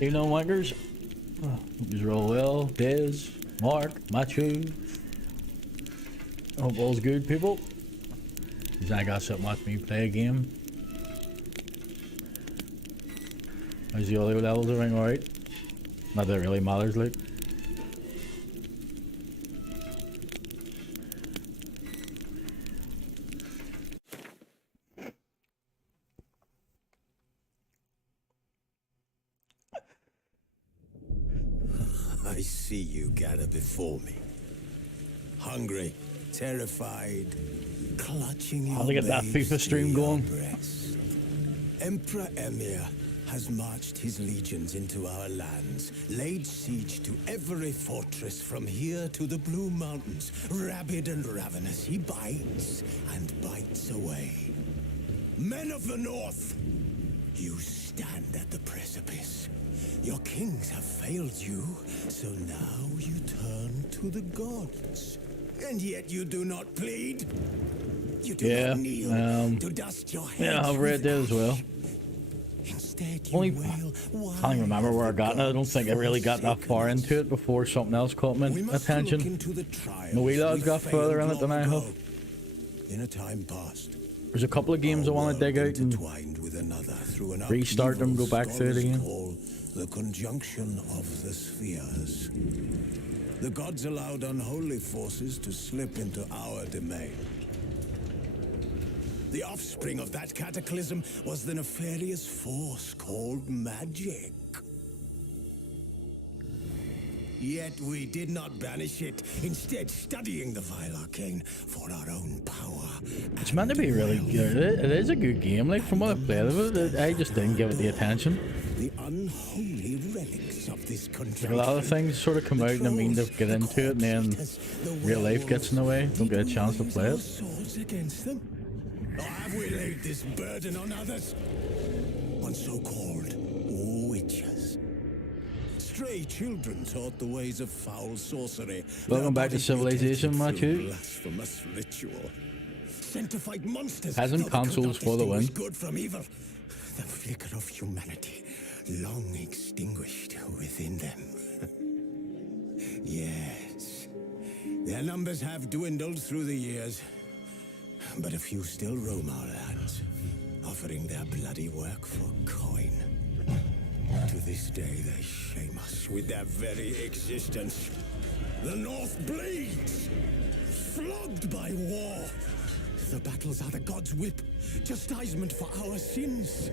You know, wankers. Hope roll well. Dez, Mark, Matthew. Hope all's good, people. Cause I got something watch me play a game. How's the audio levels doing? Alright. Not that it really matters, like. I see you gather before me. Hungry, terrified, clutching How to get that FIFA stream going? breast. Emperor Emir has marched his legions into our lands, laid siege to every fortress from here to the Blue Mountains. Rabid and ravenous, he bites and bites away. Men of the North, you stand at the precipice. Your kings have failed you, so now you turn to the gods. And yet you do not plead. You do not kneel to dust your head. Yeah, I've read that as well. Instead, you Only, wail, I can't remember where I got it. I don't think I really got that far into it before something else caught my attention. The wee lads got further in it than I have. In a time past, there's a couple of games I want to dig out and restart them, go back through it again. The conjunction of the spheres. The gods allowed unholy forces to slip into our domain. The offspring of that cataclysm was the nefarious force called magic. Yet we did not banish it, instead studying the vile arcane for our own power. It's meant to be really good. It is a good game. Like, from what I've played of it, I just didn't give it the attention. The unholy relics of this A lot of things sort of come out and I mean to get into it, and then real life gets in the way. Don't get a chance to play it. Swords against them? Or have we laid this burden on others? On so-called witches. Stray children taught the ways of foul sorcery. Welcome back to Civilization, Matthew. Blasphemous ritual. Sanctified monsters. Hasn't consoles for the win. Good from evil. The flicker of humanity long extinguished within them. Yes. Their numbers have dwindled through the years. But a few still roam our lands, offering their bloody work for coin. To this day, they shame us with their very existence. The North bleeds, flogged by war. The battles are the gods' whip, chastisement for our sins.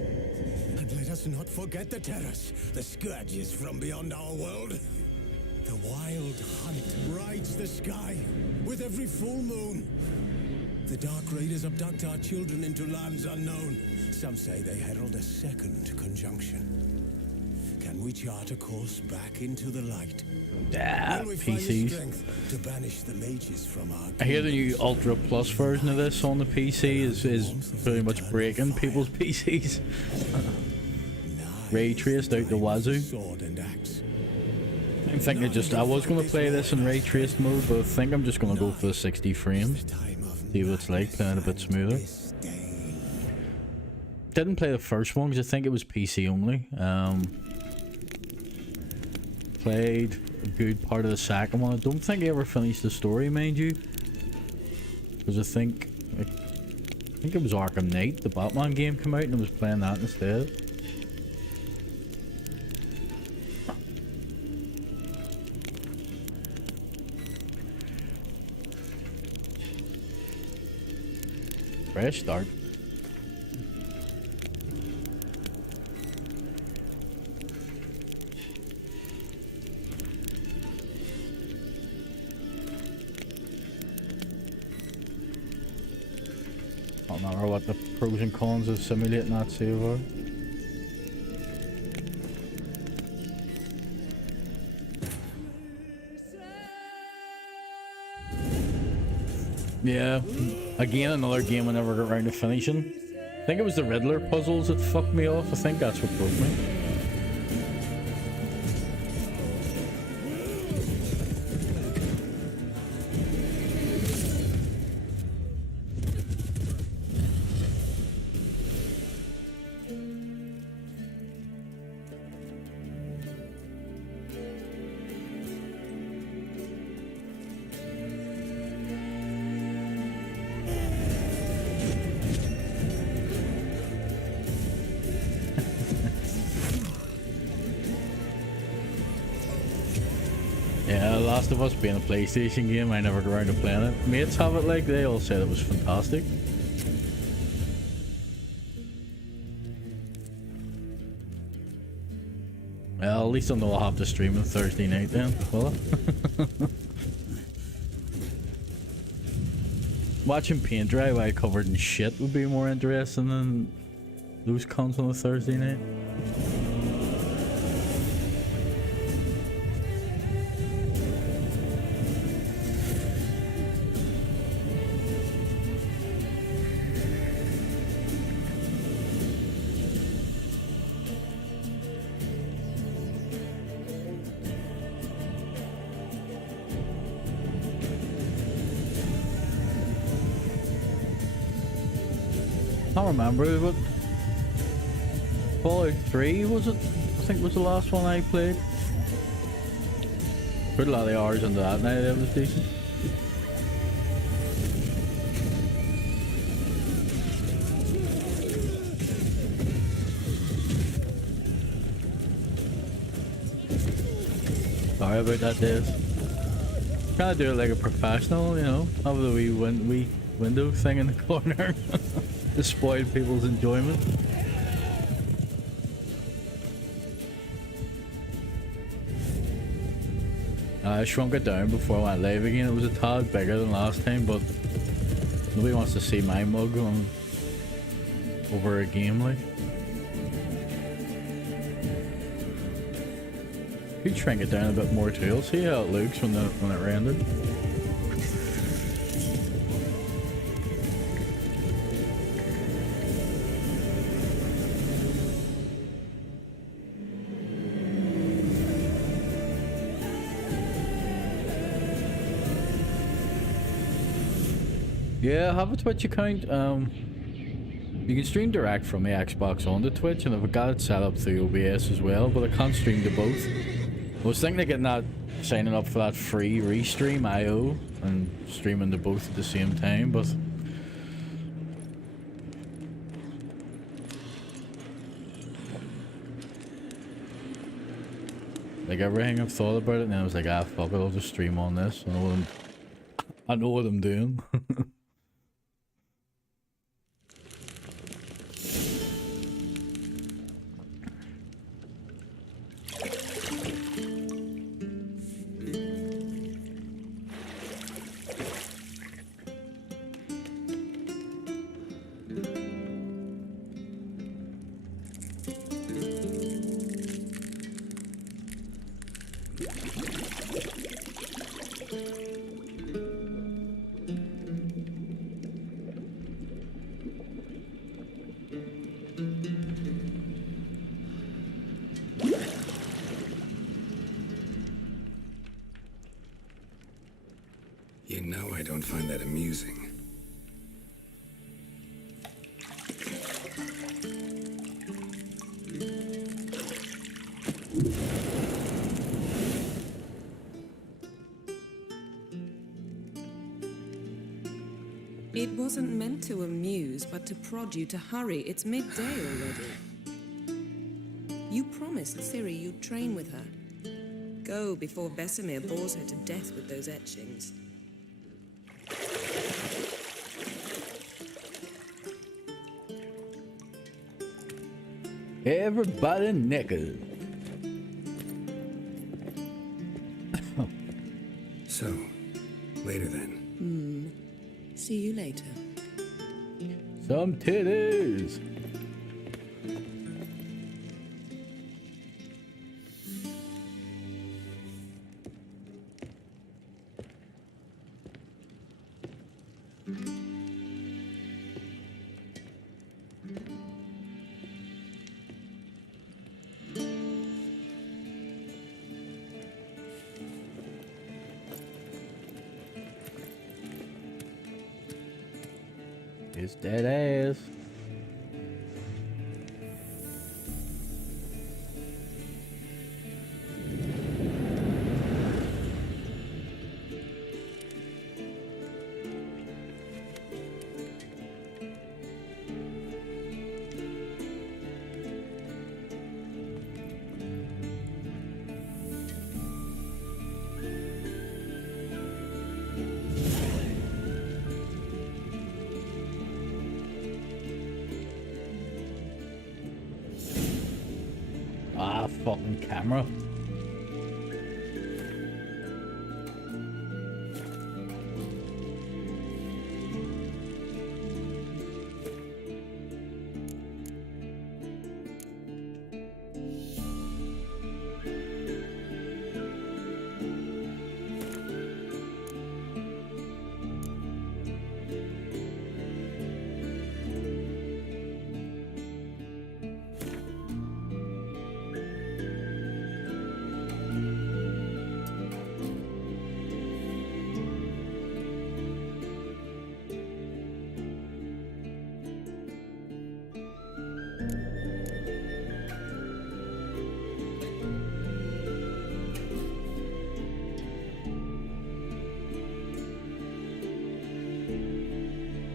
And let us not forget the terrors, the scourges from beyond our world. The wild hunt rides the sky with every full moon. The Dark Raiders abduct our children into lands unknown. Some say they herald a second conjunction. Can we chart a course back into the light? Yeah, PCs. To banish the mages from our I hear the new Ultra Plus version of this on the PC is pretty much breaking people's PCs. Ray traced out the wazoo. I'm thinking I was going to play this in ray traced mode, but I think I'm just going to go for the 60 frames. See what it's like, playing a bit smoother. Didn't play the first one because I think it was PC only. Played a good part of the second one. I don't think I ever finished the story, mind you, because I think it was Arkham Knight, the Batman game, came out, and I was playing that instead. Fresh start. I don't remember what the pros and cons of simulating that save are. Yeah, again another game I never got around to finishing. I think it was the Riddler puzzles that fucked me off. I think that's what broke me. Last of Us being a PlayStation game, I never got around to playing it. Mates have it, like, they all said it was fantastic. Well, at least I know I'll have to stream it Thursday night then, will I? Watching paint dry while covered in shit would be more interesting than those cons on a Thursday night. I can't remember, but Fallout 3 was it? I think was the last one I played. Put a lot of hours into that night, it was decent. Sorry about that, Dave. Trying to do it like a professional, you know, have the wee window thing in the corner. To spoil people's enjoyment. I shrunk it down before I went live again. It was a tad bigger than last time, but nobody wants to see my mug on over a game like. You could shrink it down a bit more too. I'll see how it looks when it rendered. Yeah, I have a Twitch account. You can stream direct from the Xbox onto Twitch, and I've got it set up through OBS as well, but I can't stream to both. I was thinking of getting that, signing up for that free Restream IO and streaming to both at the same time, but like everything I've thought about it, and I was like, ah, fuck it, I'll just stream on this. I know what I'm doing. You know I don't find that amusing. It wasn't meant to amuse, but to prod you to hurry. It's midday already. You promised Ciri you'd train with her. Go before Vesemir bores her to death with those etchings. Everybody naked. So, later then. See you later. Some titties. It's dead ass. fucking camera.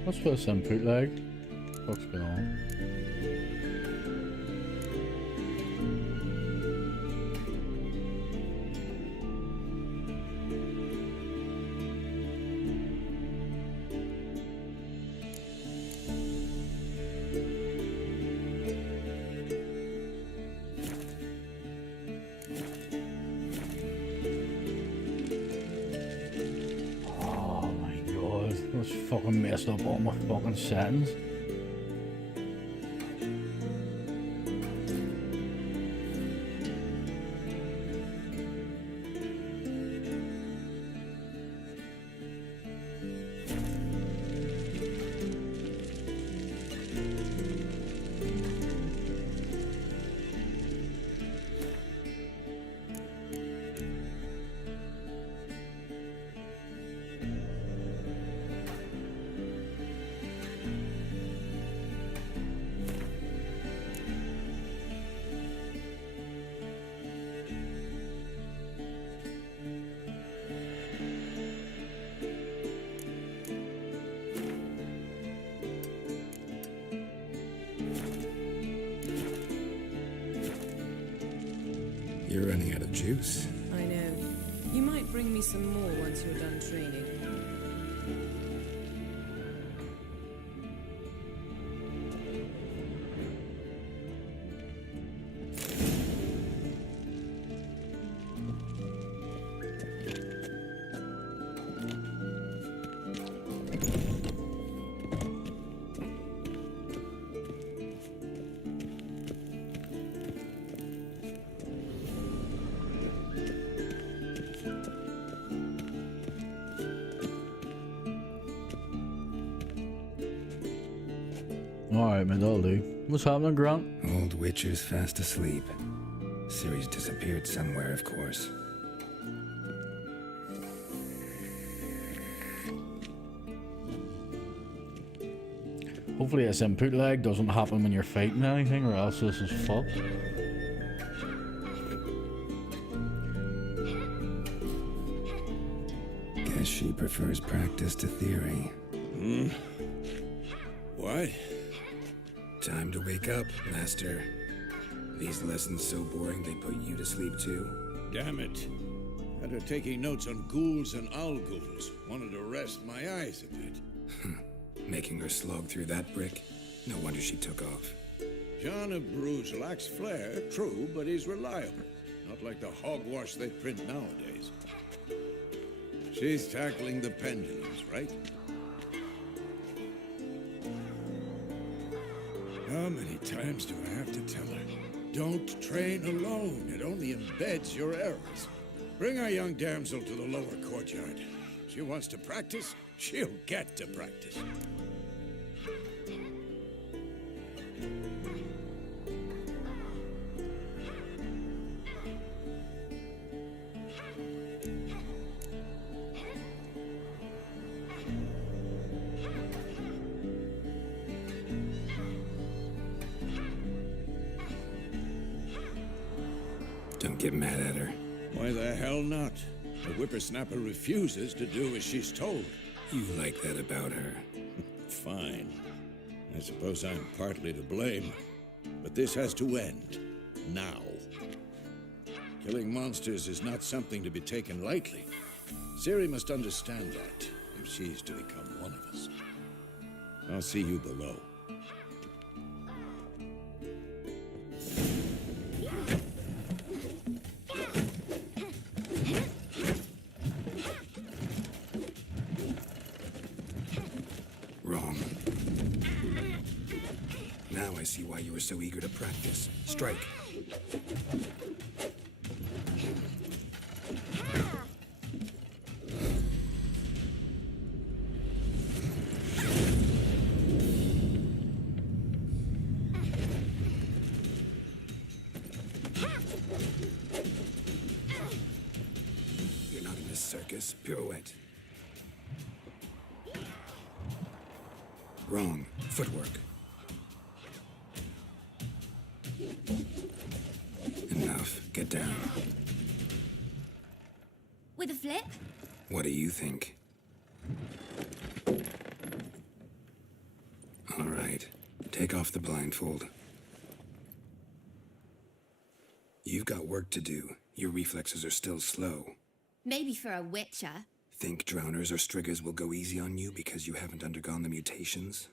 What's first input lag? What's going on? That's fucking messed up all my fucking settings. You're running out of juice. I know. You might bring me some more once you're done training. Alright, man, that'll do. What's happening, Grant? Old Witcher's fast asleep. Ciri's disappeared somewhere, of course. Hopefully this input lag doesn't happen when you're fighting anything, or else this is fucked. Guess she prefers practice to theory. What? Time to wake up, Master. These lessons so boring they put you to sleep too. Damn it. Had her taking notes on ghouls and owl ghouls. Wanted to rest my eyes a bit. Making her slog through that brick? No wonder she took off. John of Bruges lacks flair, true, but he's reliable. Not like the hogwash they print nowadays. She's tackling the pendulums, right? How many times do I have to tell her? Don't train alone. It only embeds your errors. Bring our young damsel to the lower courtyard. She wants to practice, she'll get to practice. Don't get mad at her. Why the hell not? The whippersnapper refuses to do as she's told. You like that about her. Fine. I suppose I'm partly to blame. But this has to end. Now. Killing monsters is not something to be taken lightly. Ciri must understand that, if she's to become one of us. I'll see you below. Now I see why you were so eager to practice. Strike. You're not in this circus. Pirouette. Wrong. Footwork. Enough. Get down. With a flip? What do you think? All right. Take off the blindfold. You've got work to do. Your reflexes are still slow. Maybe for a witcher. Think drowners or striggers will go easy on you because you haven't undergone the mutations?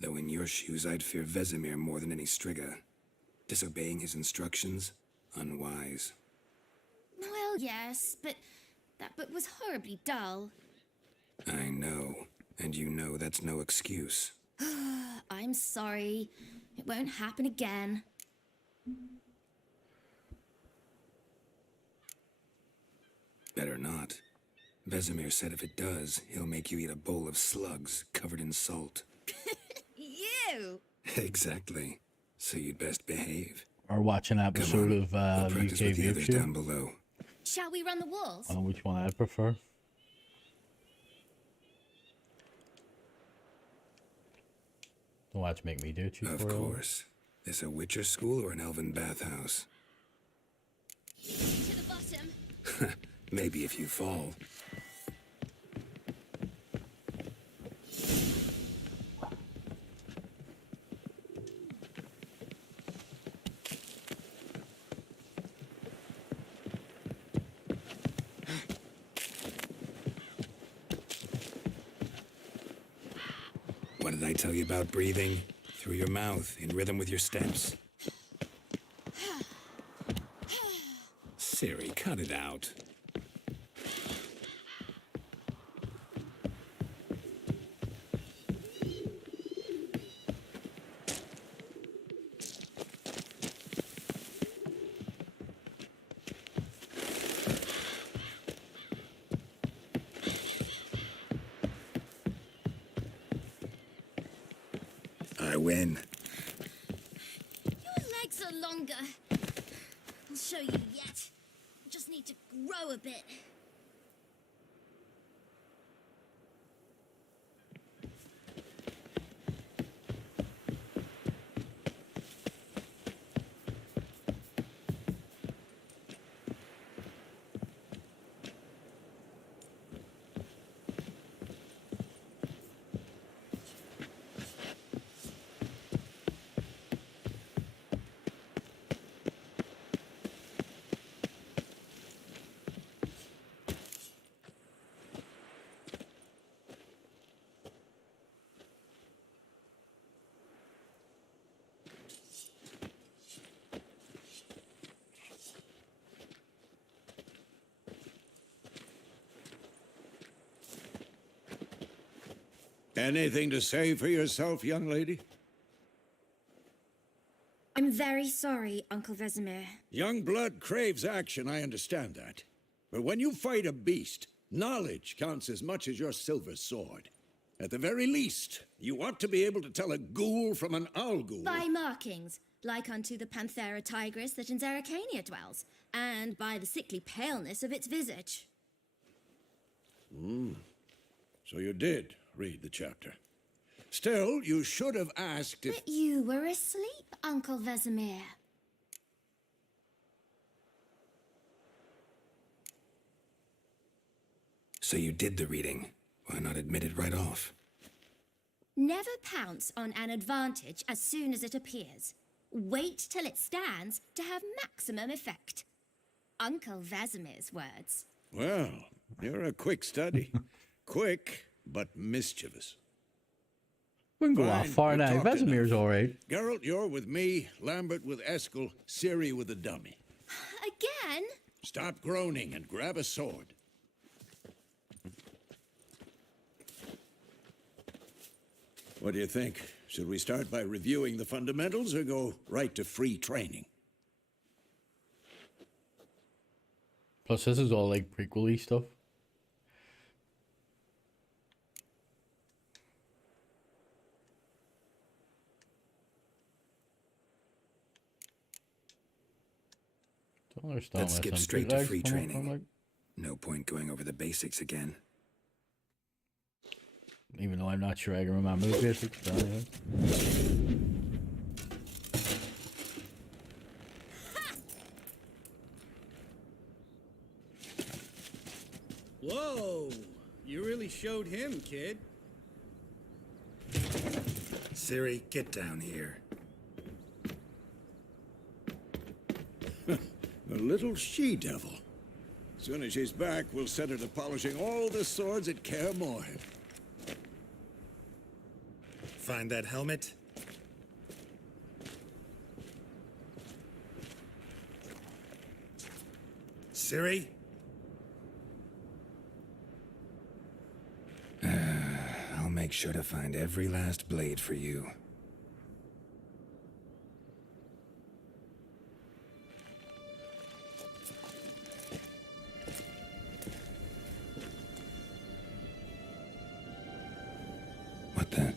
Though in your shoes, I'd fear Vesemir more than any strigger. Disobeying his instructions? Unwise. Well, yes, but that book was horribly dull. I know. And you know that's no excuse. I'm sorry. It won't happen again. Better not. Vesemir said if it does, he'll make you eat a bowl of slugs covered in salt. You! Exactly. So you'd best behave. Or watch an episode of We'll practice UK with the others down View. below. Shall we run the walls? I don't know which one I prefer. Don't watch make me do it, you Of poor old. course. This a Witcher school or an elven bathhouse? To the bottom. Maybe if you fall. What did I tell you about breathing? Through your mouth, in rhythm with your steps. Siri, cut it out. I win. Your legs are longer. I'll show you yet. Just need to grow a bit. Anything to say for yourself, young lady? I'm very sorry, Uncle Vesemir. Young blood craves action, I understand that. But when you fight a beast, knowledge counts as much as your silver sword. At the very least, you ought to be able to tell a ghoul from an owl ghoul. By markings, like unto the Panthera tigris that in Zerrikania dwells, and by the sickly paleness of its visage. So you did read the chapter. Still, you should have asked if... But you were asleep, Uncle Vesemir. So you did the reading. Why not admit it right off? Never pounce on an advantage as soon as it appears. Wait till it stands to have maximum effect. Uncle Vesemir's words. Well, you're a quick study. Quick, but mischievous. We can go Fine, off far you've now. talked Vesemir's enough. alright. Geralt, you're with me, Lambert with Eskel, Ciri with the dummy. Again? Stop groaning and grab a sword. What do you think? Should we start by reviewing the fundamentals or go right to free training? Plus, this is all like prequel-y stuff. Don't understand. Let's where skip some straight to bootlegs free come from, training. like, No point going over the basics again. even though I'm not sure I can remember the basics. But anyway. Whoa! You really showed him, kid. Siri, get down here. A little she-devil. Soon as she's back, we'll set her to polishing all the swords at Kaer Morhen. Find that helmet? Siri? I'll make sure to find every last blade for you. What the?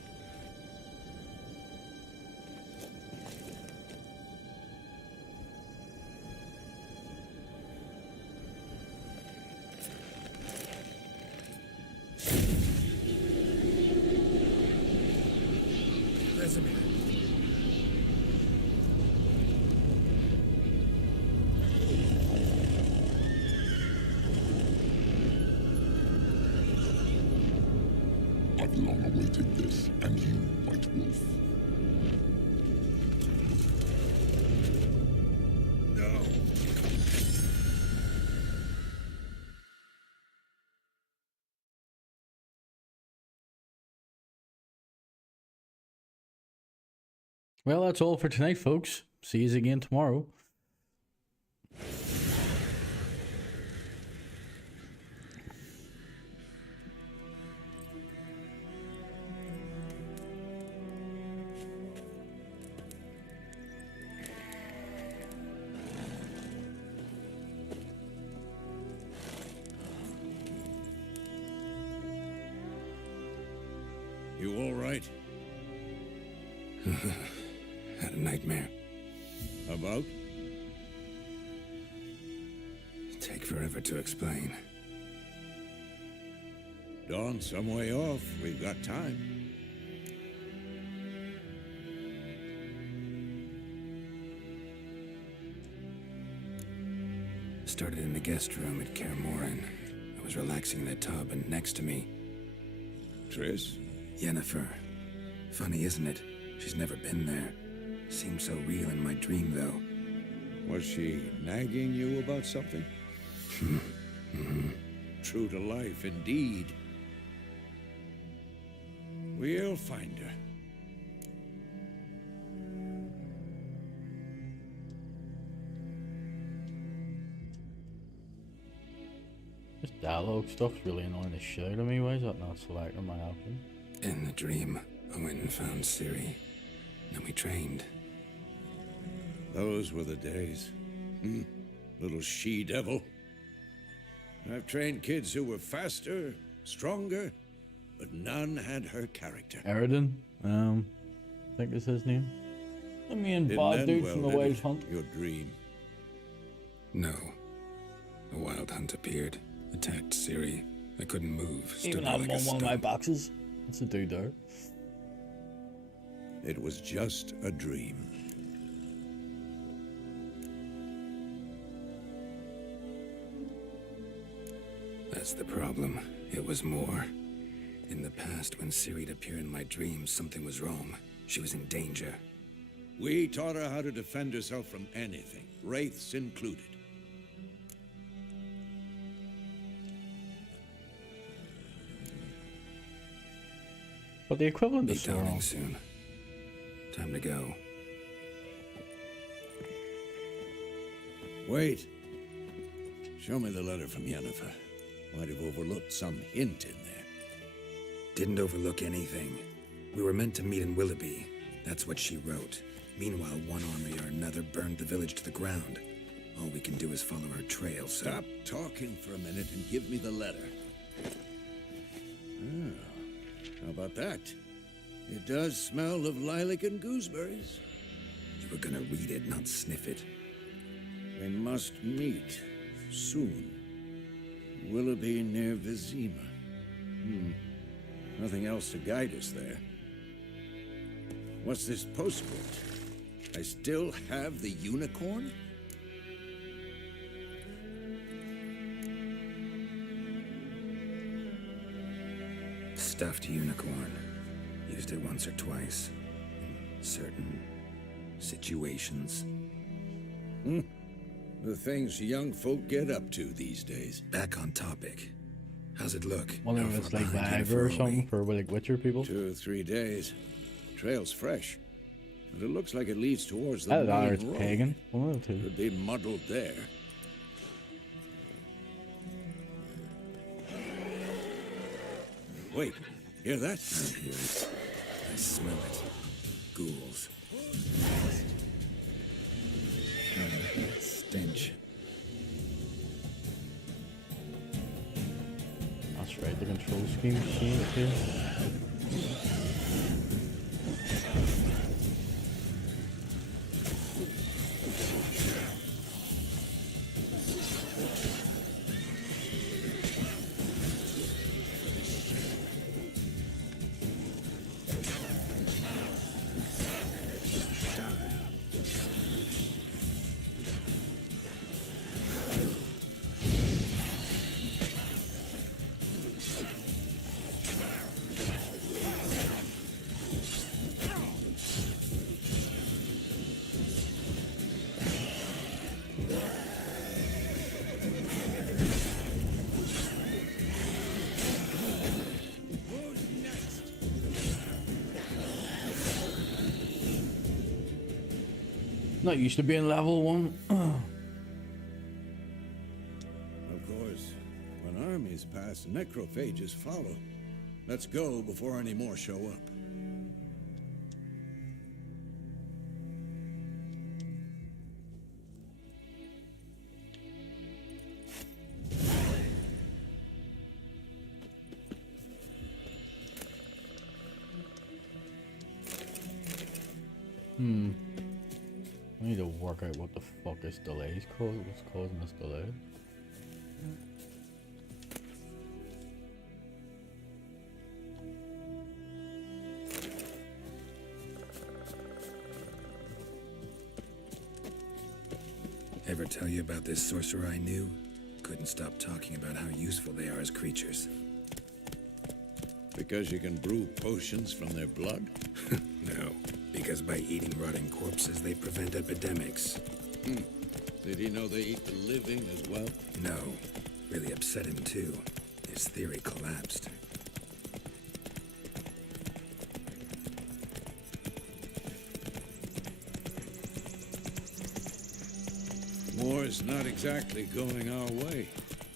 I've long awaited this, and you, White Wolf. No. Well, that's all for tonight, folks. See you again tomorrow. You all right? Had a nightmare. About? Take forever to explain. Dawn's some way off. We've got time. Started in the guest room at Kaer Morhen. I was relaxing in a tub, and next to me, Triss? Yennefer. Funny, isn't it? She's never been there. Seemed so real in my dream, though. Was she nagging you about something? True to life, indeed. We'll find her. This dialogue stuff's really annoying the shit out of me. Why is that not selecting my option? In the dream, I went and found Ciri. Then we trained. Those were the days. Little she-devil. I've trained kids who were faster, stronger, but none had her character. Eridan, I think is his name. The main Didn't bad end dude well, from the did Wild it? Hunt. Your dream. No. A wild hunt appeared, attacked Ciri. I couldn't move. Stood Even there had like him a on one of my stump. boxes. What's the dude there? It was just a dream. That's the problem. It was more. In the past, when Ciri'd appear in my dreams, something was wrong. She was in danger. We taught her how to defend herself from anything, wraiths included. But the equivalent Be is dawning Sauron. soon. Time to go. Wait. Show me the letter from Yennefer. Might have overlooked some hint in there. Didn't overlook anything. We were meant to meet in Willoughby. That's what she wrote. Meanwhile, one army or another burned the village to the ground. All we can do is follow her trail, so... Stop talking for a minute and give me the letter. Oh, how about that? It does smell of lilac and gooseberries. You were gonna read it, not sniff it. We must meet soon. Willoughby near Vizima. Nothing else to guide us there. What's this postscript? I still have the unicorn? Stuffed unicorn. Used it once or twice. In certain situations. The things young folk get up to these days. Back on topic. How's it look? Wonder How if it's far like behind Viagra or are something we? for like Witcher people. 2 or 3 days. Trail's fresh. But it looks like it leads towards the Either that or main it's road. pagan. One of the two. Could be muddled there. Wait, hear that? I hear it. I smell it. Ghouls. Stench. That's right, the control scheme changed too. Not used to being level 1. Of course, when armies pass, necrophages follow. Let's go before any more show up. I need to work out what the fuck this delay is causing. What's causing this delay? Ever tell you about this sorcerer I knew? Couldn't stop talking about how useful they are as creatures. Because you can brew potions from their blood? No, because by eating rotting corpses, they prevent epidemics. Did he know they eat the living as well? No, really upset him too. His theory collapsed. War's not exactly going our way.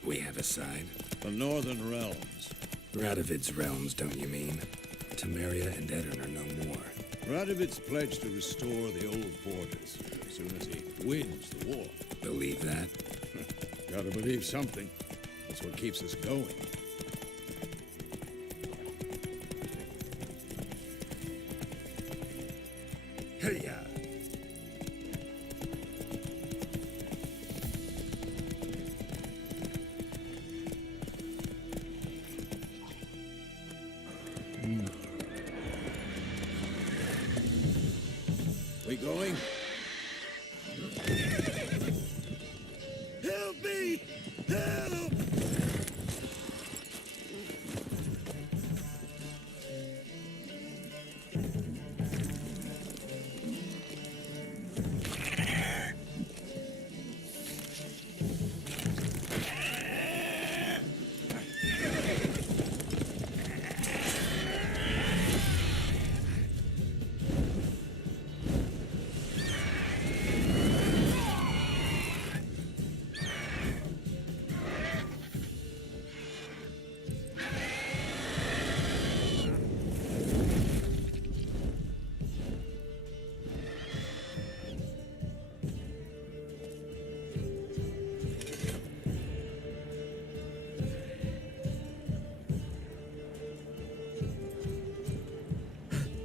We have a side. The Northern Realms. Radovid's realms, don't you mean? Temeria and Edirn are no more. Radovid's pledged to restore the old borders as soon as he wins the war. Believe that? Gotta believe something. That's what keeps us going. Hey-ya! We going? Help me! Help!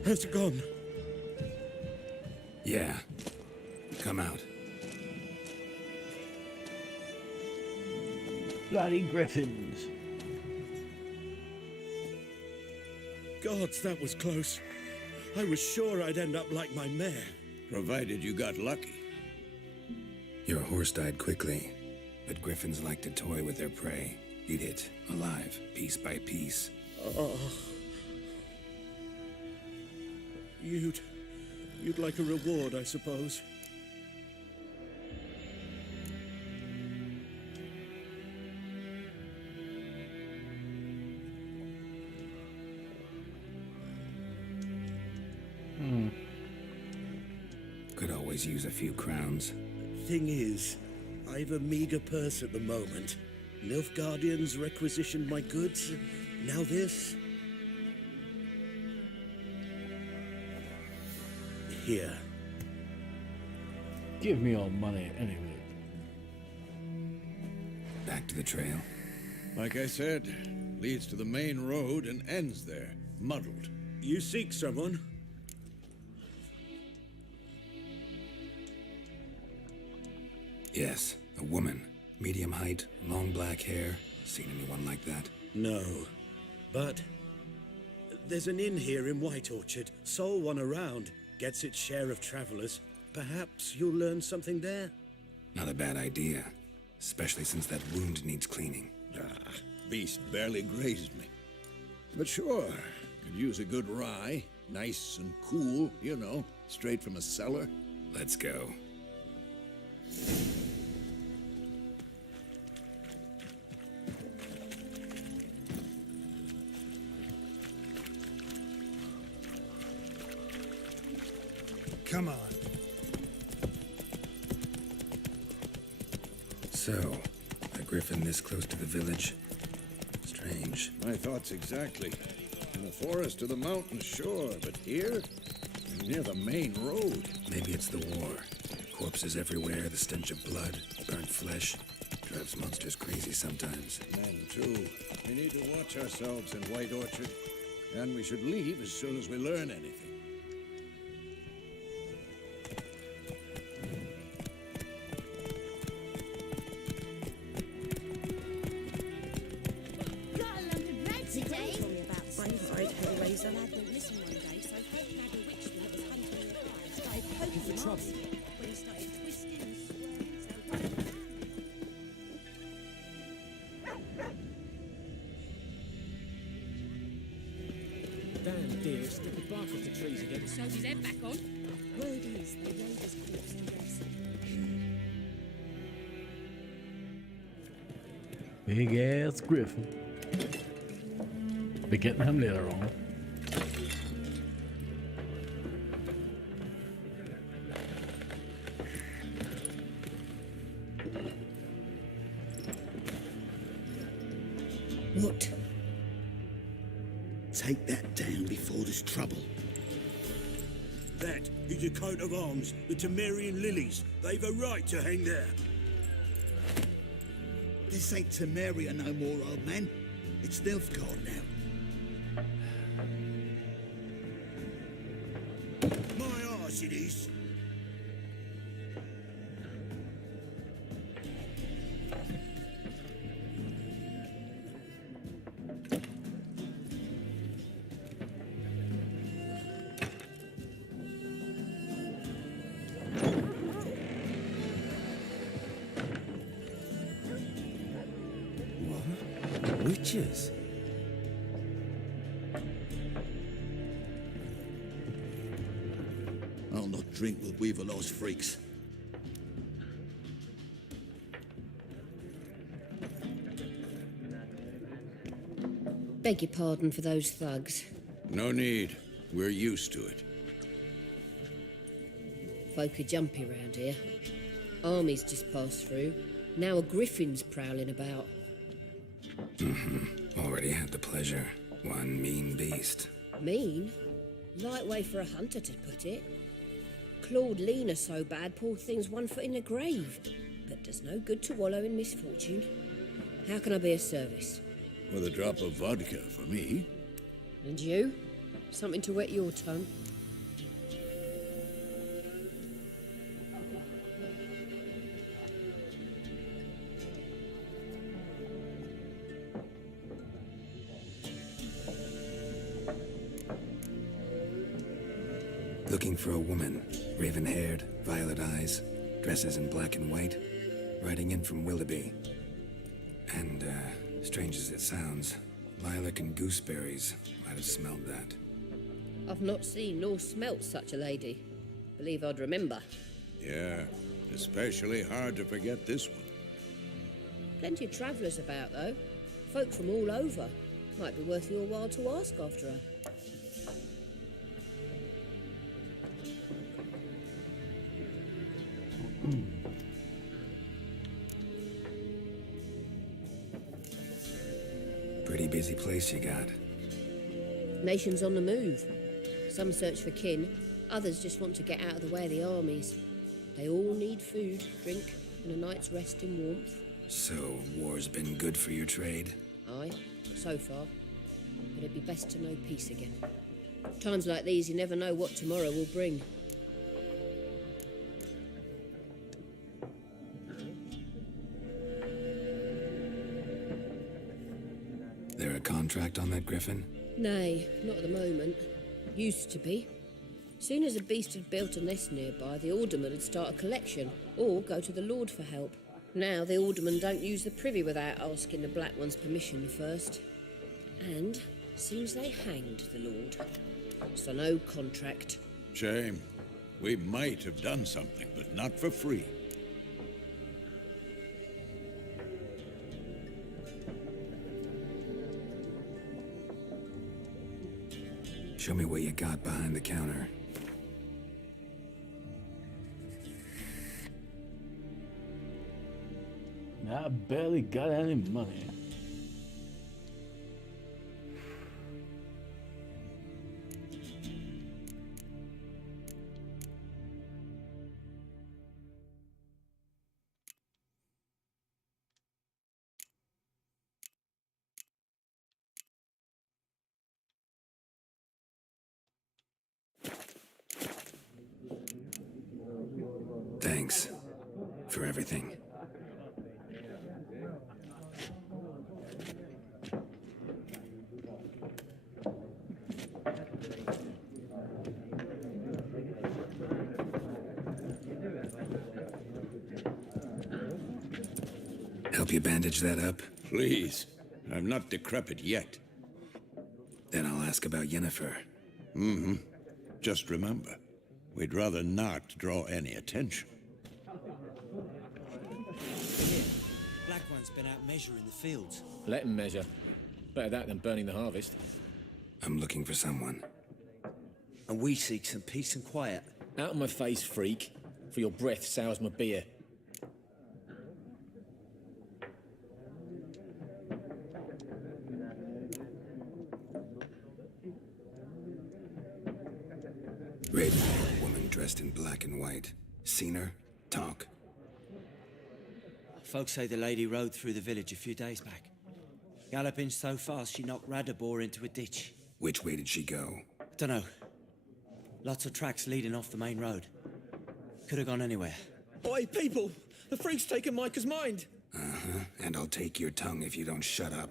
Has it gone? Yeah. Come out. Bloody griffins. Gods, that was close. I was sure I'd end up like my mare. Provided you got lucky. Your horse died quickly, but griffins like to toy with their prey. Eat it, alive, piece by piece. Oh. You'd like a reward, I suppose. Could always use a few crowns. Thing is, I've a meager purse at the moment. Nilfgaardians requisitioned my goods. Now this. Here. Give me your money anyway. Back to the trail. Like I said, leads to the main road and ends there, muddled. You seek someone? Yes, a woman. Medium height, long black hair. Seen anyone like that? No. But there's an inn here in White Orchard. Sole one around. Gets its share of travelers. Perhaps you'll learn something there? Not a bad idea. Especially since that wound needs cleaning. Beast barely grazed me. But sure, could use a good rye. Nice and cool, you know, straight from a cellar. Let's go. Come on. So, a griffin this close to the village? Strange. My thoughts exactly. In the forest or the mountains, sure, but here? Near the main road. Maybe it's the war. Corpses everywhere, the stench of blood, burnt flesh. Drives monsters crazy sometimes. Men, too. We need to watch ourselves in White Orchard. And we should leave as soon as we learn anything. Damn, dearest, did the bark off the trees again? Sewed his head back on. Word is, they laid his corpse to rest. Big ass griffin. Be getting him later on. What? Take that down before there's trouble. That is a coat of arms, the Temerian lilies. They've a right to hang there. This ain't Temeria no more, old man. It's Nilfgaard now. My arse it is. Witches? I'll not drink with Weaverlaw's freaks. Beg your pardon for those thugs. No need. We're used to it. Folk are jumpy round here. Armies just passed through. Now a griffin's prowling about. Already had the pleasure. One mean beast. Mean? Light way for a hunter to put it. Clawed Lena so bad, poor thing's 1 foot in the grave. But does no good to wallow in misfortune. How can I be of service? With a drop of vodka for me. And you? Something to wet your tongue? Looking for a woman, raven-haired, violet eyes, dresses in black and white, riding in from Willoughby. And, strange as it sounds, lilac and gooseberries might have smelled that. I've not seen nor smelt such a lady. Believe I'd remember. Yeah, especially hard to forget this one. Plenty of travellers about, though. Folk from all over. Might be worth your while to ask after her. Pretty busy place you got. Nations on the move. Some search for kin, others just want to get out of the way of the armies. They all need food, drink, and a night's rest in warmth. So, war's been good for your trade? Aye, so far. But it'd be best to know peace again. Times like these, you never know what tomorrow will bring. There a contract on that griffin? Nay, not at the moment. Used to be. Soon as a beast had built a nest nearby, the alderman would start a collection, or go to the Lord for help. Now the aldermen don't use the privy without asking the Black One's permission first. And seems they hanged the Lord. So no contract. Shame. We might have done something, but not for free. Show me what you got behind the counter. I barely got any money. Thanks for everything. Help you bandage that up? Please. I'm not decrepit yet. Then I'll ask about Yennefer. Mm-hmm. Just remember, we'd rather not draw any attention. Black One's been out measuring the fields. Let him measure. Better that than burning the harvest. I'm looking for someone. And we seek some peace and quiet. Out of my face, freak. For your breath sours my beer. Raven-haired woman dressed in black and white. Seen her? Talk. Folks say the lady rode through the village a few days back. Galloping so fast she knocked Radabor into a ditch. Which way did she go? Dunno. Lots of tracks leading off the main road. Could have gone anywhere. Oi, people! The freak's taken Micah's mind! Uh-huh. And I'll take your tongue if you don't shut up.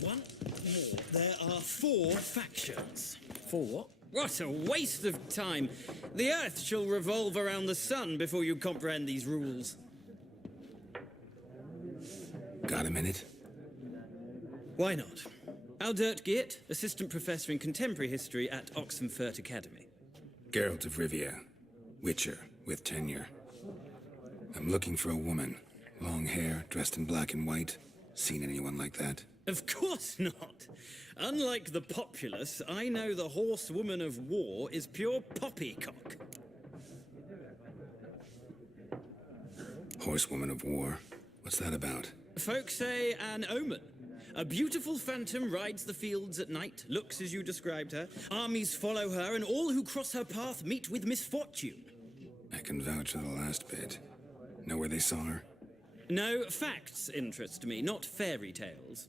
One more. There are 4 factions. 4 what? What a waste of time. The Earth shall revolve around the sun before you comprehend these rules. Got a minute? Why not? Aldert Geert, Assistant Professor in Contemporary History at Oxenfurt Academy. Geralt of Rivia. Witcher, with tenure. I'm looking for a woman. Long hair, dressed in black and white. Seen anyone like that? Of course not. Unlike the populace, I know the horsewoman of war is pure poppycock. Horsewoman of war? What's that about? Folks say an omen. A beautiful phantom rides the fields at night, looks as you described her. Armies follow her, and all who cross her path meet with misfortune. I can vouch for the last bit. Know where they saw her? No, facts interest me, not fairy tales.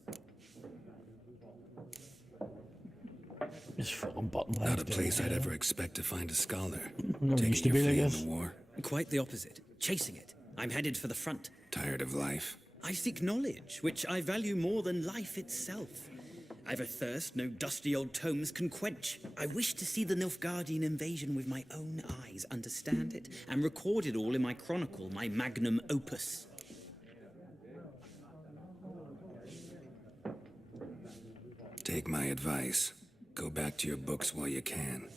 This fucking button. Not a place I'd ever expect to find a scholar. Never used to Taking be your like fleet this. in the war. Quite the opposite. Chasing it. I'm headed for the front. Tired of life? I seek knowledge, which I value more than life itself. I've a thirst no dusty old tomes can quench. I wish to see the Nilfgaardian invasion with my own eyes, understand it, and record it all in my chronicle, my magnum opus. Take my advice. Go back to your books while you can.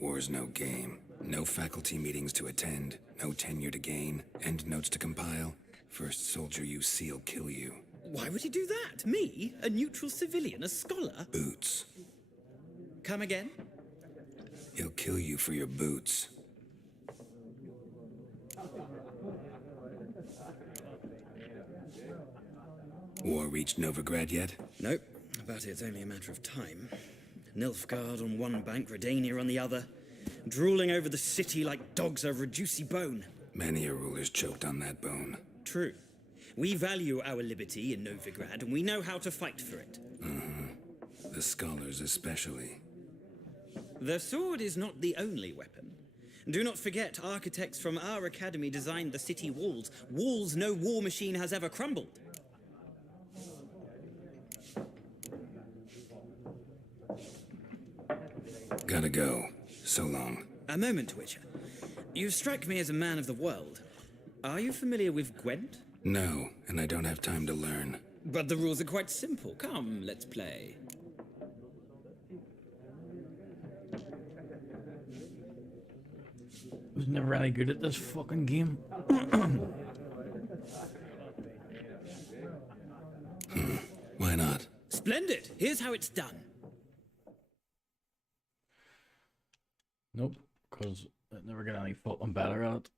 War's no game. No faculty meetings to attend. No tenure to gain. End notes to compile. First soldier you see'll kill you. Why would he do that? Me? A neutral civilian? A scholar? Boots. Come again? He'll kill you for your boots. War reached Novigrad yet? Nope, but it's only a matter of time. Nilfgaard on one bank, Redania on the other, drooling over the city like dogs over a juicy bone. Many a ruler's choked on that bone. True. We value our liberty in Novigrad, and we know how to fight for it. The scholars especially. The sword is not the only weapon. Do not forget, architects from our academy designed the city walls. Walls no war machine has ever crumbled. Gotta go. So long. A moment, Witcher. You strike me as a man of the world. Are you familiar with Gwent? No, and I don't have time to learn. But the rules are quite simple. Come, let's play. I was never any good at this fucking game. Why not? Splendid! Here's how it's done. Nope, because I never get any fucking better at it.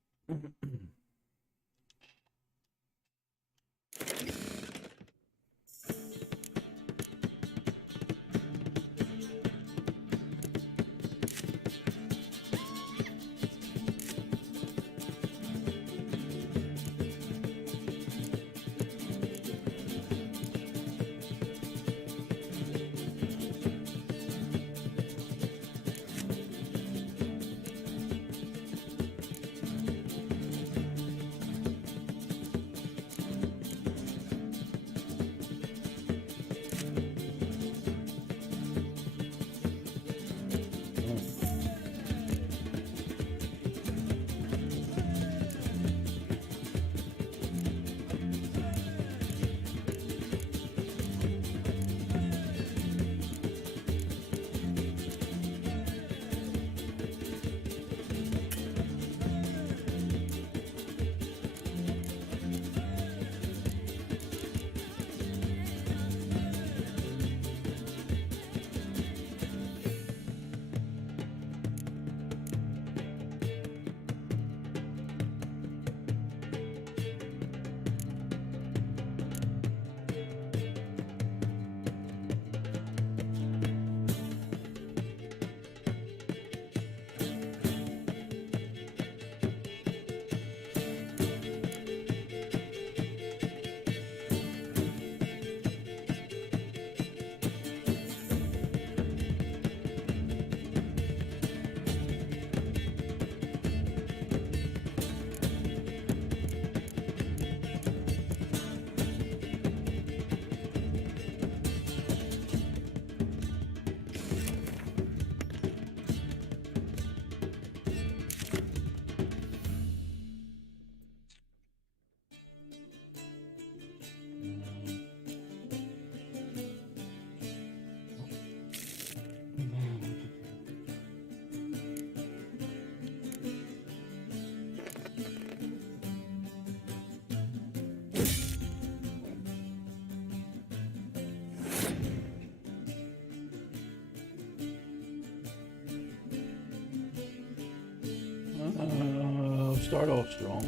Start off strong.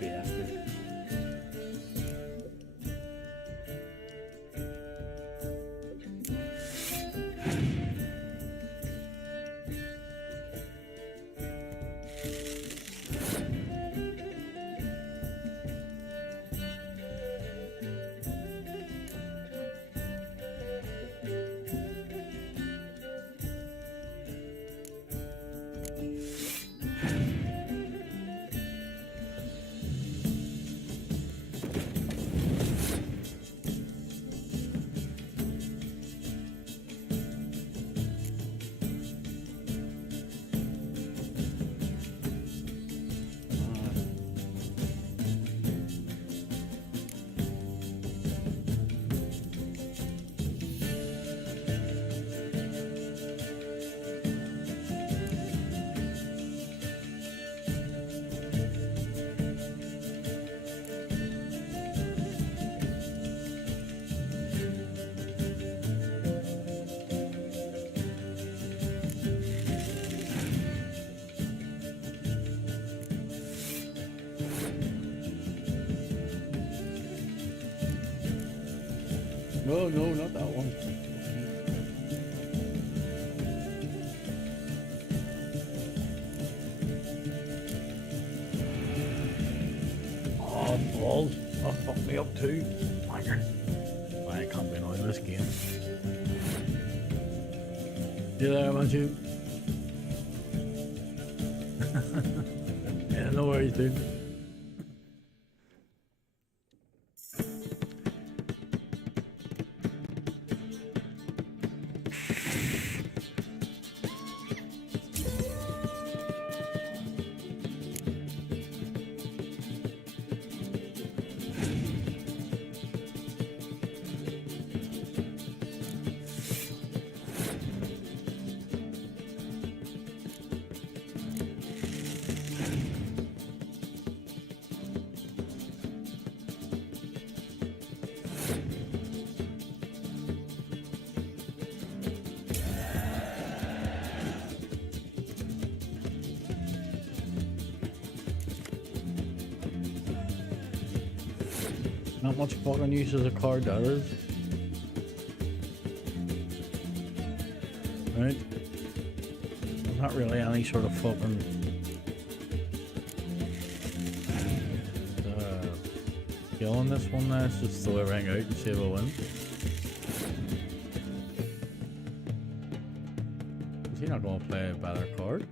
Be after. No, no, not that one. Oh, balls. Oh, fuck me up too. Wanker. I can't be annoyed with this game. You there, man, you? Yeah, no worries, dude. Not much fucking use as a card, that is. Right? There's not really any sort of fucking skill on this one there. It's just throw everything out and see if I win. Is he not going to play a better card?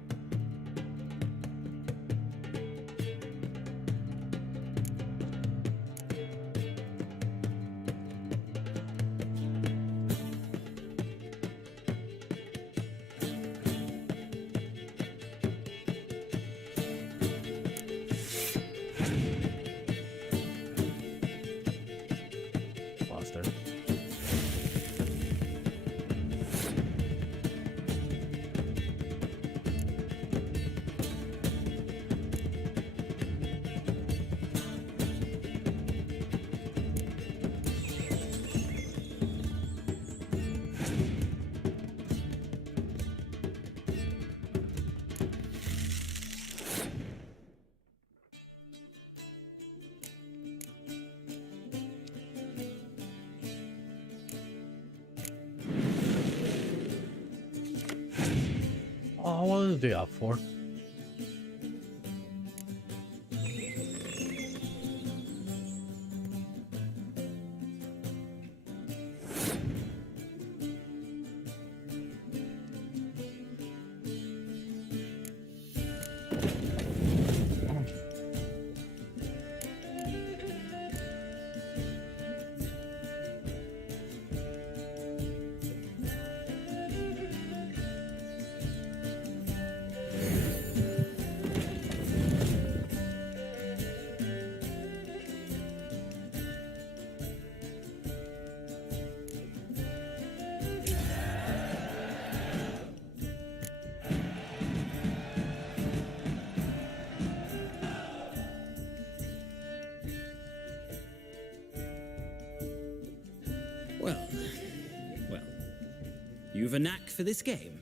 Oh, what is the up for? Well, you've a knack for this game.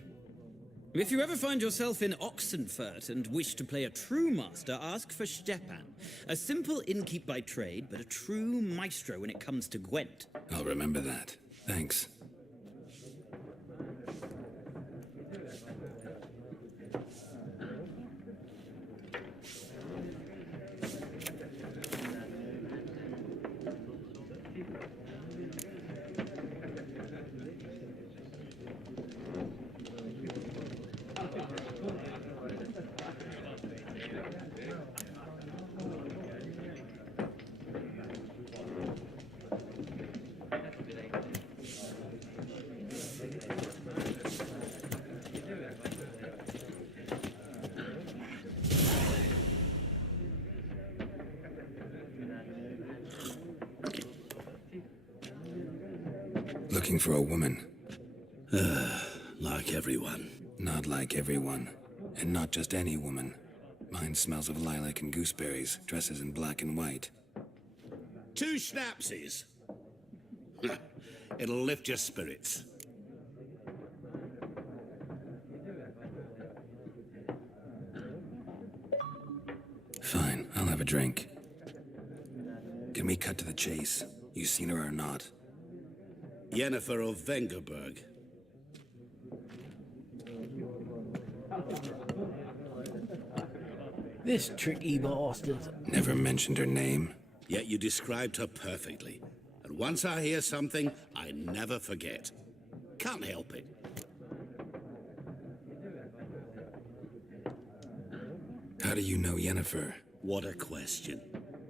If you ever find yourself in Oxenfurt and wish to play a true master, ask for Stepan. A simple innkeep by trade, but a true maestro when it comes to Gwent. I'll remember that. Thanks. Looking for a woman. Like everyone. Not like everyone. And not just any woman. Mine smells of lilac and gooseberries, dresses in black and white. 2 schnapsies. It'll lift your spirits. Fine, I'll have a drink. Can we cut to the chase? You seen her or not? Yennefer of Vengerberg. This tricky bastard. Never mentioned her name. Yet you described her perfectly. And once I hear something, I never forget. Can't help it. How do you know Yennefer? What a question.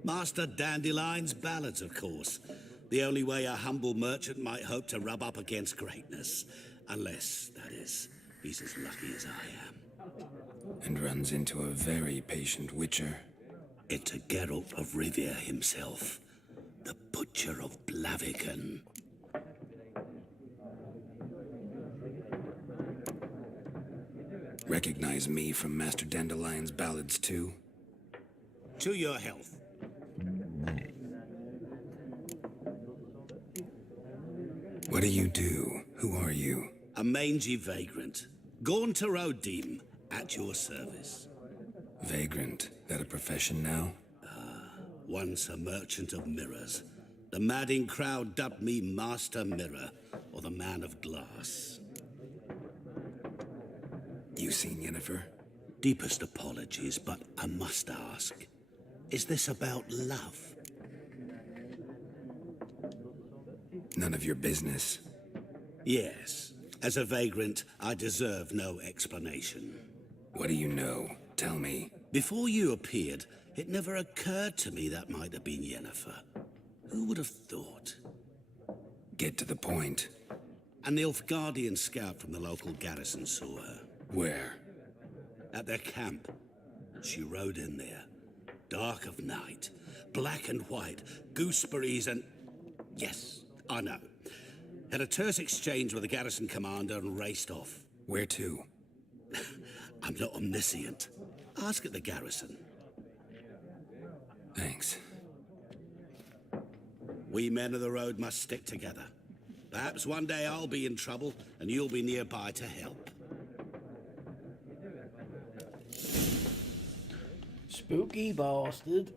Master Dandelion's ballads, of course. The only way a humble merchant might hope to rub up against greatness. Unless, that is, he's as lucky as I am. And runs into a very patient witcher. Into Geralt of Rivia himself. The Butcher of Blaviken. Recognize me from Master Dandelion's ballads too? To your health. What do you do? Who are you? A mangy vagrant. Gaunt to Odim, at your service. Vagrant. That a profession now? Once a merchant of mirrors. The madding crowd dubbed me Master Mirror, or the Man of Glass. You seen Yennefer? Deepest apologies, but I must ask. Is this about love? None of your business. Yes. As a vagrant, I deserve no explanation. What do you know? Tell me. Before you appeared, it never occurred to me that might have been Yennefer. Who would have thought? Get to the point. An Nilfgaardian scout from the local garrison saw her. Where? At their camp. She rode in there. Dark of night. Black and white. Gooseberries and... Yes, I know. Had a terse exchange with the garrison commander and raced off. Where to? I'm not omniscient. Ask at the garrison. Thanks. We men of the road must stick together. Perhaps one day I'll be in trouble and you'll be nearby to help. Spooky bastard.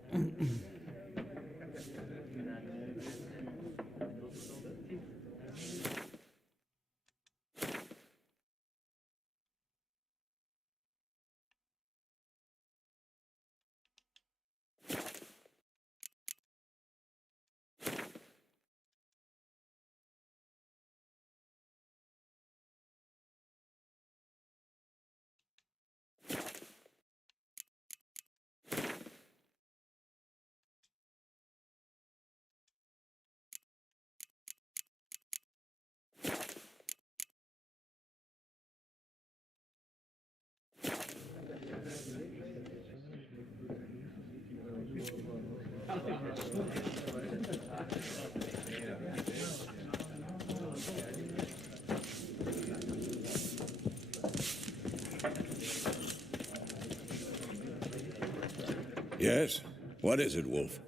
Yes? What is it, Wolf?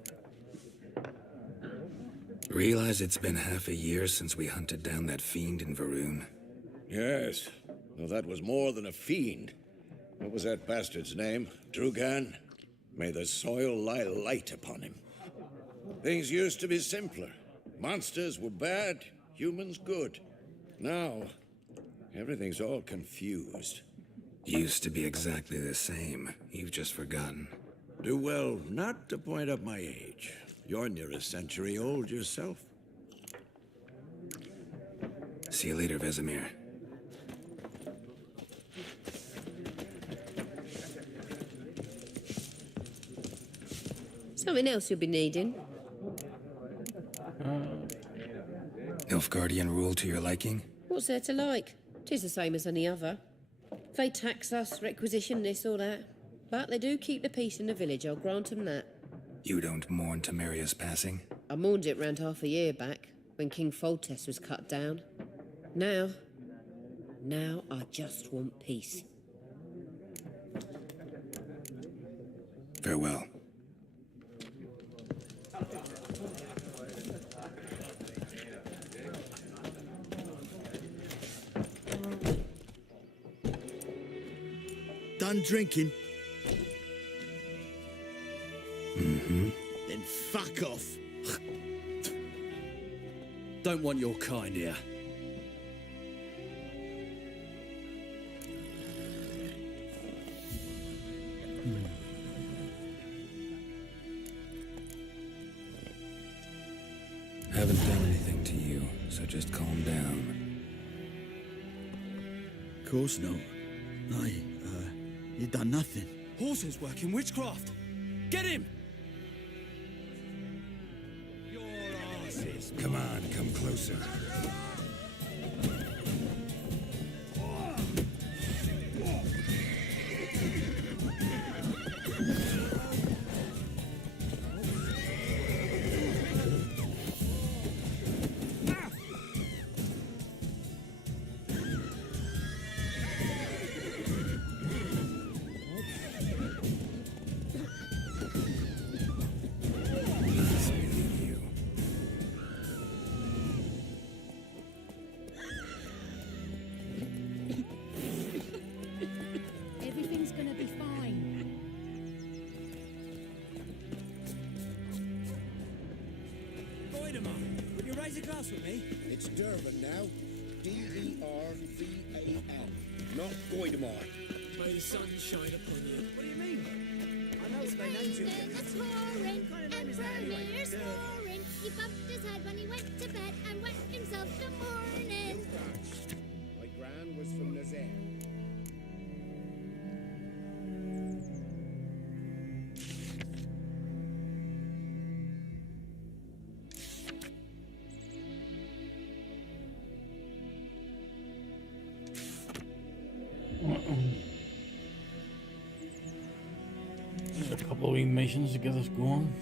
Realize it's been half a year since we hunted down that fiend in Varun? Yes, though that was more than a fiend. What was that bastard's name? Drugan? May the soil lie light upon him. Things used to be simpler. Monsters were bad, humans good. Now, everything's all confused. Used to be exactly the same. You've just forgotten. Do well not to point up my age. You're near a century old yourself. See you later, Vesemir. Something else you'll be needing. Nilfgaardian rule to your liking? What's there to like? 'Tis the same as any other. They tax us, requisition this or that. But they do keep the peace in the village, I'll grant 'em that. You don't mourn Temeria's passing? I mourned it round half a year back, when King Foltest was cut down. Now I just want peace. Farewell. Done drinking? Mm-hmm. Then fuck off. Don't want your kind here. Haven't done anything to you, so just calm down. Of course not. You done nothing. Horses working witchcraft. Get him! Your asses. Come on, come closer. Everything's gonna be fine. Voidemar, will you raise a glass with me? It's Durban now. D-E-R-V-A-N. Not Voidemar. May the sun shine upon you. What do you mean? I know what they named you. It's roaring, Emperor's roaring. He bumped his head when he went to bed and wet himself till morning. My gran was from Nazaire. Just a couple of wee missions to get us going.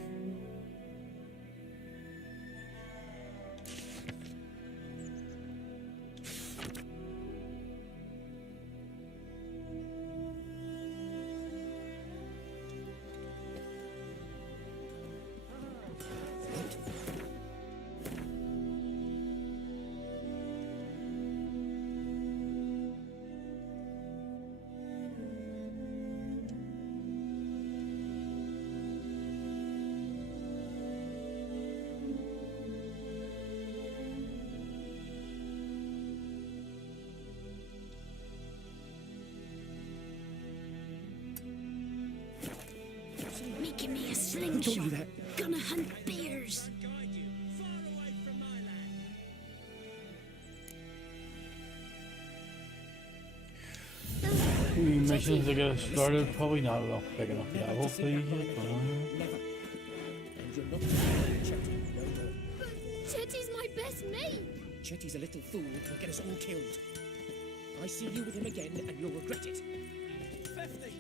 Making me a slingshot. Gonna hunt bears. Wee missions to get us started. Probably not enough big enough level for these yet, but Chetty's my best mate. Chetty's a little fool who'll get us all killed. I see you with him again and you'll regret it. 50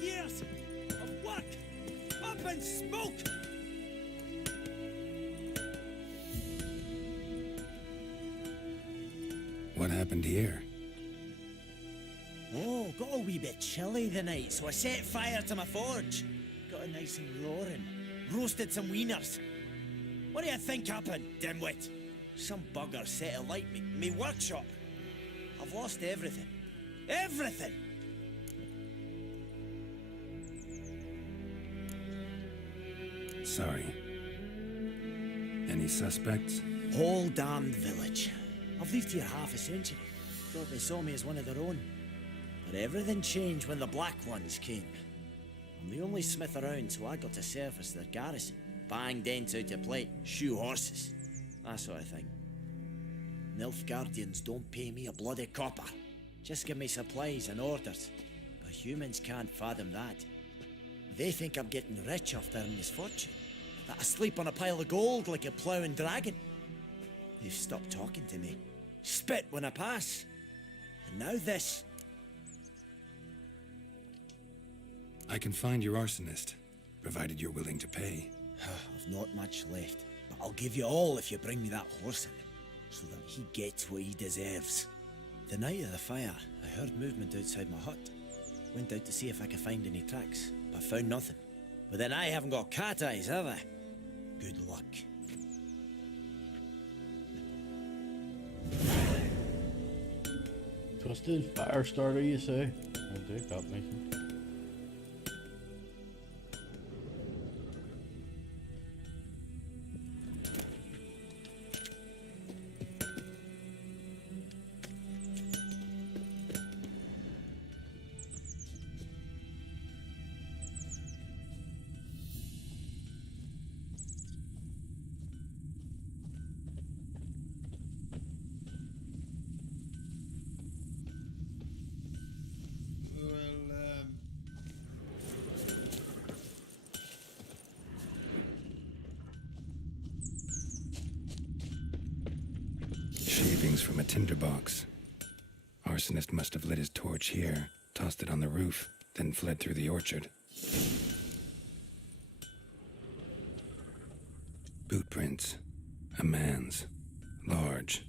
years of work up in smoke. What happened here? Oh, got a wee bit chilly the night, so I set fire to my forge. Got it nice and roaring. Roasted some wieners. What do you think happened, dimwit? Some bugger set alight me workshop. I've lost everything. Everything! Sorry. Any suspects? Whole damned village. I've lived here half a century. Thought they saw me as one of their own. But everything changed when the Black Ones came. I'm the only smith around, so I got to service their garrison. Bang dents out of plate, shoe horses. That sort of thing. Nilfgaardians don't pay me a bloody copper. Just give me supplies and orders. But humans can't fathom that. They think I'm getting rich off their misfortune. That I sleep on a pile of gold like a ploughing dragon. They've stopped talking to me. Spit when I pass. And now this. I can find your arsonist, provided you're willing to pay. I've not much left, but I'll give you all if you bring me that horse in, so that he gets what he deserves. The night of the fire, I heard movement outside my hut. Went out to see if I could find any tracks, but found nothing. But then I haven't got cat eyes, have I? Good luck. Twisted fire starter, you say? I do got me. Shavings from a tinderbox. Arsonist must have lit his torch here, tossed it on the roof, then fled through the orchard. Boot prints. A man's. Large.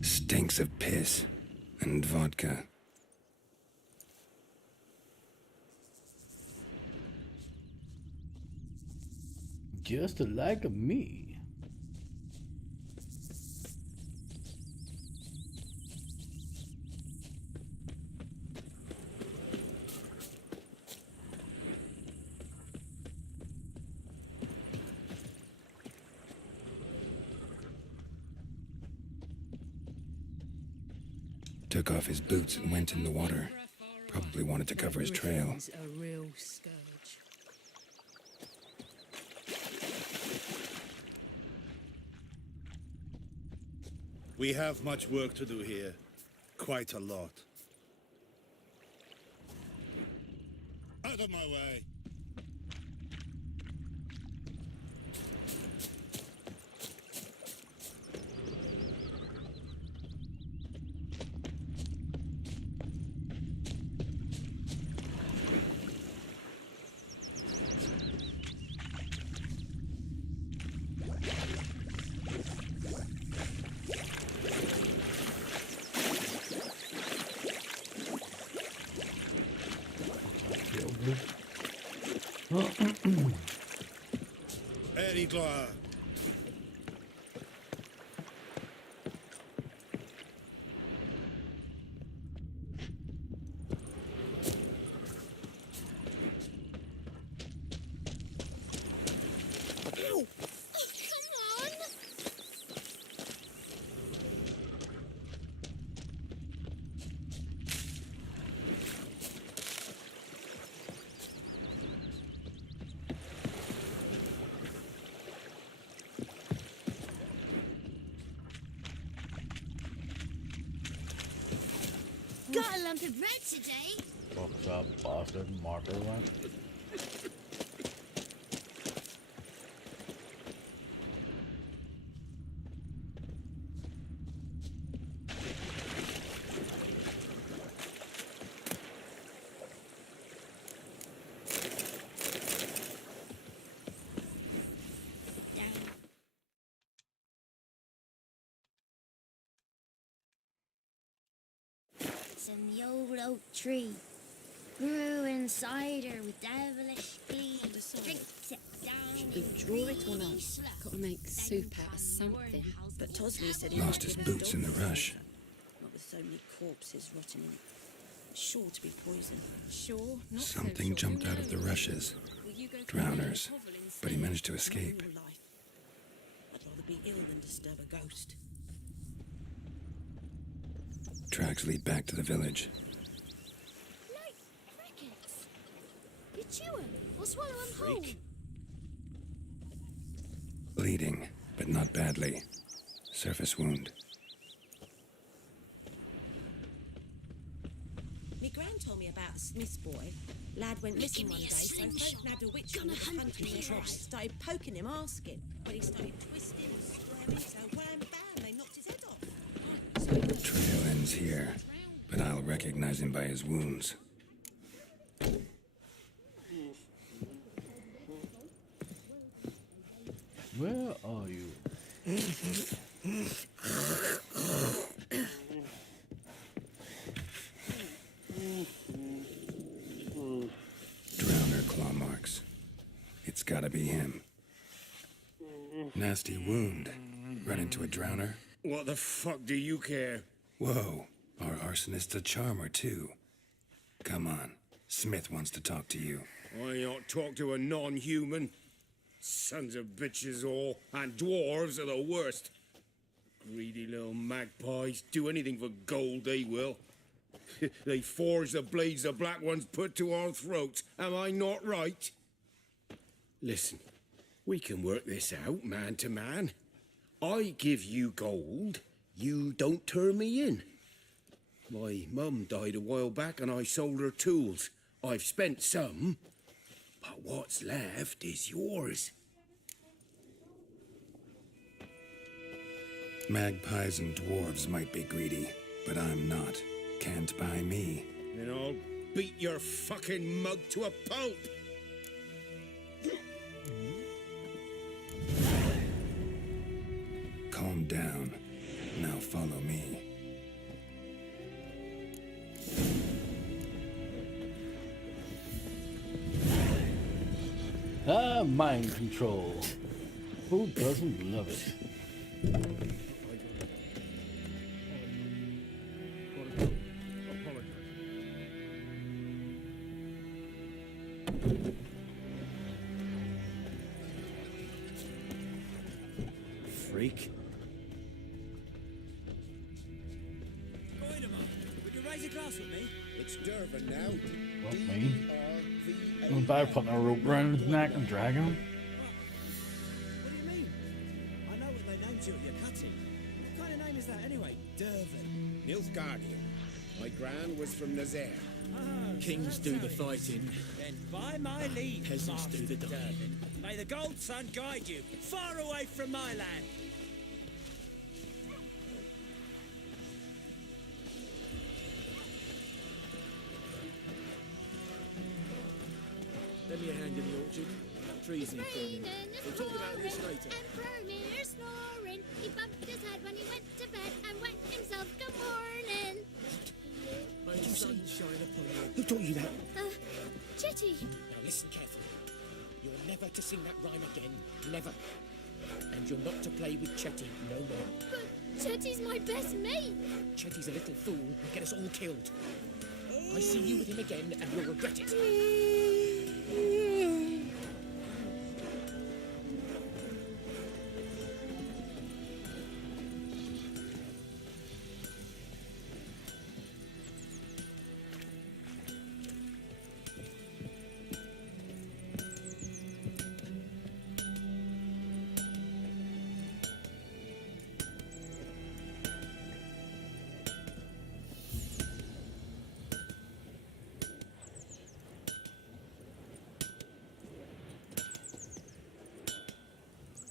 Stinks of piss and vodka. Just like me. Took off his boots and went in the water. Probably wanted to cover his trail. A real scourge. We have much work to do here. Quite a lot. Out of my way! Very glad. Got a lump of bread today. Fuck's up, bastard, marker one. handsome the old oak tree. Grew inside her with devilish glee. Drinks it down. Should we draw it or not? Got to make soup out of something. But Tosley said he Lost his boots in the rush. Not with so many corpses rotting in it. Sure to be poison. Sure, not Something jumped out of the rushes. Drowners. But he managed to escape. I'd rather be ill than disturb a ghost. Tracks lead back to the village. Crickets. You chew 'em or swallow 'em whole. Bleeding, but not badly. Surface wound. Me gran told me about the Smith's boy. Lad went missing one day, so folk nabbed a witch with a hunter nearby. Started poking him, asking. When he started twisting and swearing, so wham bam, they knocked his head off. Trail ends here, but I'll recognize him by his wounds. Where are you? Drowner claw marks. It's gotta be him. Nasty wound. Run into a drowner. What the fuck do you care? Whoa, our arsonist's a charmer too. Come on, Smith wants to talk to you. I not talk to a non-human. Sons of bitches all, and dwarves are the worst. Greedy little magpies, do anything for gold, they will. They forge the blades the black ones put to our throats. Am I not right? Listen, we can work this out, man to man. I give you gold, you don't turn me in. My mum died a while back and I sold her tools. I've spent some, but what's left is yours. Magpies and dwarves might be greedy, but I'm not. Can't buy me. Then I'll beat your fucking mug to a pulp. Calm down. Now follow me. Mind control. Who doesn't love it? Freak. Would you raise a glass with me? It's Durban now. What, me? I'm about putting a rope around his neck and dragging him. What do you mean? I know what they named you at your cutting. What kind of name is that anyway? Durban. Nilfgaardian. My gran was from Nazaire. Kings do the fighting. Then by my leave, peasants do the dying. May the gold sun guide you far away from my land. Lend me a hand in the orchard. Trees need pruning. We'll talk about this later. And snoring. He bumped his head when he went to bed and wet himself. Good morning. May the sun shine upon you. Who taught you that? Chetty. Now listen carefully. You're never to sing that rhyme again. Never. And you're not to play with Chetty no more. But Chetty's my best mate. Chetty's a little fool who'll get us all killed. I see you with him again and you'll regret it.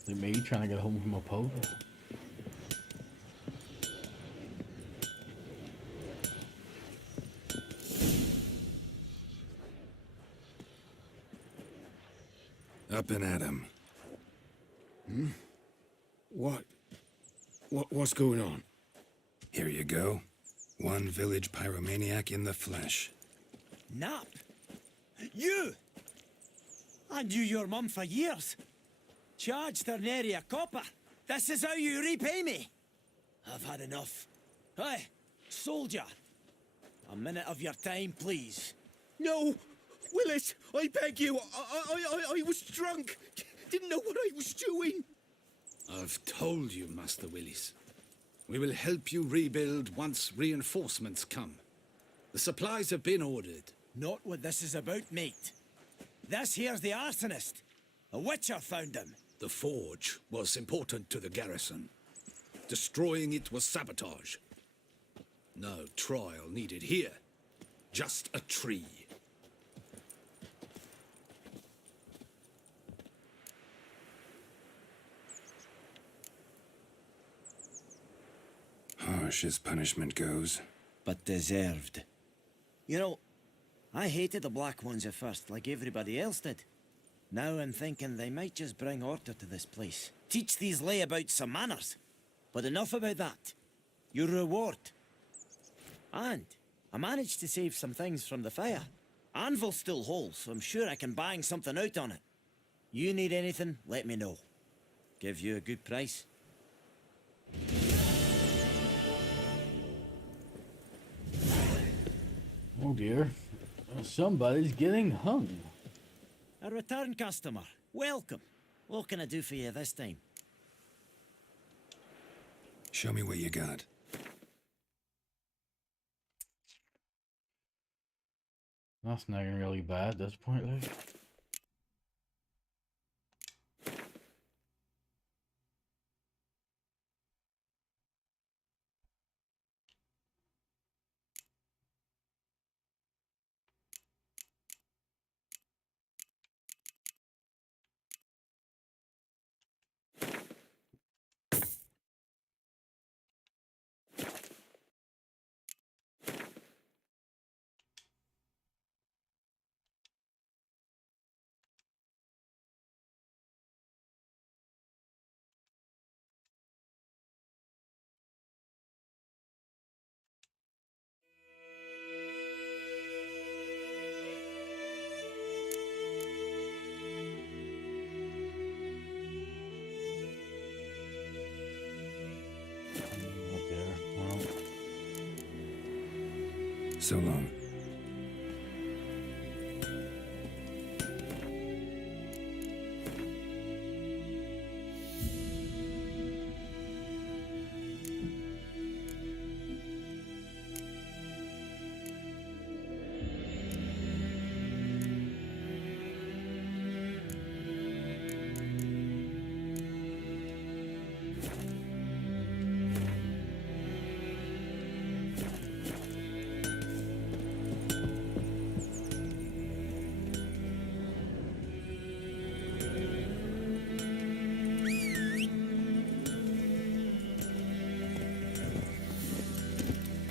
Is it me trying to get home from a pub? Up and at him. What's going on? Here you go. One village pyromaniac in the flesh. Nap? You! I knew your mum for years. Charged her nary a copper. This is how you repay me. I've had enough. Hey, soldier. A minute of your time, please. No! Willis, I beg you. I was drunk. Didn't know what I was doing. I've told you, Master Willis. We will help you rebuild once reinforcements come. The supplies have been ordered. Not what this is about, mate. This here's the arsonist. A witcher found him. The forge was important to the garrison. Destroying it was sabotage. No trial needed here. Just a tree. Harsh as punishment goes. But deserved. You know, I hated the Black Ones at first, like everybody else did. Now I'm thinking they might just bring order to this place. Teach these layabouts some manners. But enough about that. Your reward. And I managed to save some things from the fire. Anvil's still whole, so I'm sure I can bang something out on it. You need anything, let me know. Give you a good price. Oh dear. Somebody's getting hung. A return customer. Welcome. What can I do for you this time? Show me what you got. That's not even really bad at this point, like. So long.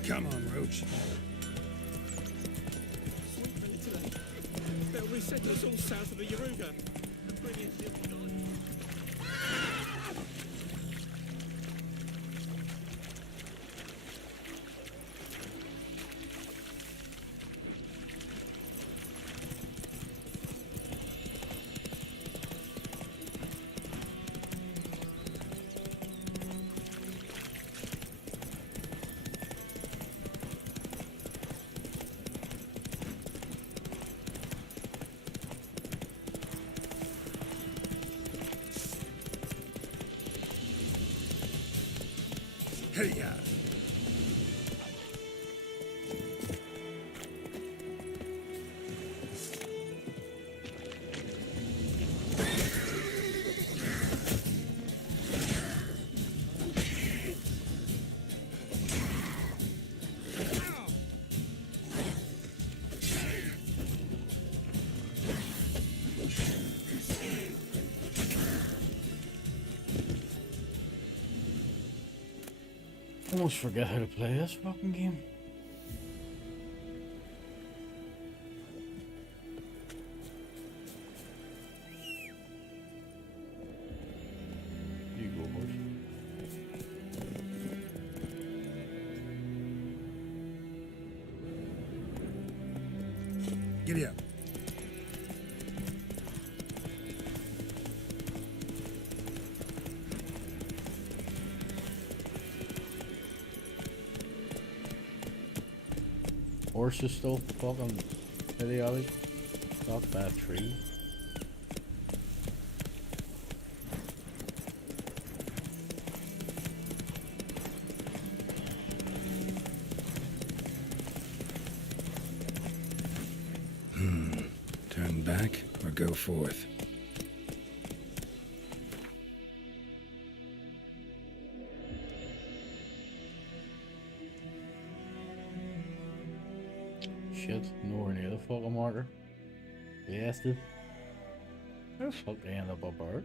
Come on, Roach. They'll reset us all south of the Yaruga. Hey-ya! Almost forget how to play this fucking game. You go, horse. Giddy up. Horse is still fucking idiotic. Stuck by a tree. Turn back or go forth? Shit, nowhere near the fucking marker. Bastard. Where the fuck they end up up there?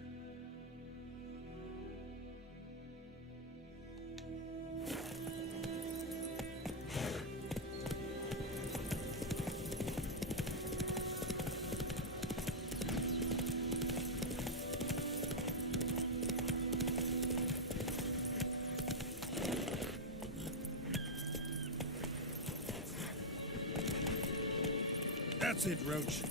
That's it, Roach.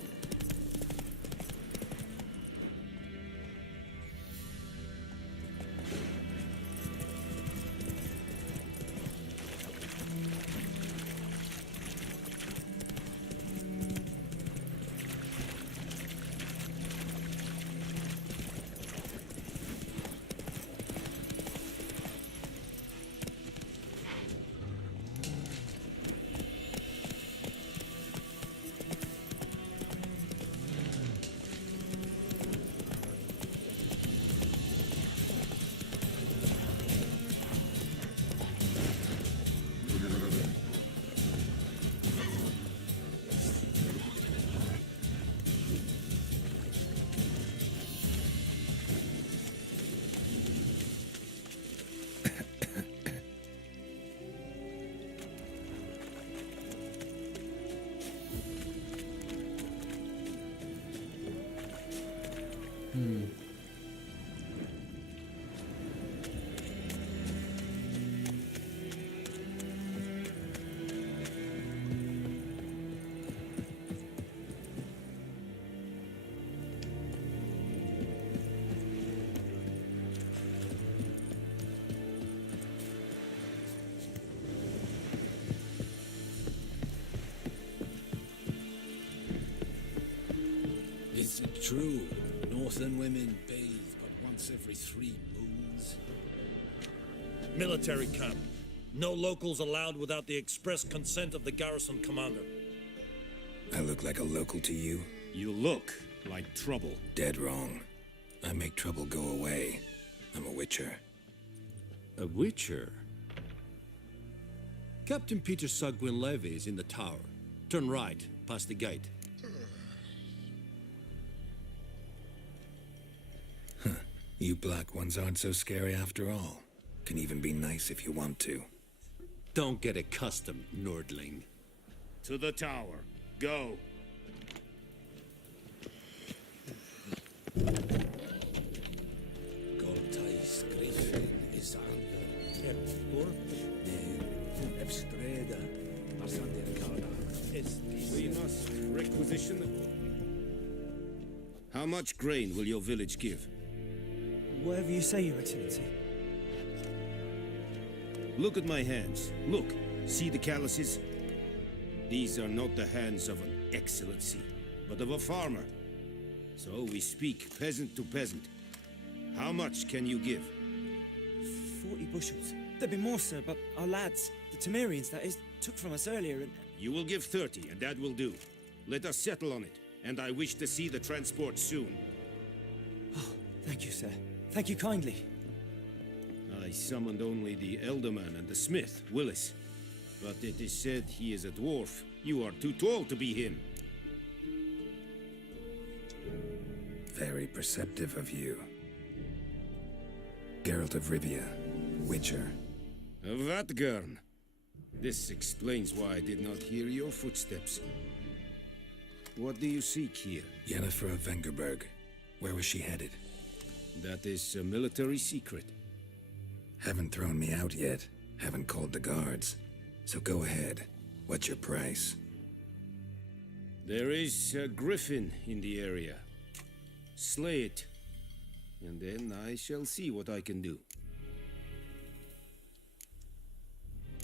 Is it true? Northern women bathe but once every 3 moons? Military camp. No locals allowed without the express consent of the garrison commander. I look like a local to you? You look like trouble. Dead wrong. I make trouble go away. I'm a witcher. A witcher? Captain Peter Sagwin Levy is in the tower. Turn right, past the gate. You black ones aren't so scary after all. Can even be nice if you want to. Don't get accustomed, Nordling. To the tower. Go. Goltais Griffin is under. Ebstreda, We must requisition them. How much grain will your village give? Whatever you say, Your Excellency. Look at my hands. Look. See the calluses? These are not the hands of an excellency, but of a farmer. So we speak peasant to peasant. How much can you give? 40 bushels. There'd be more, sir, but our lads, the Temerians, that is, took from us earlier and... You will give 30, and that will do. Let us settle on it, and I wish to see the transport soon. Oh, thank you, sir. Thank you kindly. I summoned only the Elderman and the smith, Willis. But it is said he is a dwarf. You are too tall to be him. Very perceptive of you. Geralt of Rivia, Witcher. Vatgern. This explains why I did not hear your footsteps. What do you seek here? Yennefer of Vengerberg. Where was she headed? That is a military secret. Haven't thrown me out yet. Haven't called the guards. So go ahead. What's your price? There is a griffin in the area. Slay it, and then I shall see what I can do.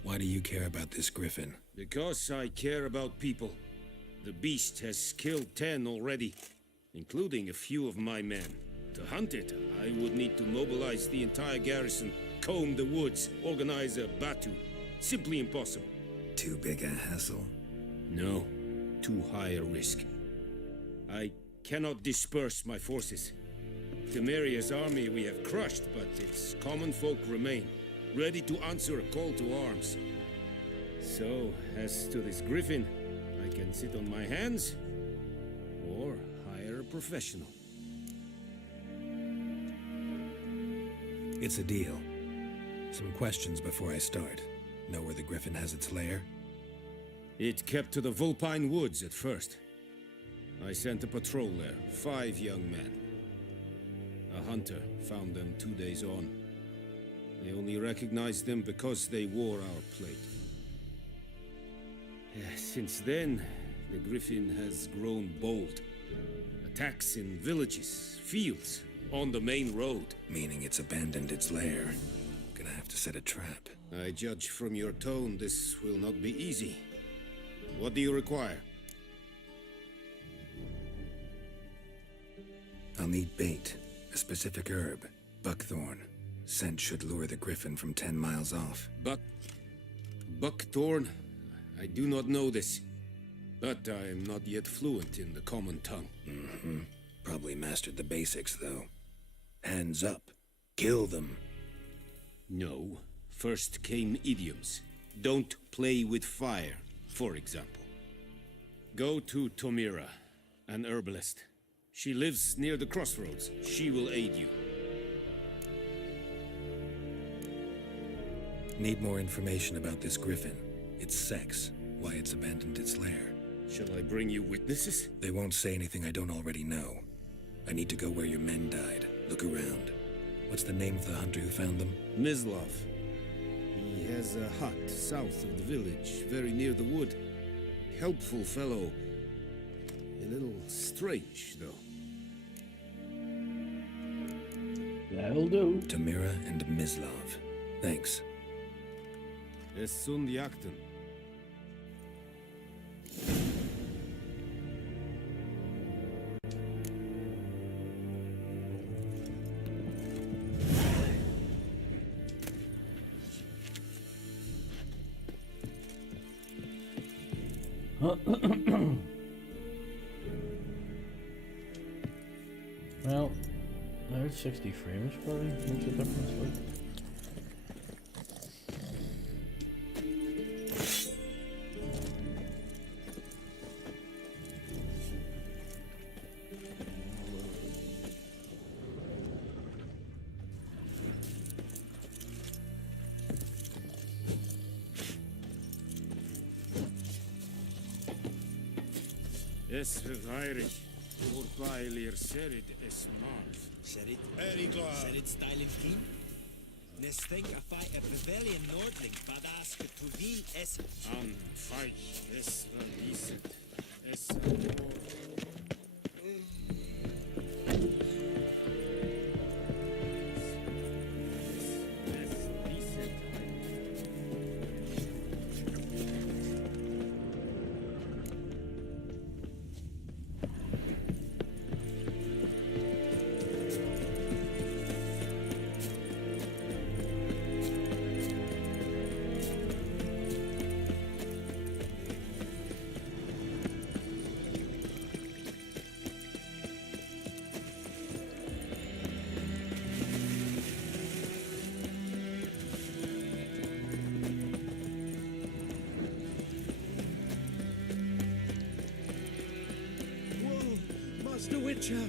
Why do you care about this griffin? Because I care about people. The beast has killed 10 already, including a few of my men. To hunt it, I would need to mobilize the entire garrison, comb the woods, organize a batu. Simply impossible. Too big a hassle? No, too high a risk. I cannot disperse my forces. Temeria's army we have crushed, but its common folk remain, ready to answer a call to arms. So, as to this griffin, I can sit on my hands, or hire a professional. It's a deal. Some questions before I start. Know where the griffin has its lair? It kept to the Vulpine Woods at first. I sent a patrol there, 5 young men. A hunter found them 2 days on. They only recognized them because they wore our plate. Since then, the griffin has grown bold. Attacks in villages, fields, on the main road. Meaning it's abandoned its lair. Gonna have to set a trap. I judge from your tone this will not be easy. What do you require? I'll need bait. A specific herb. Buckthorn. Scent should lure the griffin from 10 miles off. Buckthorn? I do not know this. But I am not yet fluent in the common tongue. Mm-hmm. Probably mastered the basics, though. Hands up. Kill them. No. First came idioms. Don't play with fire, for example. Go to Tomira, an herbalist. She lives near the crossroads. She will aid you. Need more information about this griffin. Its sex, why it's abandoned its lair. Shall I bring you witnesses? They won't say anything I don't already know. I need to go where your men died. Look around. What's the name of the hunter who found them? Mislav. He has a hut south of the village, very near the wood. Helpful fellow. A little strange, though. That'll do. Tamira and Mislav. Thanks. Es sunt jakten. Well, there's 60 frames probably. What's the difference like? Es verweirig. Voorbijleer serid es marv. Serid? Very glad. Serid styling keen? Nes think a fight a rebellion Nordling, badass to wien es... An feich es verlieset. Es... Master Witcher!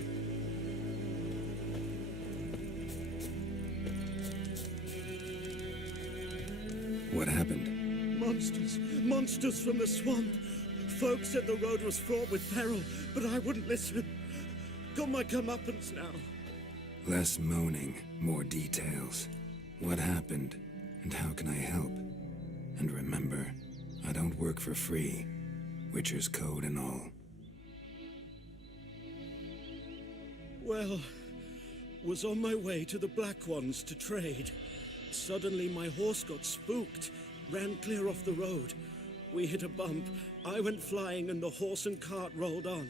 What happened? Monsters! Monsters from the swamp! Folk said the road was fraught with peril, but I wouldn't listen. Got my comeuppance now. Less moaning, more details. What happened, and how can I help? And remember, I don't work for free. Witcher's code and all. Well, was on my way to the Black Ones to trade. Suddenly my horse got spooked, ran clear off the road. We hit a bump, I went flying and the horse and cart rolled on.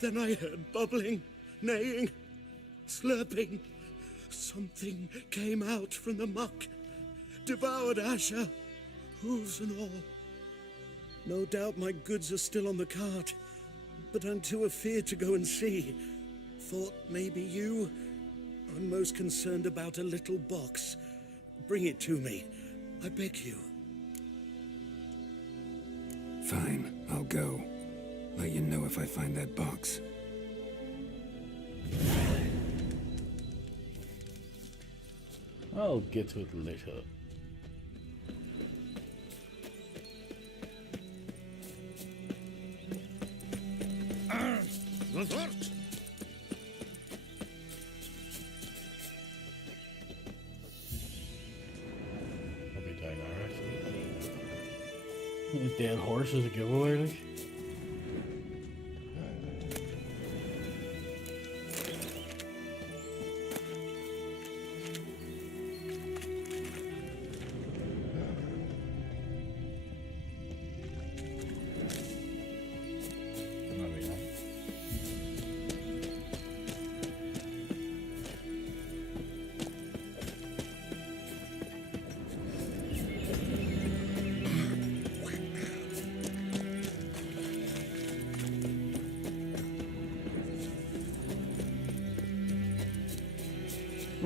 Then I heard bubbling, neighing, slurping. Something came out from the muck, devoured Asher, hooves and all. No doubt my goods are still on the cart, but I'm too afeard to go and see. Thought maybe you. I'm most concerned about a little box. Bring it to me, I beg you. Fine, I'll go. Let you know if I find that box. I'll get to it later. I'll be down there actually. Dead horse is a giveaway, like.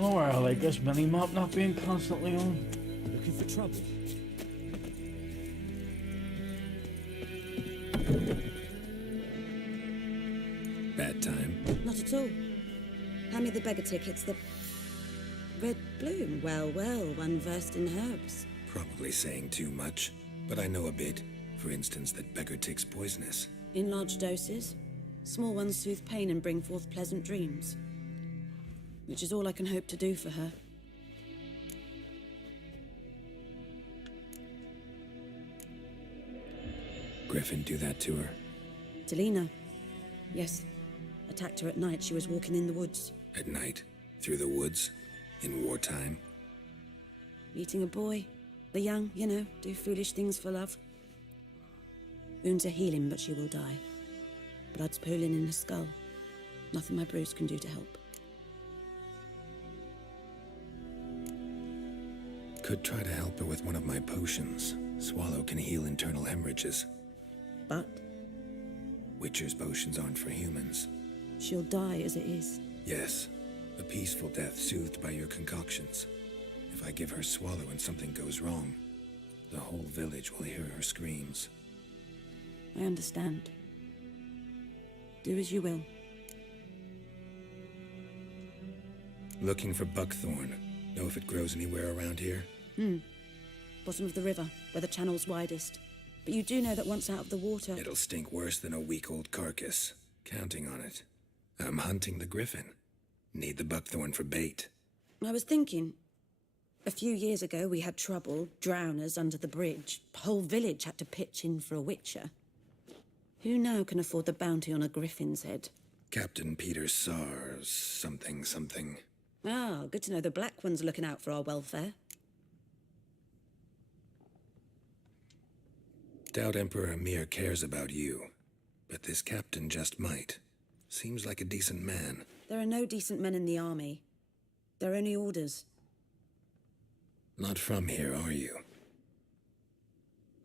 Oh, I like this mini-map not being constantly on. Looking for trouble? Bad time. Not at all. Hand me the beggar tickets, the red bloom. Well, well, one versed in herbs. Probably saying too much, but I know a bit. For instance, that beggar tick's poisonous. In large doses. Small ones soothe pain and bring forth pleasant dreams. Which is all I can hope to do for her. Griffin do that to her? Delina. Yes. Attacked her at night. She was walking in the woods. At night? Through the woods? In wartime? Meeting a boy. The young, you know, do foolish things for love. Wounds are healing, but she will die. Blood's pooling in her skull. Nothing my brews can do to help. Could try to help her with one of my potions. Swallow can heal internal hemorrhages. But? Witcher's potions aren't for humans. She'll die as it is. Yes. A peaceful death soothed by your concoctions. If I give her Swallow and something goes wrong, the whole village will hear her screams. I understand. Do as you will. Looking for buckthorn. Know if it grows anywhere around here? Bottom of the river, where the channel's widest. But you do know that once out of the water... It'll stink worse than a week-old carcass. Counting on it. I'm hunting the griffin. Need the buckthorn for bait. I was thinking... A few years ago, we had trouble, drowners under the bridge. The whole village had to pitch in for a witcher. Who now can afford the bounty on a griffin's head? Captain Peter Sars, something. Ah, good to know the Black One's looking out for our welfare. Doubt Emperor Emir cares about you, but this captain just might. Seems like a decent man. There are no decent men in the army. They're only orders. Not from here, are you?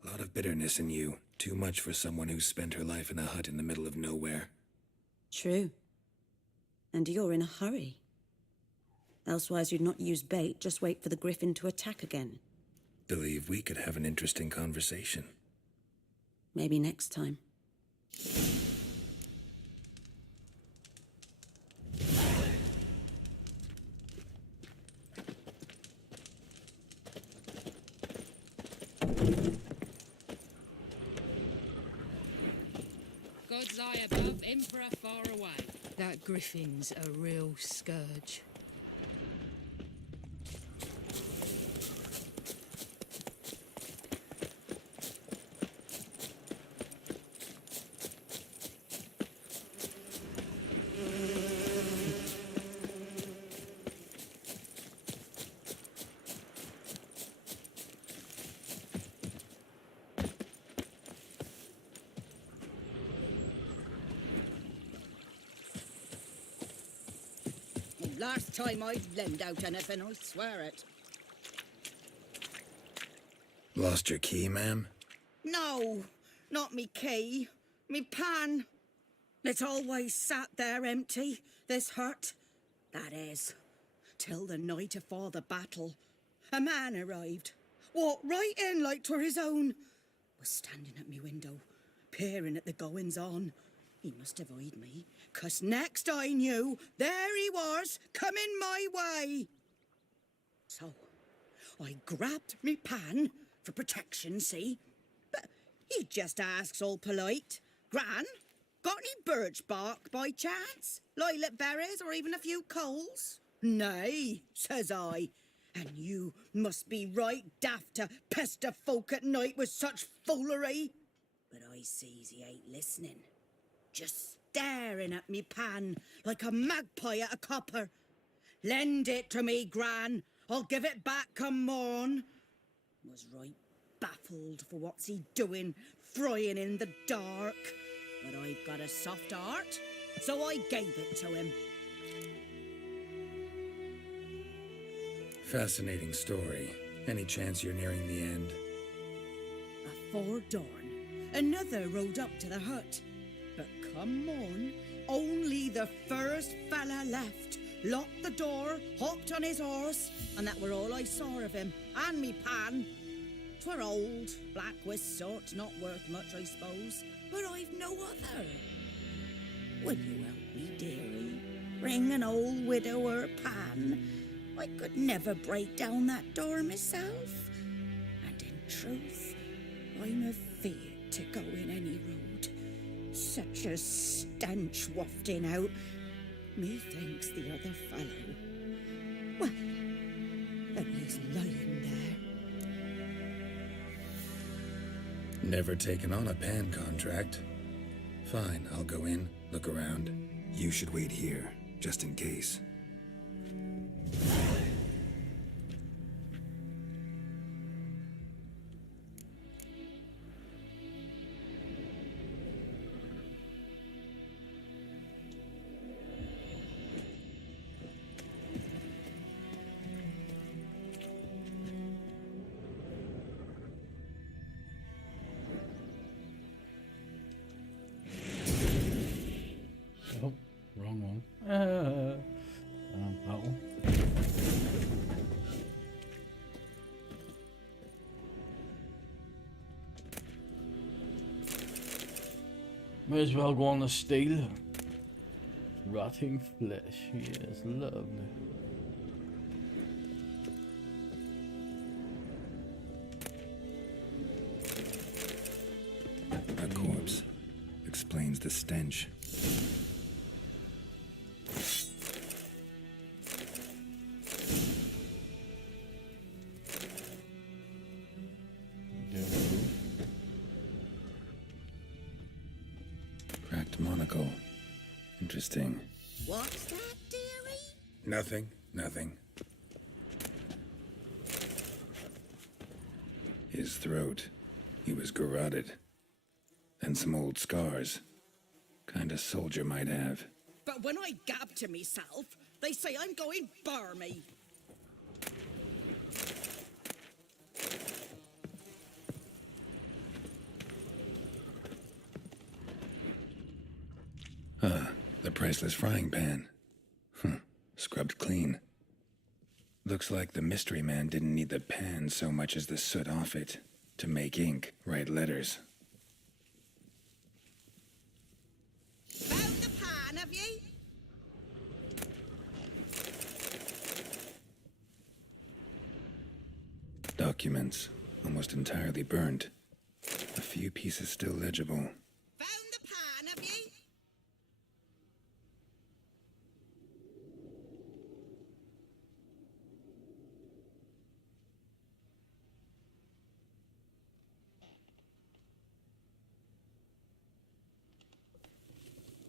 A lot of bitterness in you. Too much for someone who's spent her life in a hut in the middle of nowhere. True. And you're in a hurry. Elsewise you'd not use bait, just wait for the griffin to attack again. Believe we could have an interesting conversation. Maybe next time. God's eye above, Emperor far away. That griffin's a real scourge. Last time I'd lend out anything, I swear it. Lost your key, ma'am? No, not me key. Me pan. It's always sat there empty, this hut. That is, till the night afore the battle. A man arrived, walked right in like 'twere his own. Was standing at me window, peering at the goings-on. He must have eyed me, 'cause next I knew, there he was, coming my way. So, I grabbed me pan, for protection, see? But he just asks all polite, Gran, got any birch bark by chance? Lilac berries or even a few coals? Nay, says I. And you must be right daft to pester folk at night with such foolery. But I sees he ain't listening. Just staring at me pan like a magpie at a copper. Lend it to me, Gran. I'll give it back come morn. Was right baffled for what's he doing, frying in the dark. But I've got a soft heart, so I gave it to him. Fascinating story. Any chance you're nearing the end? Afore dawn, another rode up to the hut. But come on, only the first fella left. Locked the door, hopped on his horse, and that were all I saw of him, and me pan. 'Twere old, black with sort, not worth much, I suppose, but I've no other. Will you help me, dearie? Bring an old widower pan. I could never break down that door myself. And in truth, I'm afeard to go in any road. Such a stench wafting out. Methinks the other fellow. Well, then he's lying there. Never taken on a pan contract. Fine, I'll go in, look around. You should wait here, just in case. Oh, wrong one. That one. May as well go on the steel. Rotting flesh, yes, lovely. A corpse. Explains the stench. Cracked monocle. Interesting. What's that, dearie? Nothing, nothing. His throat. He was garroted. And some old scars. Kind of soldier might have. But when I gab to myself, they say I'm going barmy. The priceless frying pan. Scrubbed clean. Looks like the mystery man didn't need the pan so much as the soot off it to make ink, write letters. Found the pan, have ye? Documents, almost entirely burnt. A few pieces still legible. Found the pan, have ye?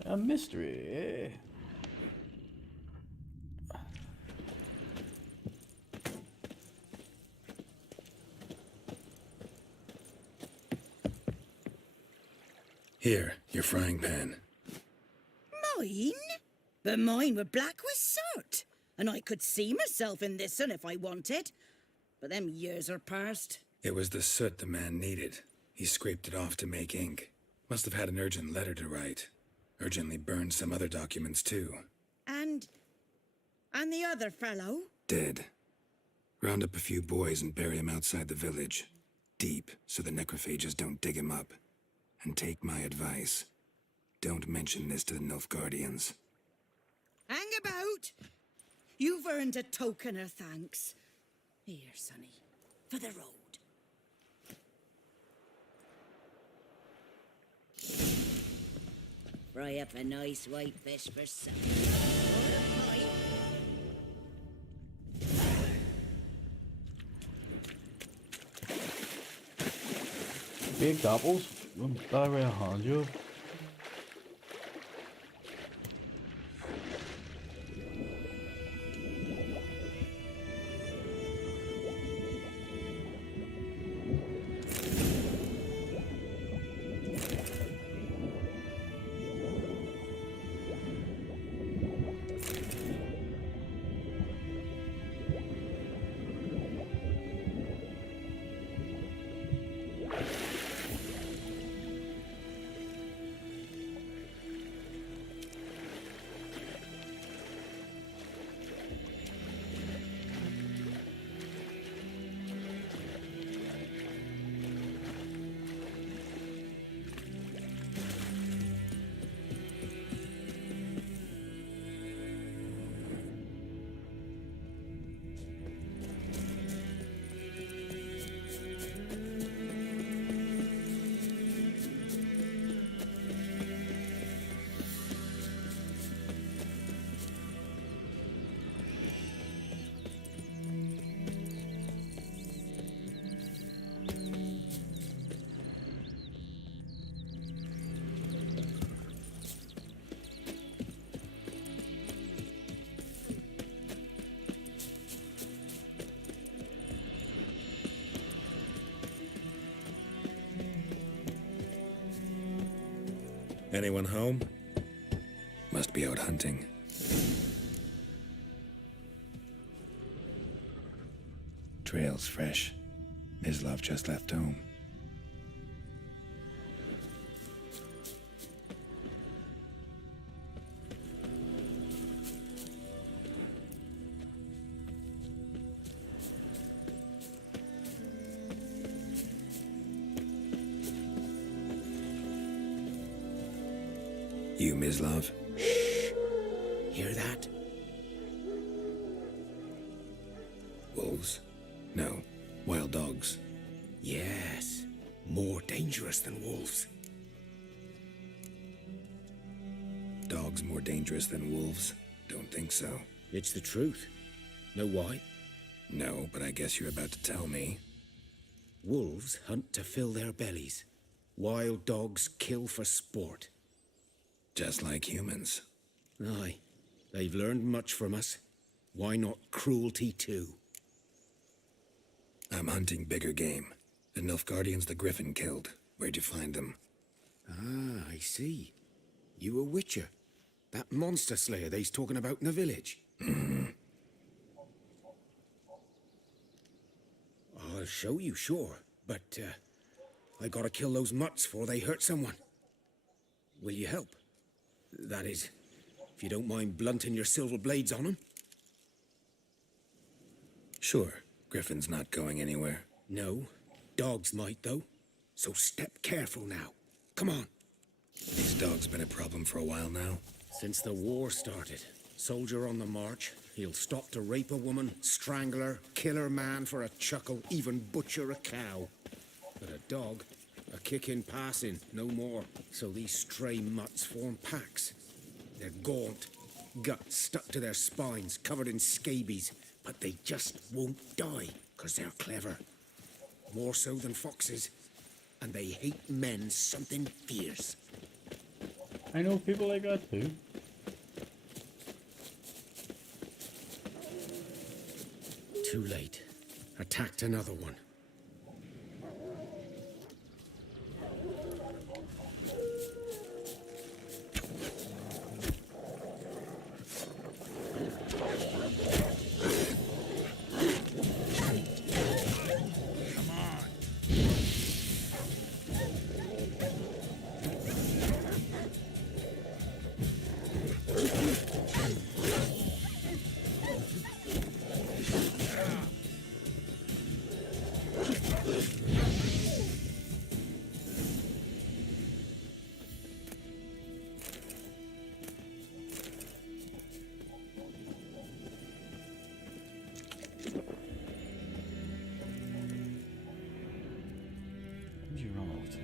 A mystery. Here, your frying pan. Mine? But mine were black with soot. and I could see myself in this one if I wanted. But them years are past. It was the soot the man needed. He scraped it off to make ink. Must have had an urgent letter to write. Urgently burned some other documents too. And the other fellow? Dead. Round up a few boys and bury him outside the village. Deep, so the necrophages don't dig him up. And take my advice. Don't mention this to the Nilfgaardians. Hang about! You've earned a token of thanks. Here, sonny, for the road. Fry up a nice white fish for supper. Baked apples? That way a hand job. Anyone home? Must be out hunting. Trail's fresh. Mislav just left home. You, Mislav? Hear that? Wolves? No. Wild dogs. Yes. More dangerous than wolves. Dogs more dangerous than wolves? Don't think so. It's the truth. Know why? No, but I guess you're about to tell me. Wolves hunt to fill their bellies. Wild dogs kill for sport. Just like humans. Aye. They've learned much from us. Why not cruelty too? I'm hunting bigger game. The Nilfgaardians the Griffin killed. Where'd you find them? Ah, I see. You a witcher. That monster slayer they's talking about in the village. I'll show you, sure. But, I gotta kill those mutts before they hurt someone. Will you help? That is, if you don't mind blunting your silver blades on them. Sure. Griffin's not going anywhere. No. Dogs might, though. So step careful now. Come on. These dogs been a problem for a while now? Since the war started. Soldier on the march. He'll stop to rape a woman, strangle her, kill her man for a chuckle, even butcher a cow. But a dog, a kick in passing, no more. So these stray mutts form packs. They're gaunt, guts stuck to their spines, covered in scabies. But they just won't die, 'cause they're clever. More so than foxes. And they hate men something fierce. I know people like that too. Too late. Attacked another one. Where'd you run off to?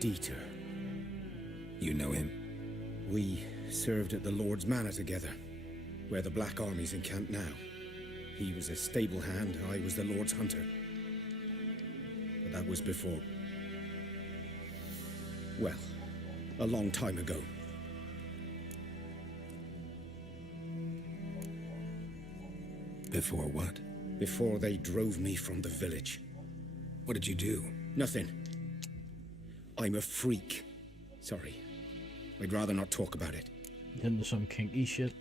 Dieter. You know him? We served at the Lord's Manor together, where the Black Army's encamped now. He was a stable hand, I was the Lord's hunter. But that was before... well, a long time ago. Before what? Before they drove me from the village. What did you do? Nothing. I'm a freak. Sorry. I'd rather not talk about it. Into some kinky shit.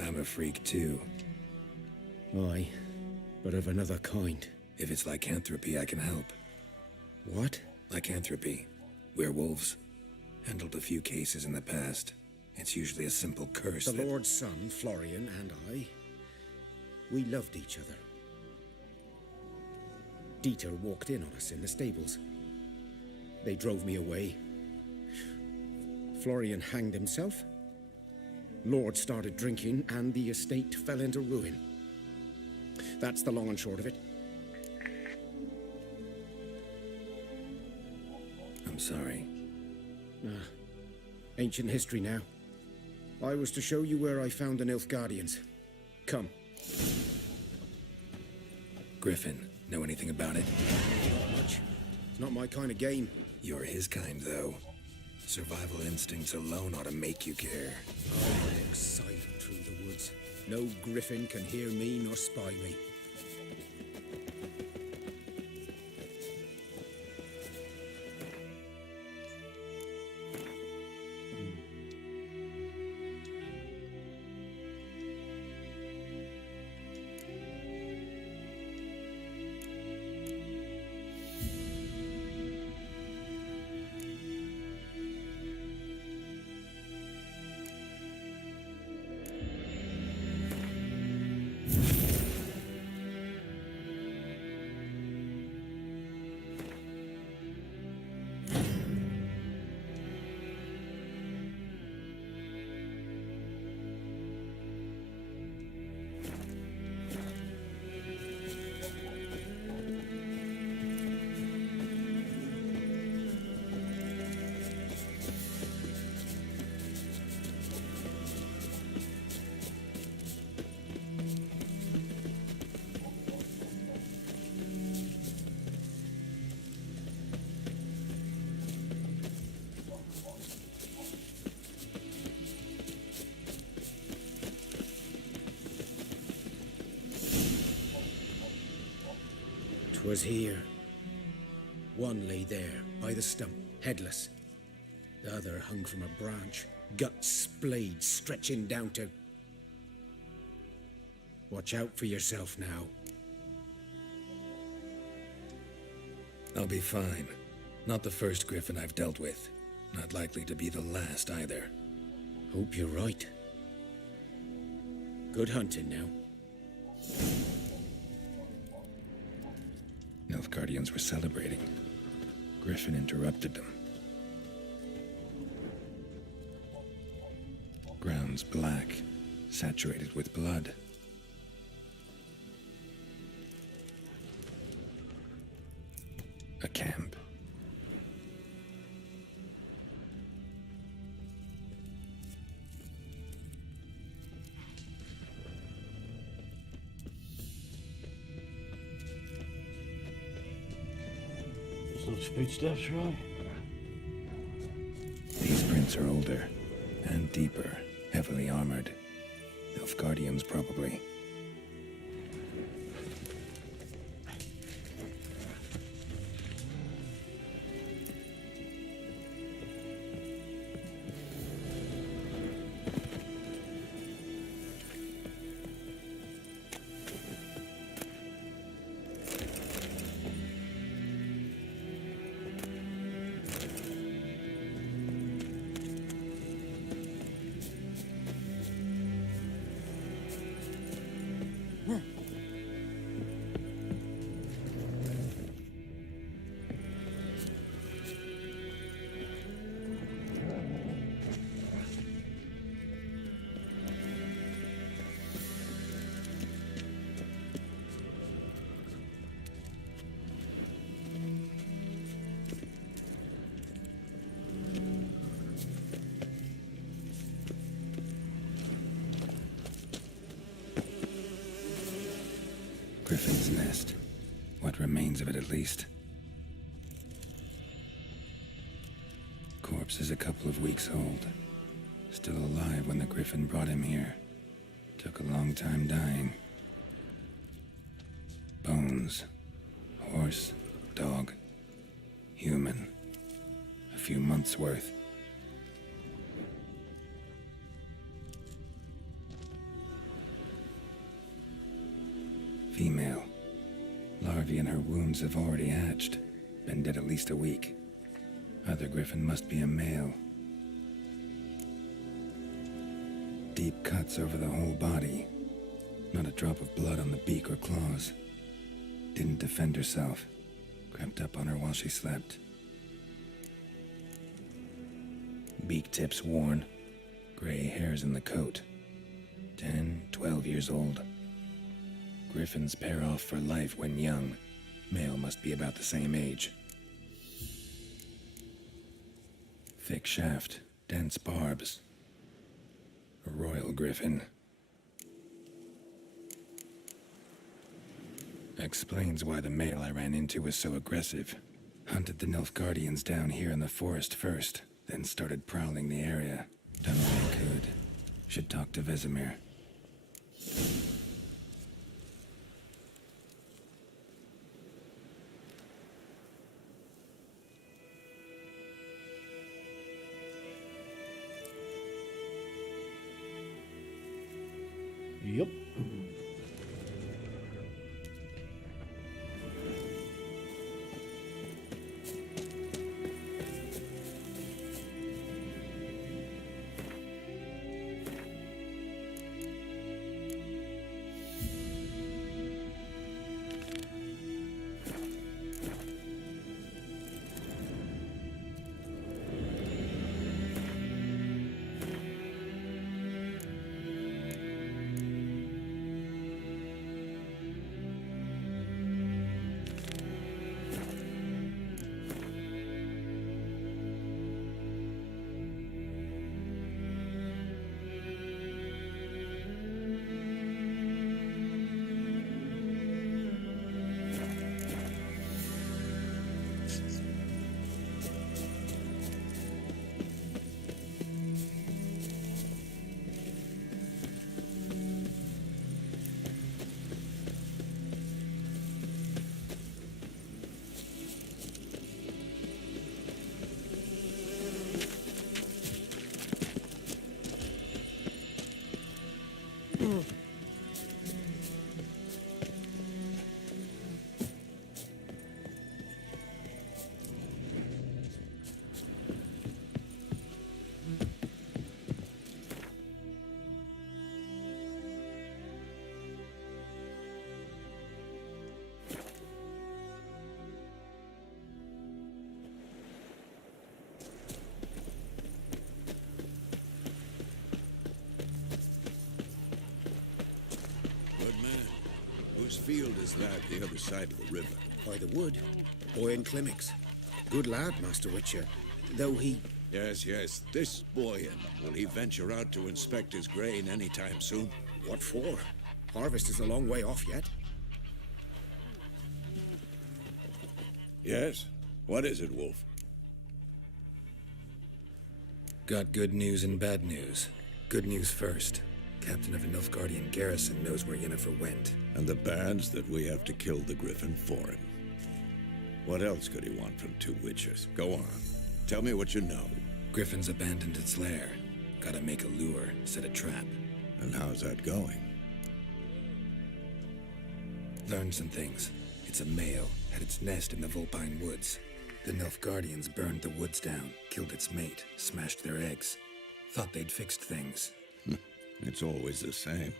I'm a freak too. Aye, but of another kind. If it's lycanthropy, I can help. What? Lycanthropy. Werewolves. Handled a few cases in the past. It's usually a simple curse The that... Lord's son, Florian, and I, we loved each other. Dieter walked in on us in the stables. They drove me away. Florian hanged himself. Lord started drinking, and the estate fell into ruin. That's the long and short of it. I'm sorry. Ancient history now. I was to show you where I found the Nilfgaardians. Come. Griffin, know anything about it? Not much. It's not my kind of game. You're his kind, though. Survival instincts alone ought to make you care. I walk silent through the woods. No griffin can hear me nor spy me. Was here. One lay there, by the stump, headless. The other hung from a branch, guts splayed, stretching down to... Watch out for yourself now. I'll be fine. Not the first griffin I've dealt with. Not likely to be the last either. Hope you're right. Good hunting now. Nilfgaardians were celebrating. Griffin interrupted them. Ground's black, saturated with blood. A camp. Those footsteps, right? These prints are older and deeper, heavily armored. Nilfgaardians, probably. What remains of it, at least. Corpse is a couple of weeks old. Still alive when the Griffin brought him here. Took a long time dying. Bones. Horse. Dog. Human. A few months' worth. Female. Larvae in her wounds have already hatched. Been dead at least a week. Other Griffin must be a male. Deep cuts over the whole body. Not a drop of blood on the beak or claws. Didn't defend herself. Crept up on her while she slept. Beak tips worn. Gray hairs in the coat. 10, 12 years old. Griffins pair off for life when young. Male must be about the same age. Thick shaft, dense barbs. A royal griffin. Explains why the male I ran into was so aggressive. Hunted the Nilfgaardians down here in the forest first, then started prowling the area. Done what I could. Should talk to Vesemir. Yup. Whose field is that the other side of the river? By the wood. Boy in Clemmix. Good lad, Master Witcher. Though he... Yes, yes. This boy, will he venture out to inspect his grain any time soon? What for? Harvest is a long way off yet. Yes? What is it, Wolf? Got good news and bad news. Good news first. Captain of a Nilfgaardian garrison knows where Yennefer went. And the bad's that we have to kill the Griffin for him. What else could he want from two witches? Go on. Tell me what you know. Griffin's abandoned its lair. Gotta make a lure, set a trap. And how's that going? Learned some things. It's a male, had its nest in the Vulpine Woods. The Nilfgaardians burned the woods down, killed its mate, smashed their eggs. Thought they'd fixed things. It's always the same.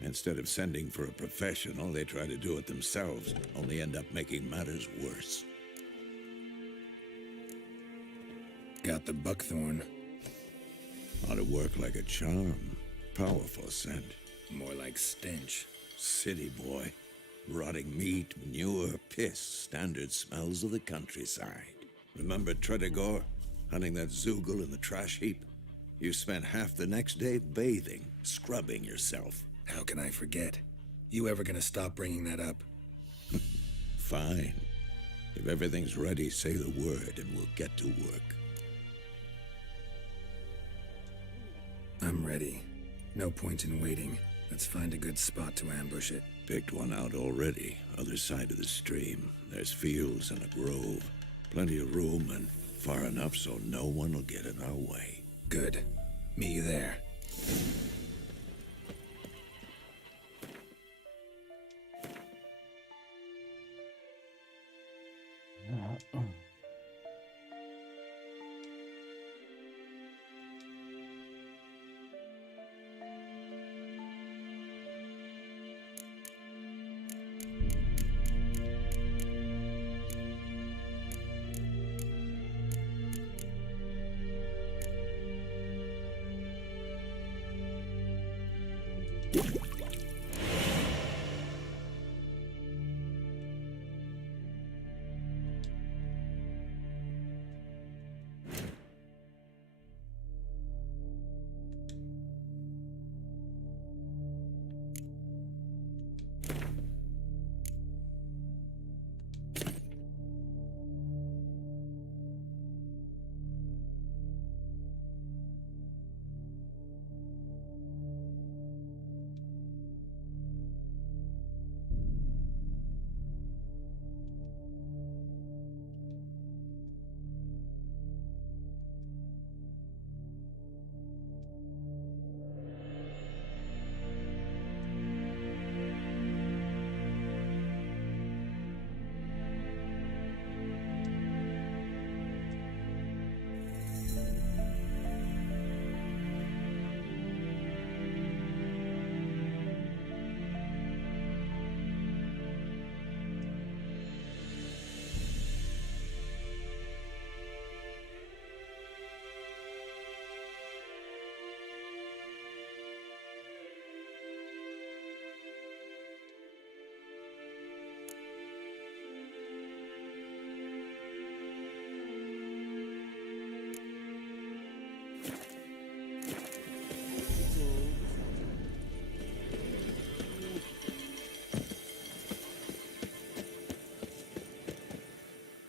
Instead of sending for a professional, they try to do it themselves, only end up making matters worse. Got the buckthorn. Ought to work like a charm. Powerful scent. More like stench. City boy. Rotting meat, manure, piss. Standard smells of the countryside. Remember Tredegor? Hunting that Zoogle in the trash heap? You spent half the next day bathing, scrubbing yourself. How can I forget? You ever gonna stop bringing that up? Fine. If everything's ready, say the word and we'll get to work. I'm ready. No point in waiting. Let's find a good spot to ambush it. Picked one out already. Other side of the stream. There's fields and a grove. Plenty of room and far enough so no one will get in our way. Good. Meet you there.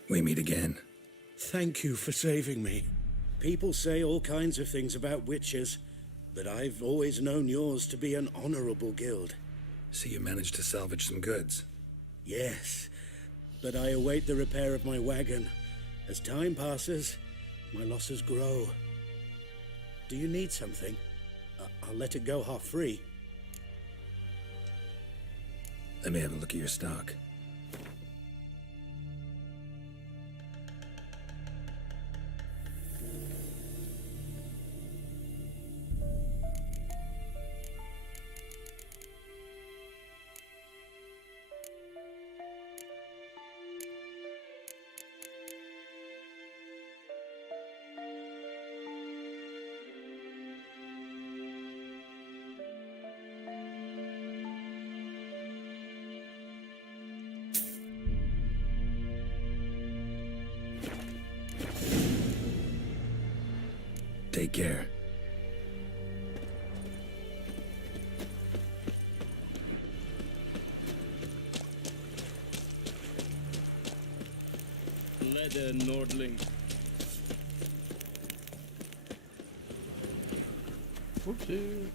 We meet again. Thank you for saving me. People say all kinds of things about witches, but I've always known yours to be an honorable guild. So you managed to salvage some goods? Yes, but I await the repair of my wagon. As time passes, my losses grow. Do you need something? I'll let it go half-free. Let me have a look at your stock. Take care. Leather, Nordling. Whoopsie.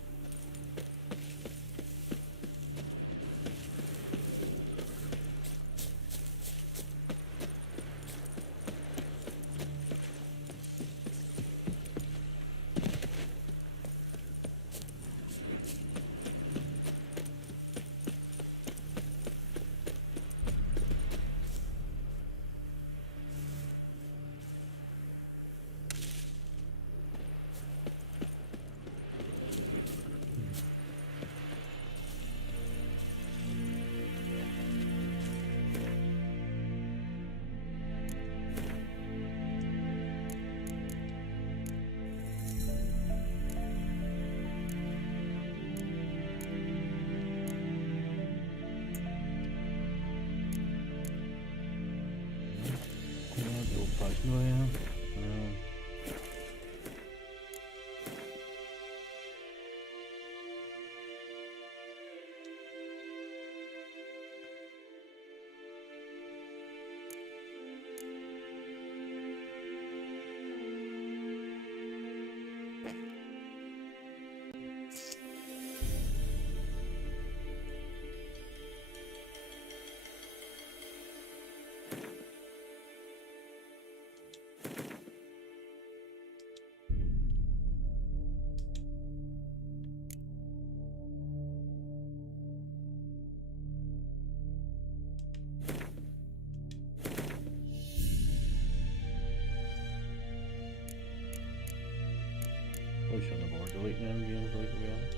Them games like reality.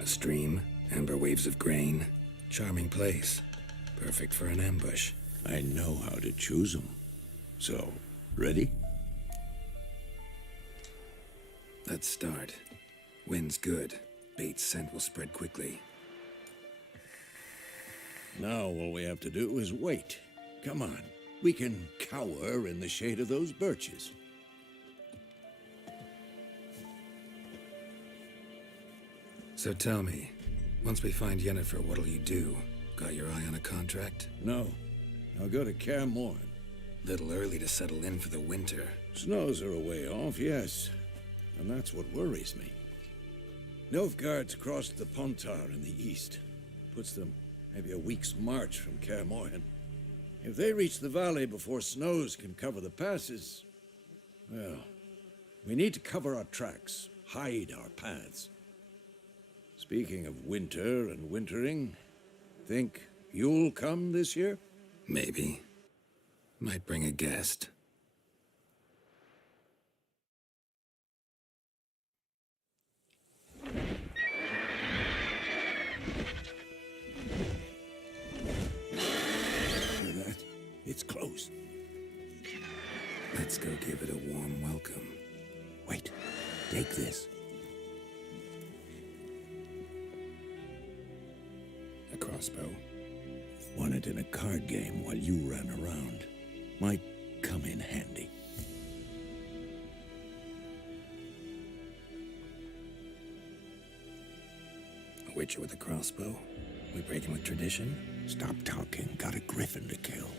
A stream, amber waves of grain. Charming place. Perfect for an ambush. I know how to choose them. So, ready? Let's start. Wind's good. Bait's scent will spread quickly. Now all we have to do is wait. Come on. We can cower in the shade of those birches. So tell me, once we find Yennefer, what'll you do? Got your eye on a contract? No. I'll go to Kaer Morhen. Little early to settle in for the winter. Snows are a way off, yes. And that's what worries me. Nilfgaard's crossed the Pontar in the east. Puts them maybe a week's march from Kaer Morhen. If they reach the valley before snows can cover the passes, well, we need to cover our tracks, hide our paths. Speaking of winter and wintering, think you'll come this year? Maybe. Might bring a guest. Hear that? It's close. Let's go give it a warm welcome. Wait, take this. A crossbow. Won it in a card game while you ran around. Might come in handy. A witcher with a crossbow? We breaking with tradition? Stop talking. Got a griffin to kill.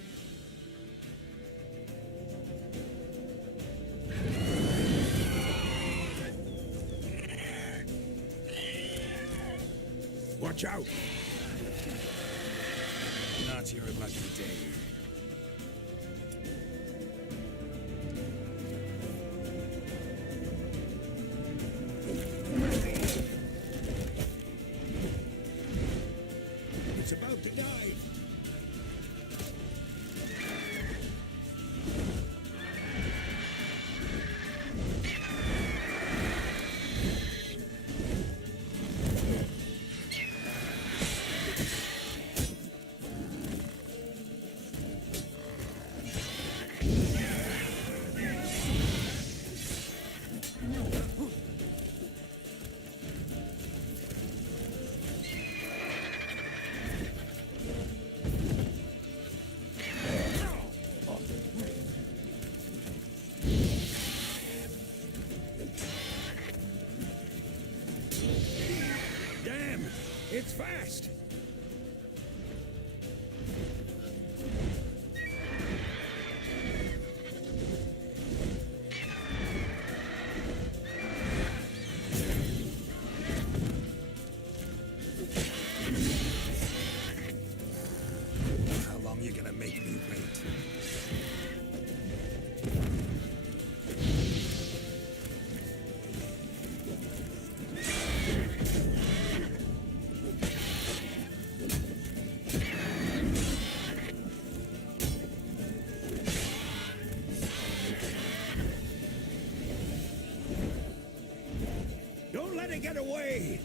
Watch out! Not your lucky day. It's about to die. Damn! It's fast! How long you gonna make me wait? Don't let it get away!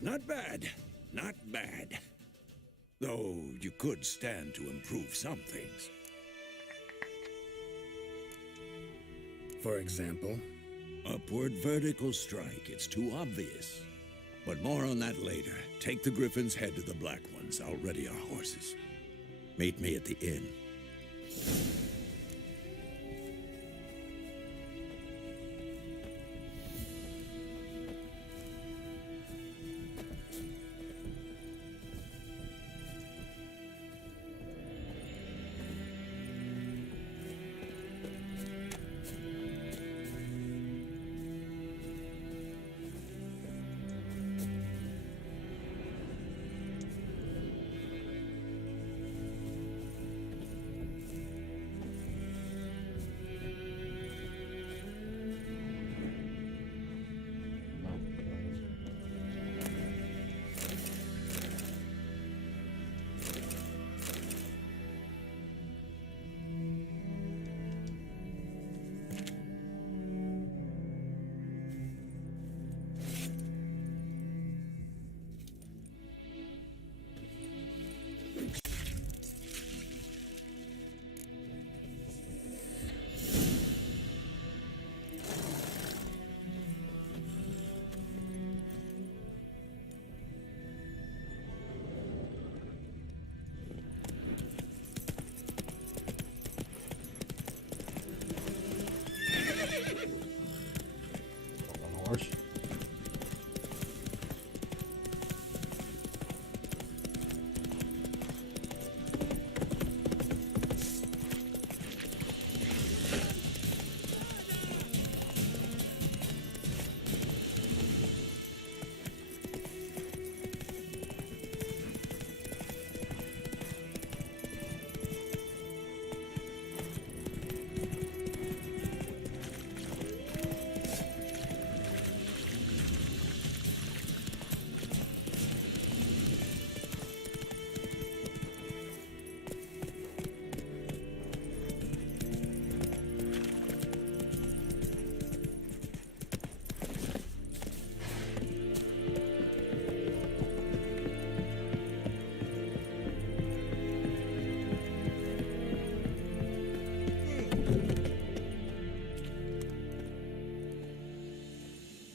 Not bad. Not bad. Though you could stand to improve some things. For example? Upward vertical strike. It's too obvious. But more on that later. Take the Griffin's head to the Black Ones. I'll ready our horses. Meet me at the inn. Horse.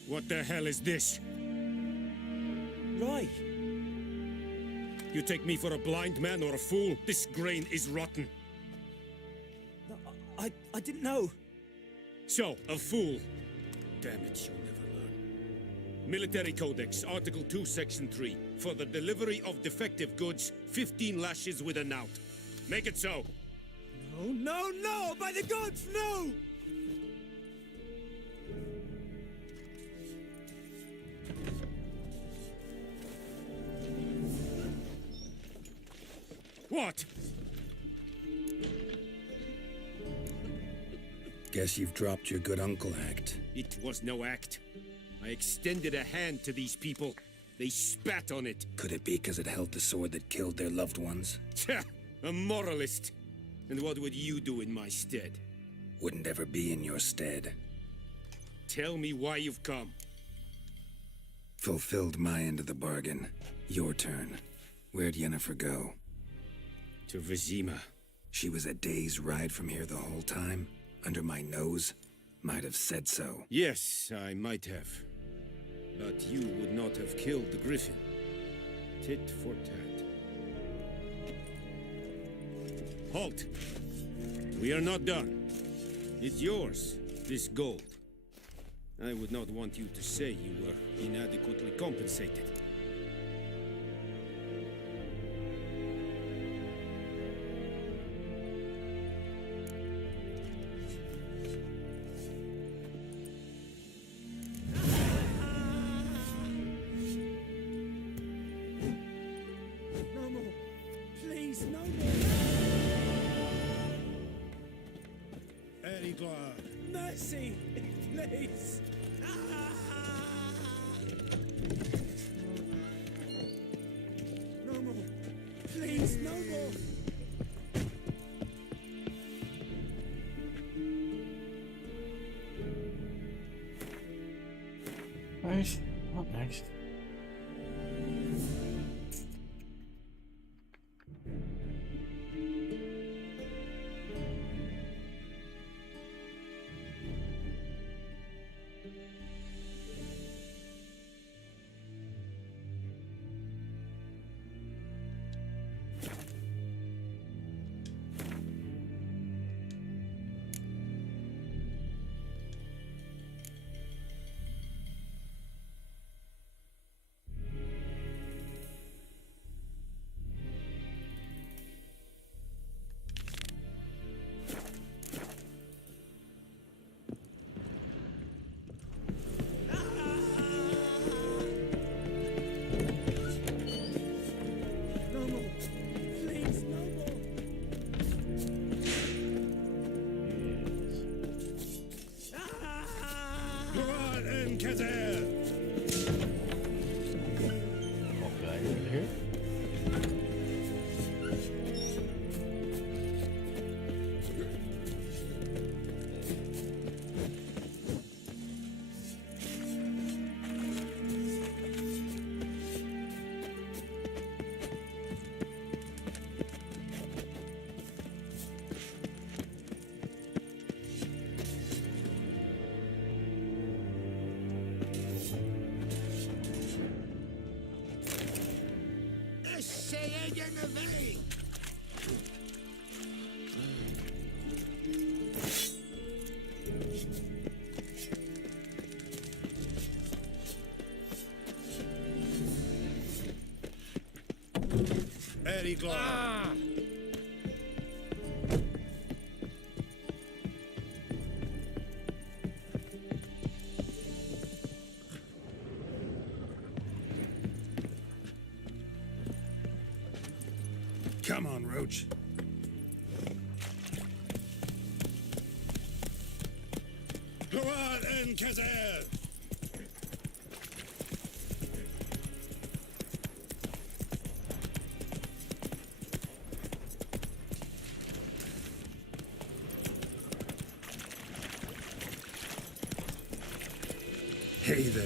What the hell is this? Right. You take me for a blind man or a fool? This grain is rotten. I didn't know. So, a fool. Damn it, you'll never learn. Military Codex, Article 2, Section 3. For the delivery of defective goods, 15 lashes with a knout. Make it so. No, no, no! By the gods, no! What? Guess you've dropped your good uncle act. It was no act. I extended a hand to these people. They spat on it. Could it be because it held the sword that killed their loved ones? Tch, a moralist. And what would you do in my stead? Wouldn't ever be in your stead. Tell me why you've come. Fulfilled my end of the bargain. Your turn. Where'd Yennefer go? To Vizima. She was a day's ride from here the whole time? Under my nose? Might have said so. Yes, I might have. But you would not have killed the griffin. Tit for tat. Halt! We are not done. It's yours, this gold. I would not want you to say you were inadequately compensated. No more. Please, no more. Very glad. Mercy, please. No more. Please, no more. Right, what next? and Kazer! Okay, over here. Very glad. Come on, Roach. Glad and Kazer! Hey there.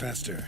Faster.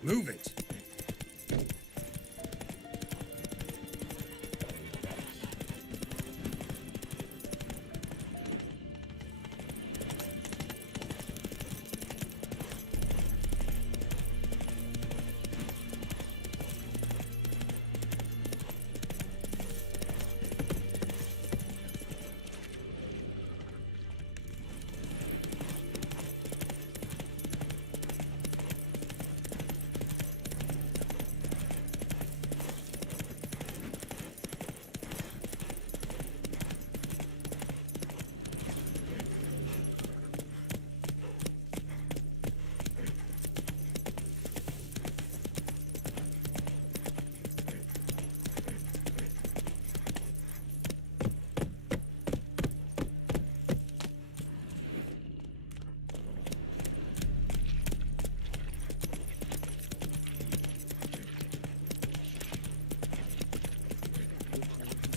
Move it.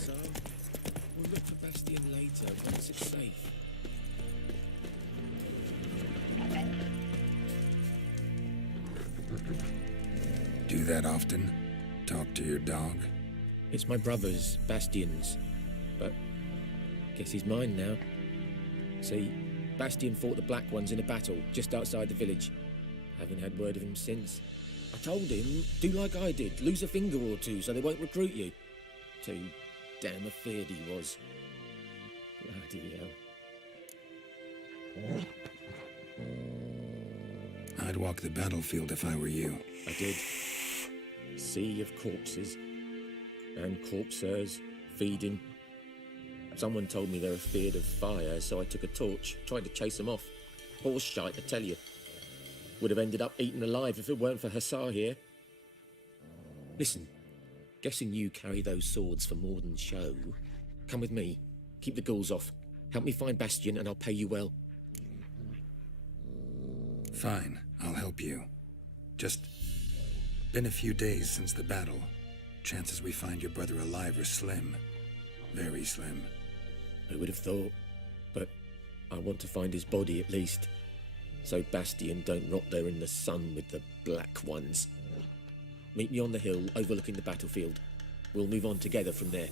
So, we'll look for Bastion later once it's safe. Do that often? Talk to your dog? It's my brother's, Bastion's, but guess he's mine now. See, Bastion fought the Black Ones in a battle just outside the village. Haven't had word of him since. I told him, do like I did, lose a finger or two so they won't recruit you. Too damn afeard he was. Bloody hell. I'd walk the battlefield if I were you. I did. Sea of corpses. And corpsers, feeding. Someone told me they're afeard of fire, so I took a torch, tried to chase them off. Horse shite, I tell you. Would have ended up eaten alive if it weren't for Hussar here. Listen, guessing you carry those swords for more than show. Come with me. Keep the ghouls off. Help me find Bastion and I'll pay you well. Fine, I'll help you. Just been a few days since the battle. Chances we find your brother alive are slim. Very slim. Who would have thought? But I want to find his body at least. So Bastion don't rot there in the sun with the Black Ones. Meet me on the hill overlooking the battlefield. We'll move on together from there.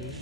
too.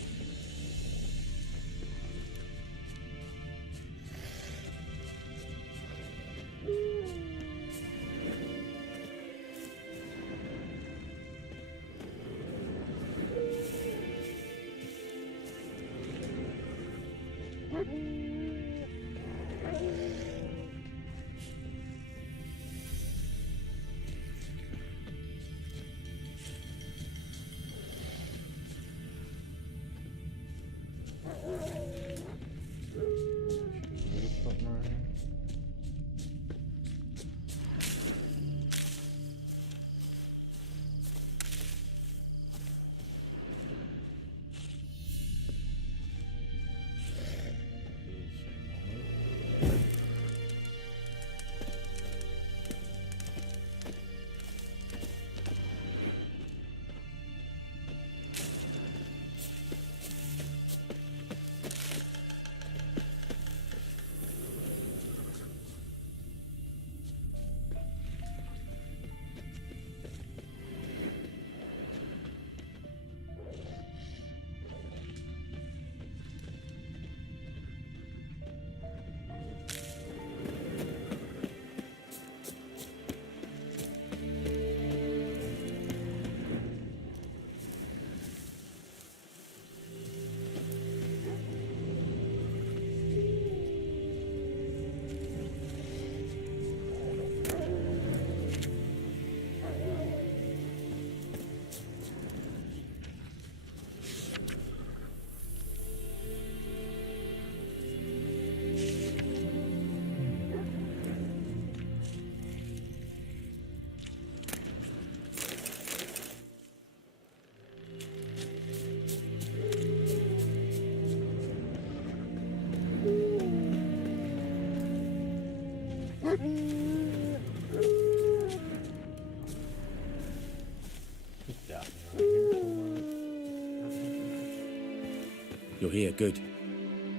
You're here, good.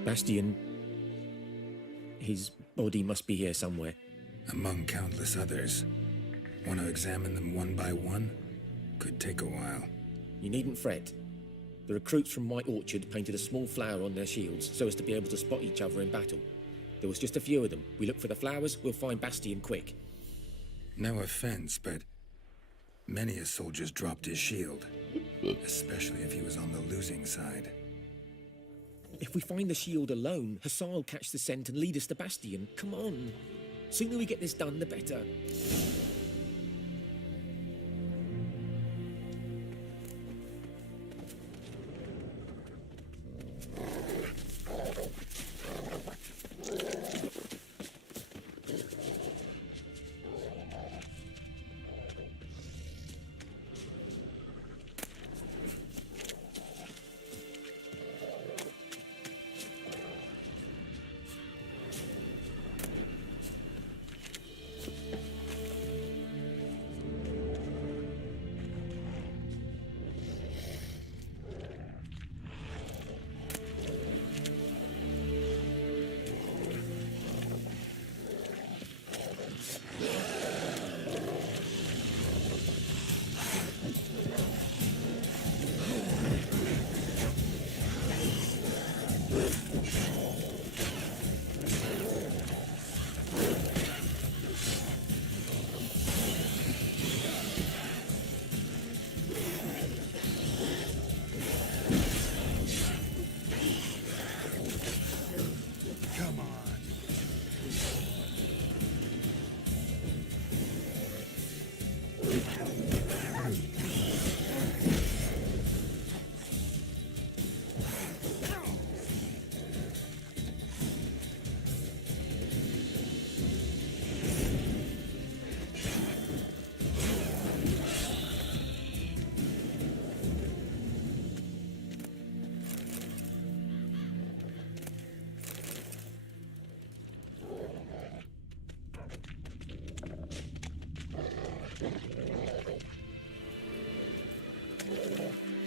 Bastion... his body must be here somewhere. Among countless others. Want to examine them one by one? Could take a while. You needn't fret. The recruits from White Orchard painted a small flower on their shields so as to be able to spot each other in battle. There was just a few of them. We look for the flowers, we'll find Bastion quick. No offense, but many a soldier's dropped his shield. Especially if he was on the losing side. If we find the shield alone, Hussar will catch the scent and lead us to Bastion. Come on. Sooner we get this done, the better.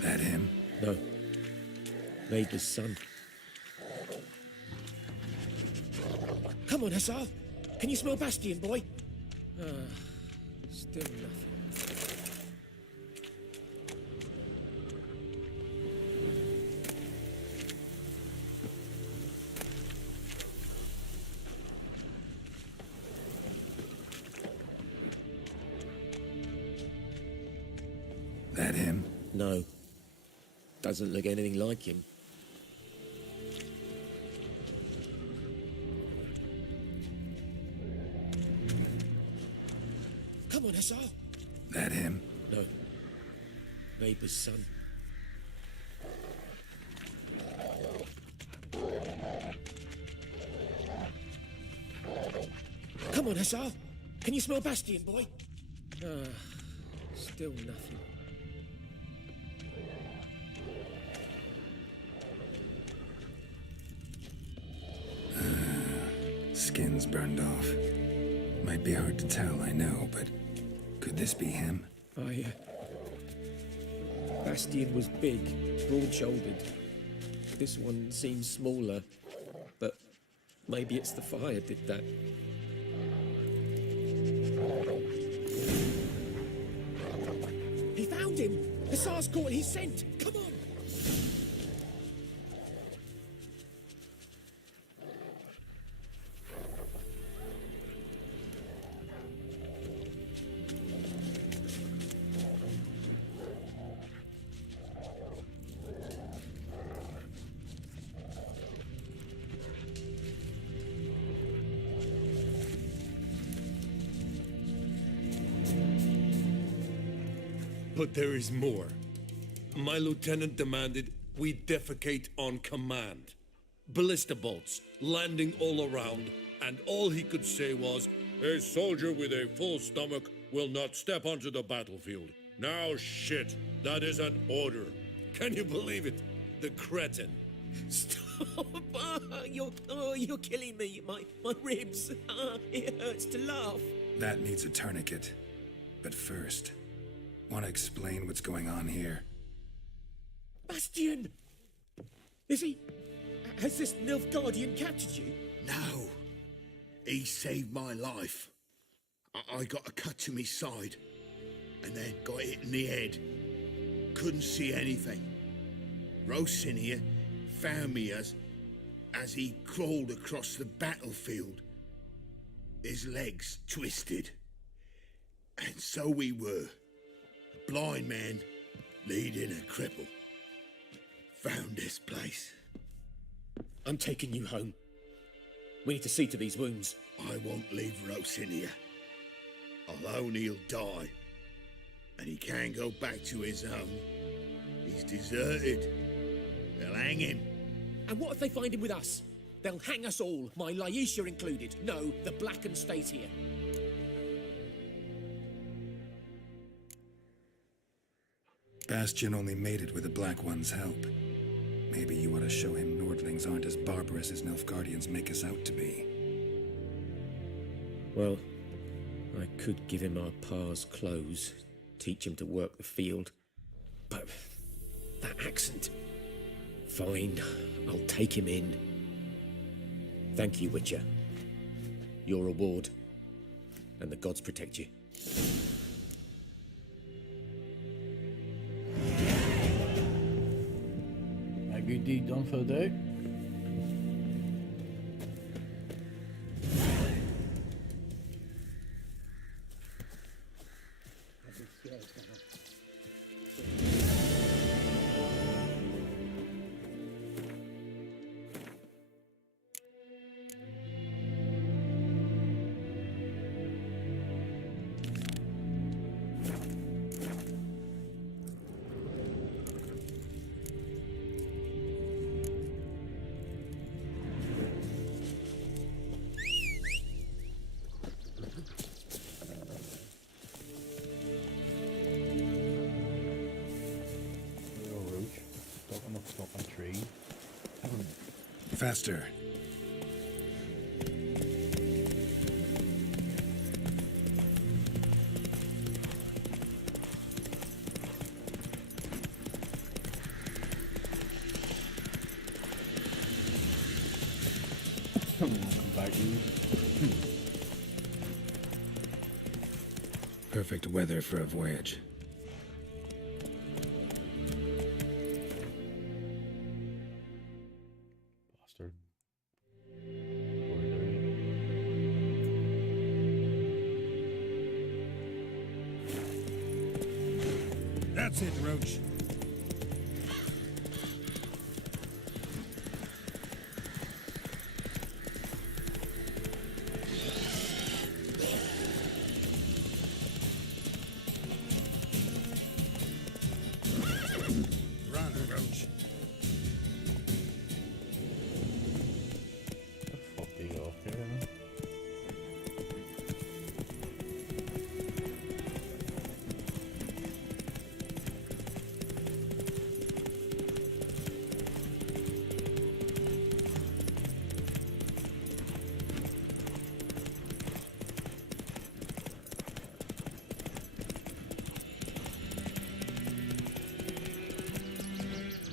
That him? No. Vader's son. Come on, Hussar. Can you smell Bastion, boy? Still nothing. That him? No. Doesn't look anything like him. Come on, Hussar. That him? No. Neighbour's son. Come on, Hussar. Can you smell Bastion, boy? Still nothing. Skin's burned off. Might be hard to tell, I know, but could this be him? Bastion was big, broad-shouldered. This one seems smaller, but maybe it's the fire did that. He found him! Hussar's caught his scent! Come on! But there is more. My lieutenant demanded we defecate on command. Ballista bolts landing all around, and all he could say was, "A soldier with a full stomach will not step onto the battlefield." Now shit, that is an order. Can you believe it? The cretin. Stop! You're killing me. My ribs. It hurts to laugh. That needs a tourniquet. But first, want to explain what's going on here? Bastion! Is he... Has this Nilfgaardian captured you? No. He saved my life. I got a cut to me side, and then got hit in the head. Couldn't see anything. Rosin here found me as he crawled across the battlefield. His legs twisted. And so we were. A blind man leading a cripple. Found this place. I'm taking you home. We need to see to these wounds. I won't leave Rosin here. Alone he'll die. And he can't go back to his own. He's deserted. They'll hang him. And what if they find him with us? They'll hang us all, my Laisha included. No, the Blackened stays here. Bastion only made it with the Black One's help. Maybe you want to show him Nordlings aren't as barbarous as Nilfgaardians make us out to be. Well, I could give him our pa's clothes, teach him to work the field. But that accent... Fine, I'll take him in. Thank you, Witcher. Your reward. And the gods protect you. A good deed done for the day. Faster. Perfect weather for a voyage. That's it, Roach. Run, Roach. Fuck you off here, man.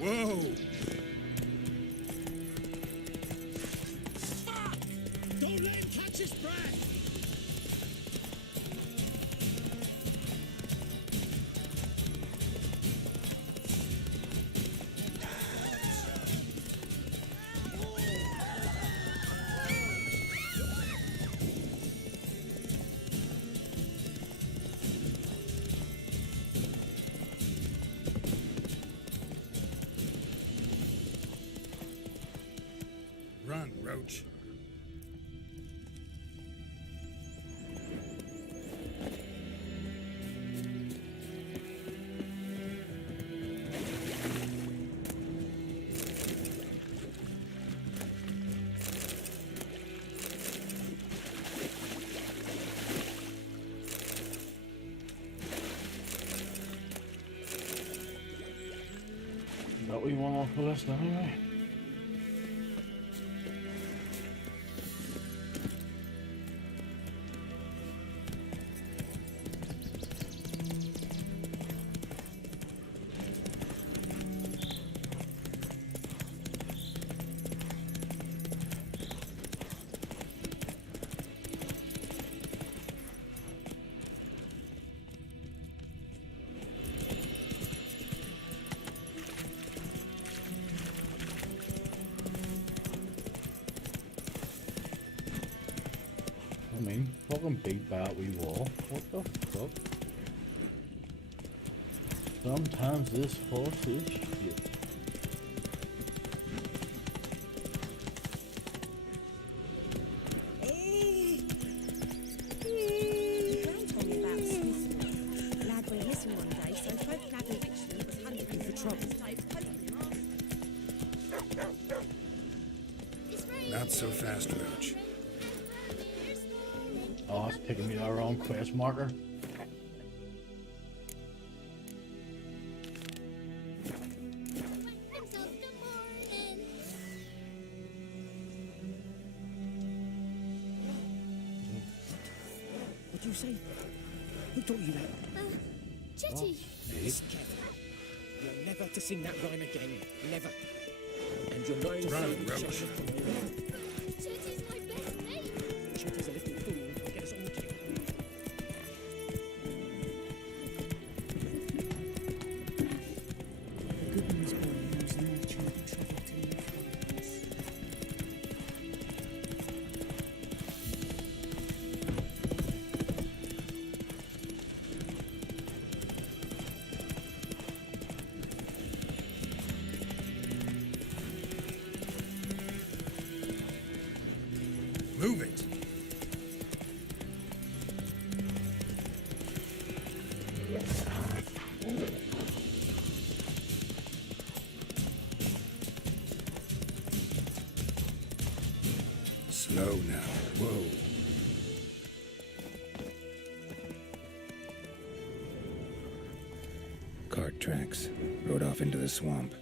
Whoa! Fuck! Don't let him catch his breath! Run, Roach. That we want off the list anyway. I mean, fucking big bat we wall. What the fuck? Sometimes this horse is shit. Graham told me about Smith. Lad went missing one day, so folk gathered Richmond was hunting for trouble. Not so fast, Roach. Oh, it's taking me to the wrong quest marker. What'd you say? Who taught you that? Jetty. Listen carefully. You're never to sing that rhyme again. Never. And you're not to Run, sing Roach. Jetty's my best mate. Chetty's a little fool. He'll get us all killed. The good news boy knows no trouble to leave us. Move it. Slow now. Whoa. Cart tracks. Rode off into the swamp.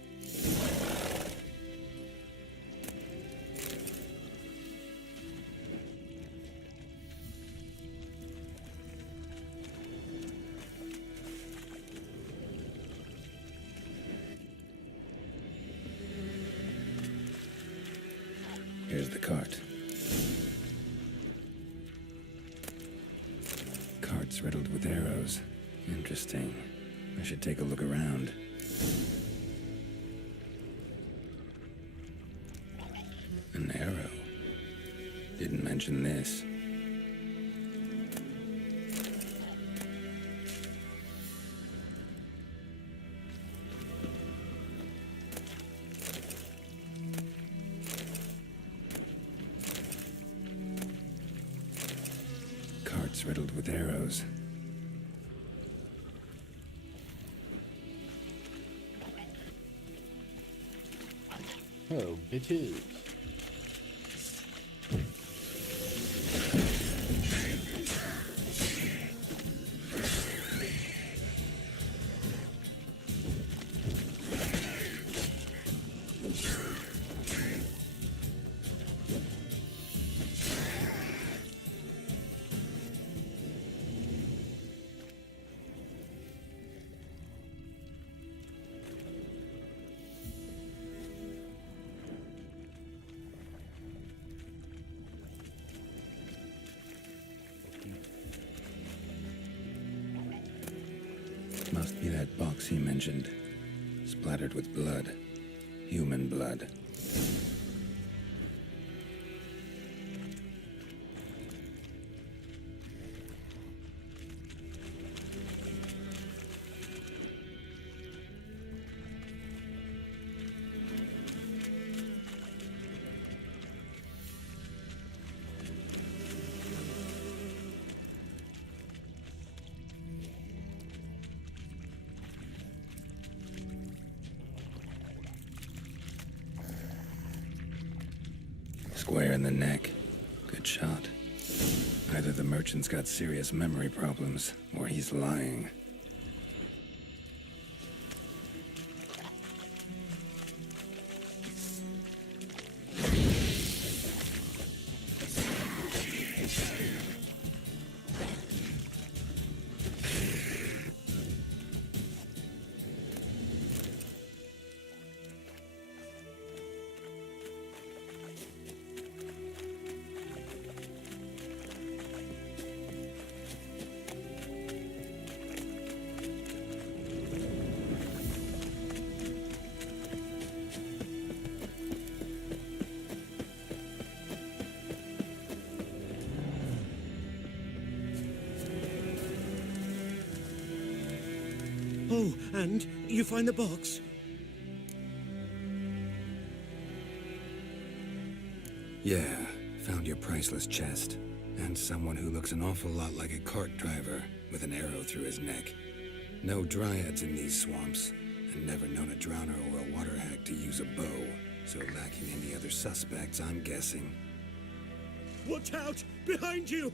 Here's the cart. Cart's riddled with arrows. Interesting. I should take a look around. An arrow. Didn't mention this. It's riddled with arrows. Oh, bitches. Must be that box he mentioned. Splattered with blood. Human blood. Square in the neck. Good shot. Either the merchant's got serious memory problems, or he's lying. Oh, and you find the box? Yeah, found your priceless chest. And someone who looks an awful lot like a cart driver, with an arrow through his neck. No dryads in these swamps, and never known a drowner or a water hag to use a bow. So lacking any other suspects, I'm guessing. Watch out! Behind you!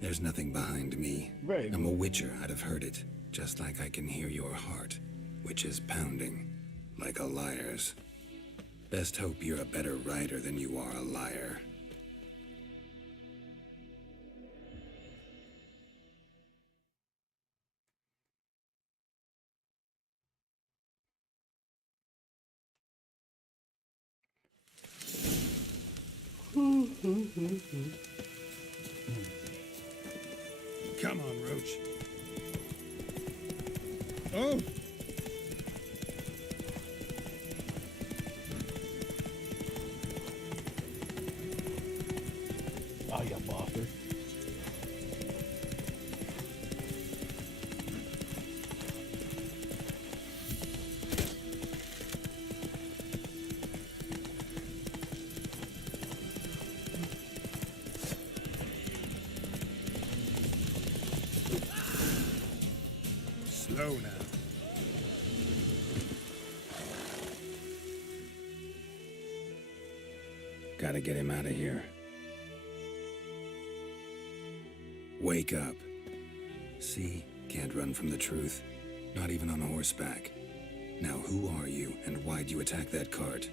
There's nothing behind me. Right. I'm a witcher, I'd have heard it. Just like I can hear your heart, which is pounding, like a liar's. Best hope you're a better rider than you are a liar. Come on, Roach. Oh! Oh, you bother. Slow now. Gotta get him out of here. Wake up. See? Can't run from the truth. Not even on horseback. Now who are you, and why'd you attack that cart?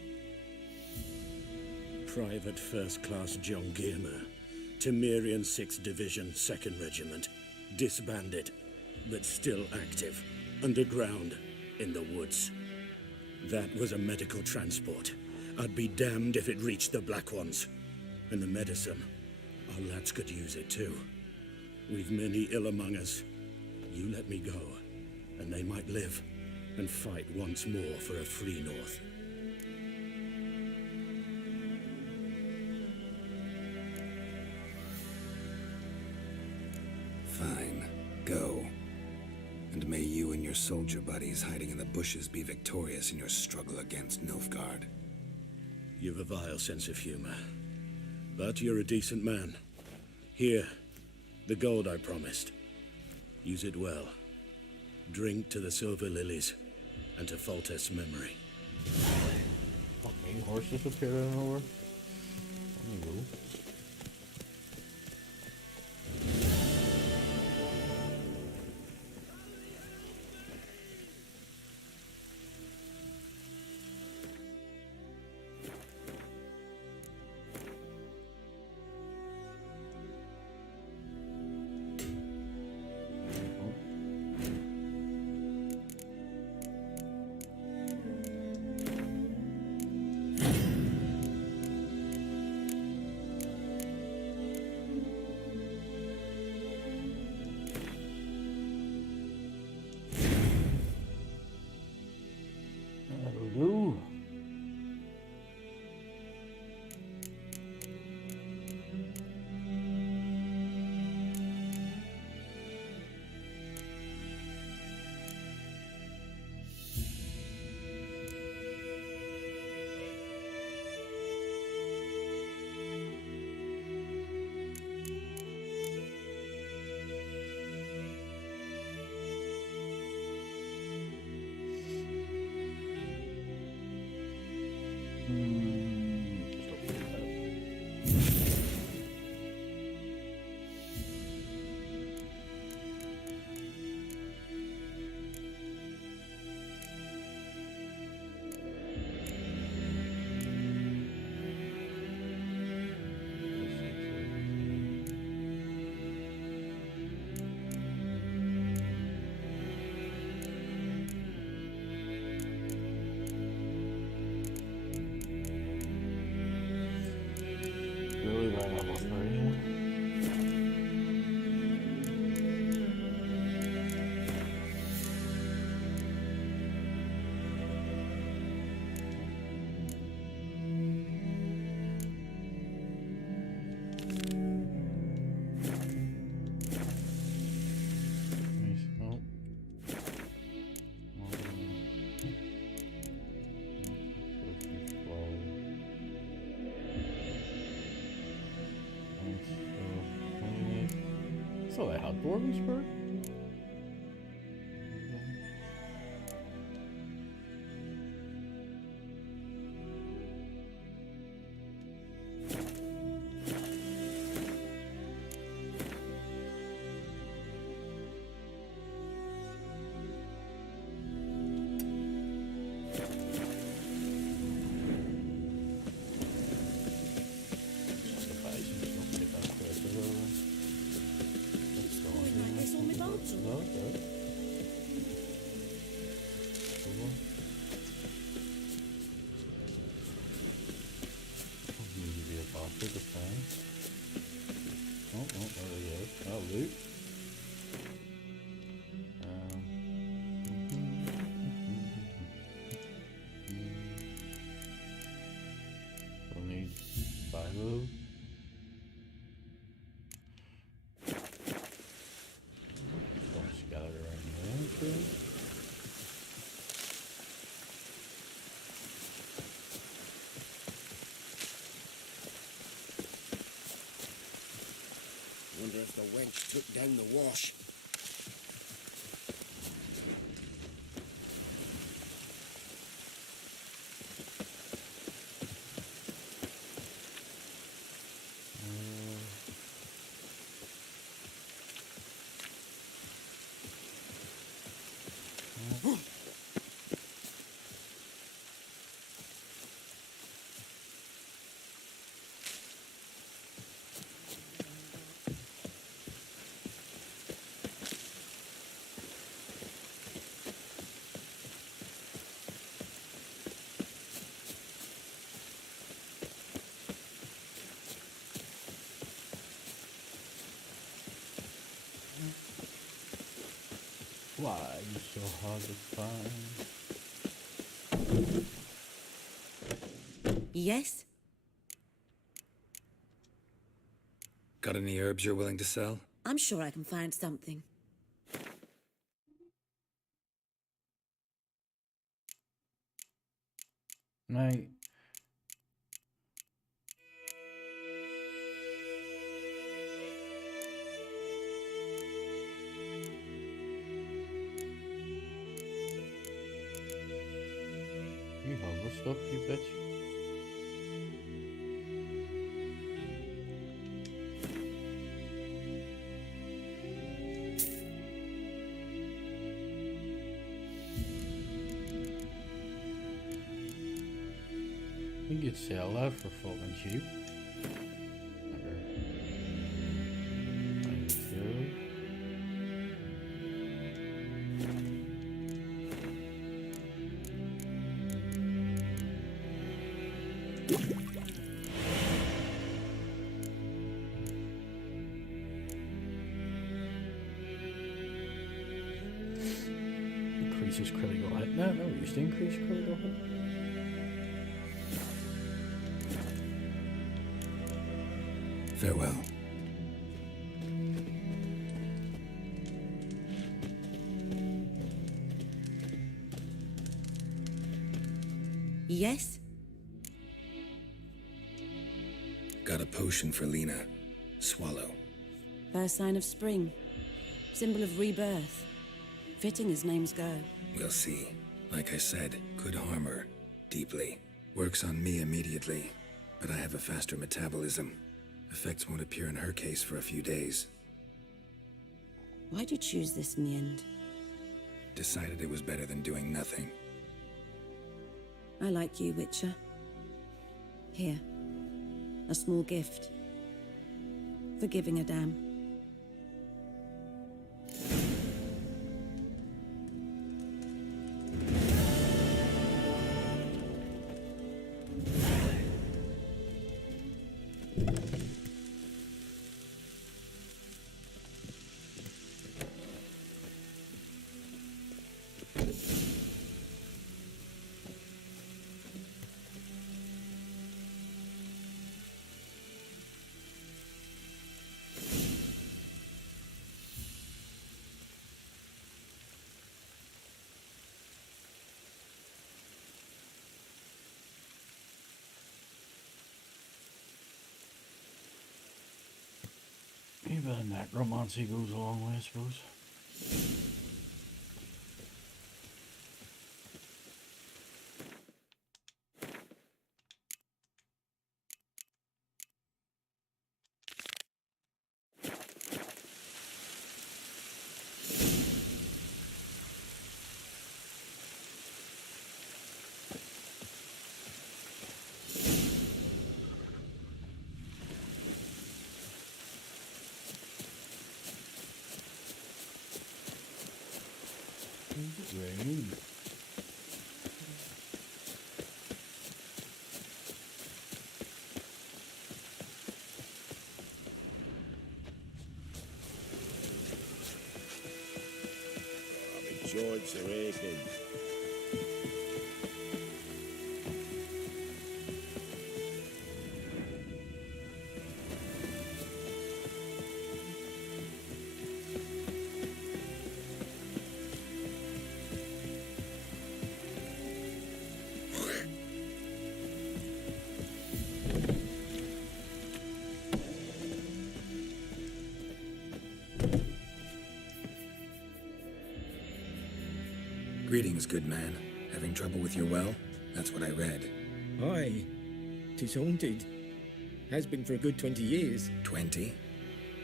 Private First Class John Gilmer, Temerian 6th Division, 2nd Regiment. Disbanded, but still active. Underground, in the woods. That was a medical transport. I'd be damned if it reached the Black Ones. And the medicine, our lads could use it too. We've many ill among us. You let me go, and they might live and fight once more for a free North. Fine. Go. And may you and your soldier buddies hiding in the bushes be victorious in your struggle against Nilfgaard. You've a vile sense of humor. But you're a decent man. Here, the gold I promised. Use it well. Drink to the silver lilies and to Foltest's memory. Fucking horse just appeared out of nowhere. There you go. Ooh. Really bad level 3. So they had Dwarvenspur? Loot. We'll need Philo. Don't scatter around there. Okay. Wonder if the wench took down the wash. Why are you so hard to find? Yes? Got any herbs you're willing to sell? I'm sure I can find something. Mate. Stop, you bitch. I think you'd sell that for fucking cheap. Increases critical hit. No, we used to increase critical hit. Farewell. Yes? Got a potion for Lena. Swallow. First sign of spring. Symbol of rebirth. Fitting as names go. We'll see. Like I said, could harm her. Deeply. Works on me immediately. But I have a faster metabolism. Effects won't appear in her case for a few days. Why'd you choose this in the end? Decided it was better than doing nothing. I like you, Witcher. Here. A small gift. For giving a damn. Even necromancy goes a long way, I suppose. Rain. My joints are aching. Greetings, good man. Having trouble with your well? That's what I read. Aye. 'Tis haunted. Has been for a good 20 years. 20?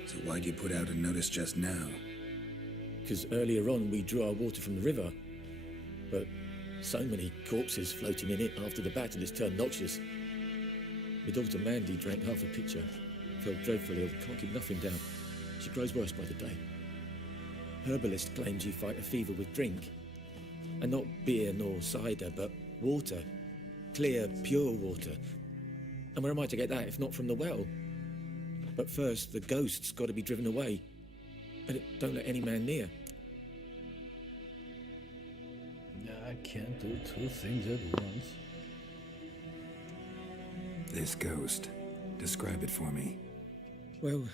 So why'd you put out a notice just now? Because earlier on we drew our water from the river. But so many corpses floating in it after the battle has turned noxious. My daughter Mandy drank half a pitcher. Felt dreadfully ill, can't keep nothing down. She grows worse by the day. Herbalist claims you fight a fever with drink. And not beer nor cider, but water. Clear, pure water. And where am I to get that if not from the well? But first, the ghost's got to be driven away. And it don't let any man near. I can't do two things at once. This ghost. Describe it for me. Well,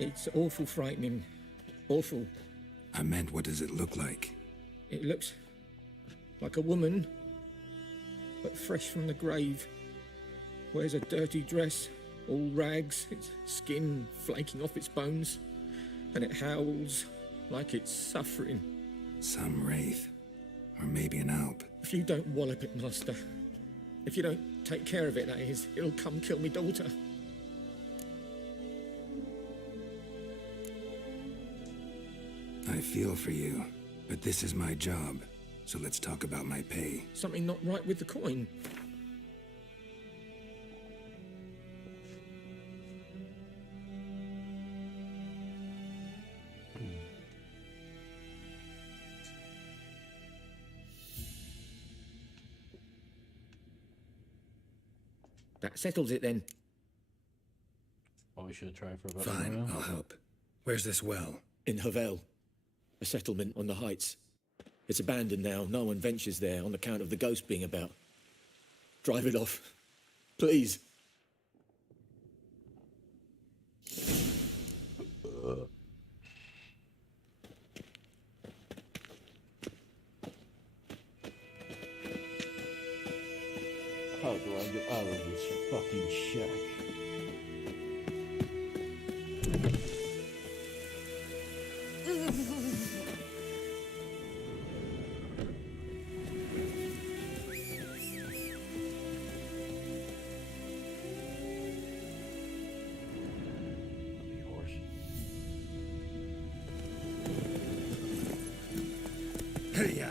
it's awful frightening. Awful. I meant, what does it look like? It looks like a woman, but fresh from the grave. Wears a dirty dress, all rags, its skin flaking off its bones, and it howls like it's suffering. Some wraith. Or maybe an Alp. If you don't wallop it, Master, if you don't take care of it, that is, it'll come kill me daughter. I feel for you, but this is my job, so let's talk about my pay. Something not right with the coin. That settles it then. Probably should try for a bit. Fine, I'll help. Where's this well? In Havel, a settlement on the heights. It's abandoned now. No one ventures there on account of the ghost being about. Drive it off, please. How do I get out of this fucking shack? Hey-ya!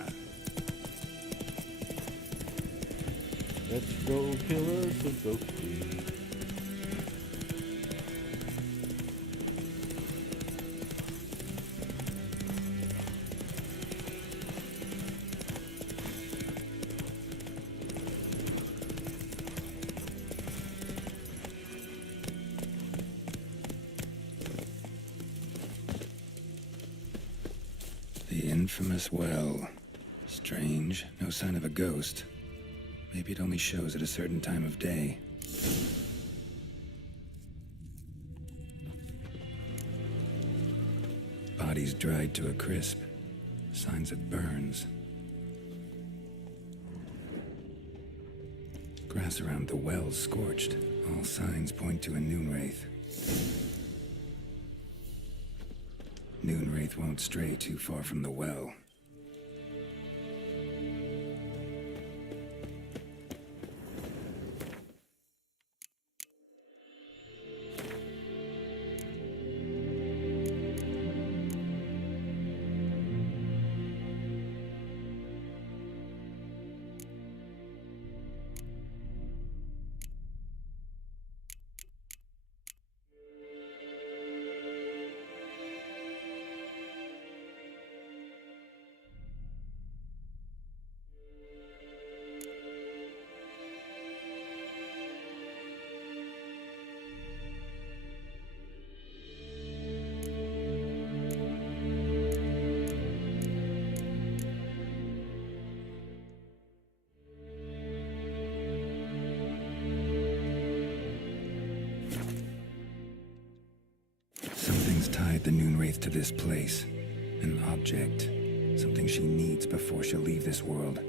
Let's go, killers, let's go free. The infamous well. Strange. No sign of a ghost. Maybe it only shows at a certain time of day. Bodies dried to a crisp. Signs of burns. Grass around the well scorched. All signs point to a Noonwraith. Noonwraith won't stray too far from the well. Something's tied the Noonwraith to this place. An object. Something she needs before she'll leave this world.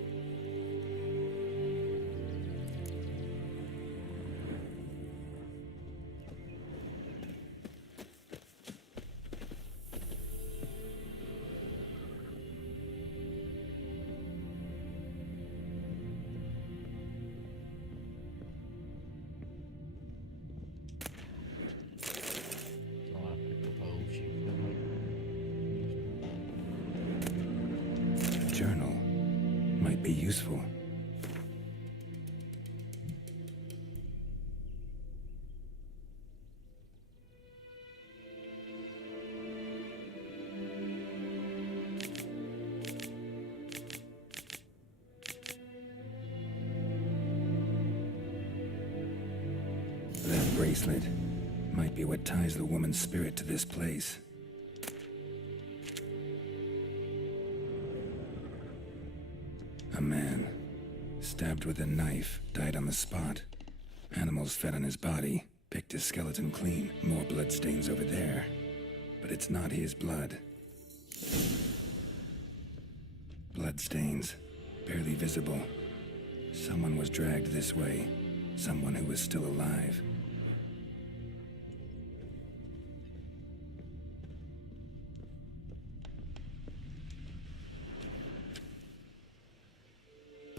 Journal might be useful. That bracelet might be what ties the woman's spirit to this place. A man, stabbed with a knife, died on the spot. Animals fed on his body, picked his skeleton clean. More bloodstains over there. But it's not his blood. Bloodstains, barely visible. Someone was dragged this way. Someone who was still alive.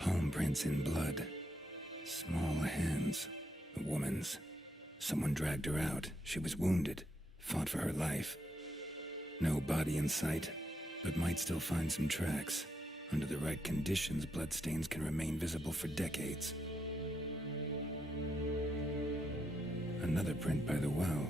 Palm prints in blood. Small hands. A woman's. Someone dragged her out. She was wounded. Fought for her life. No body in sight, but might still find some tracks. Under the right conditions, bloodstains can remain visible for decades. Another print by the well.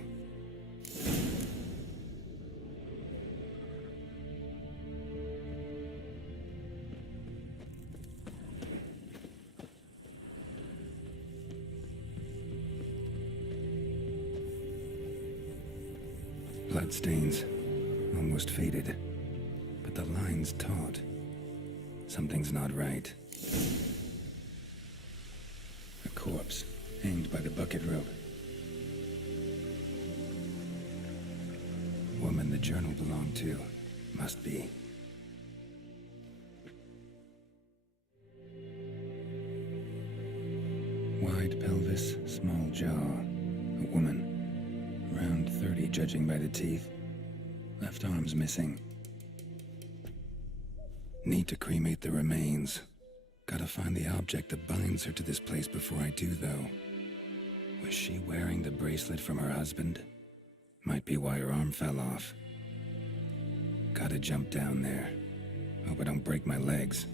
Bloodstains, almost faded, but the line's taut. Something's not right. A corpse, hanged by the bucket rope. Woman the journal belonged to. Must be. Wide pelvis, small jaw. A woman. Around 30, judging by the teeth. Left arm's missing. Need to cremate the remains. Gotta find the object that binds her to this place before I do, though. Was she wearing the bracelet from her husband? Might be why her arm fell off. Gotta jump down there. Hope I don't break my legs.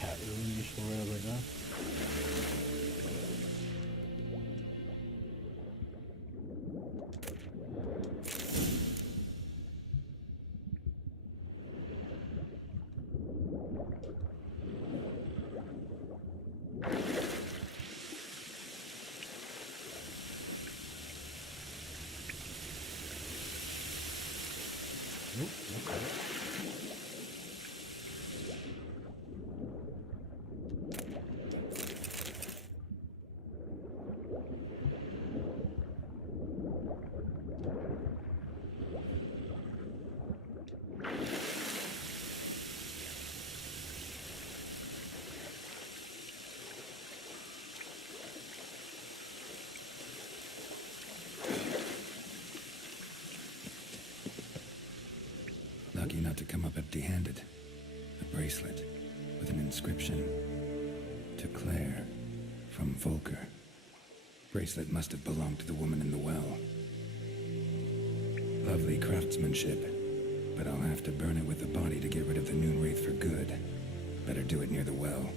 Cat really useful right about that. Lucky not to come up empty-handed. A bracelet with an inscription. To Claire, from Volker. Bracelet must have belonged to the woman in the well. Lovely craftsmanship, but I'll have to burn it with the body to get rid of the Noon Wraith for good. Better do it near the well.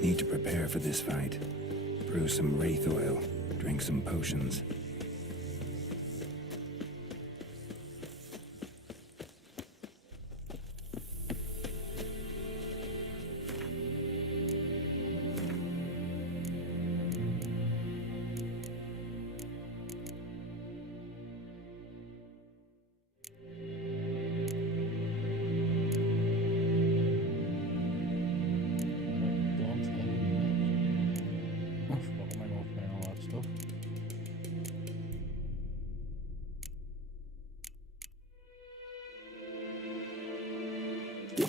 Need to prepare for this fight. Brew some wraith oil, drink some potions. Yes,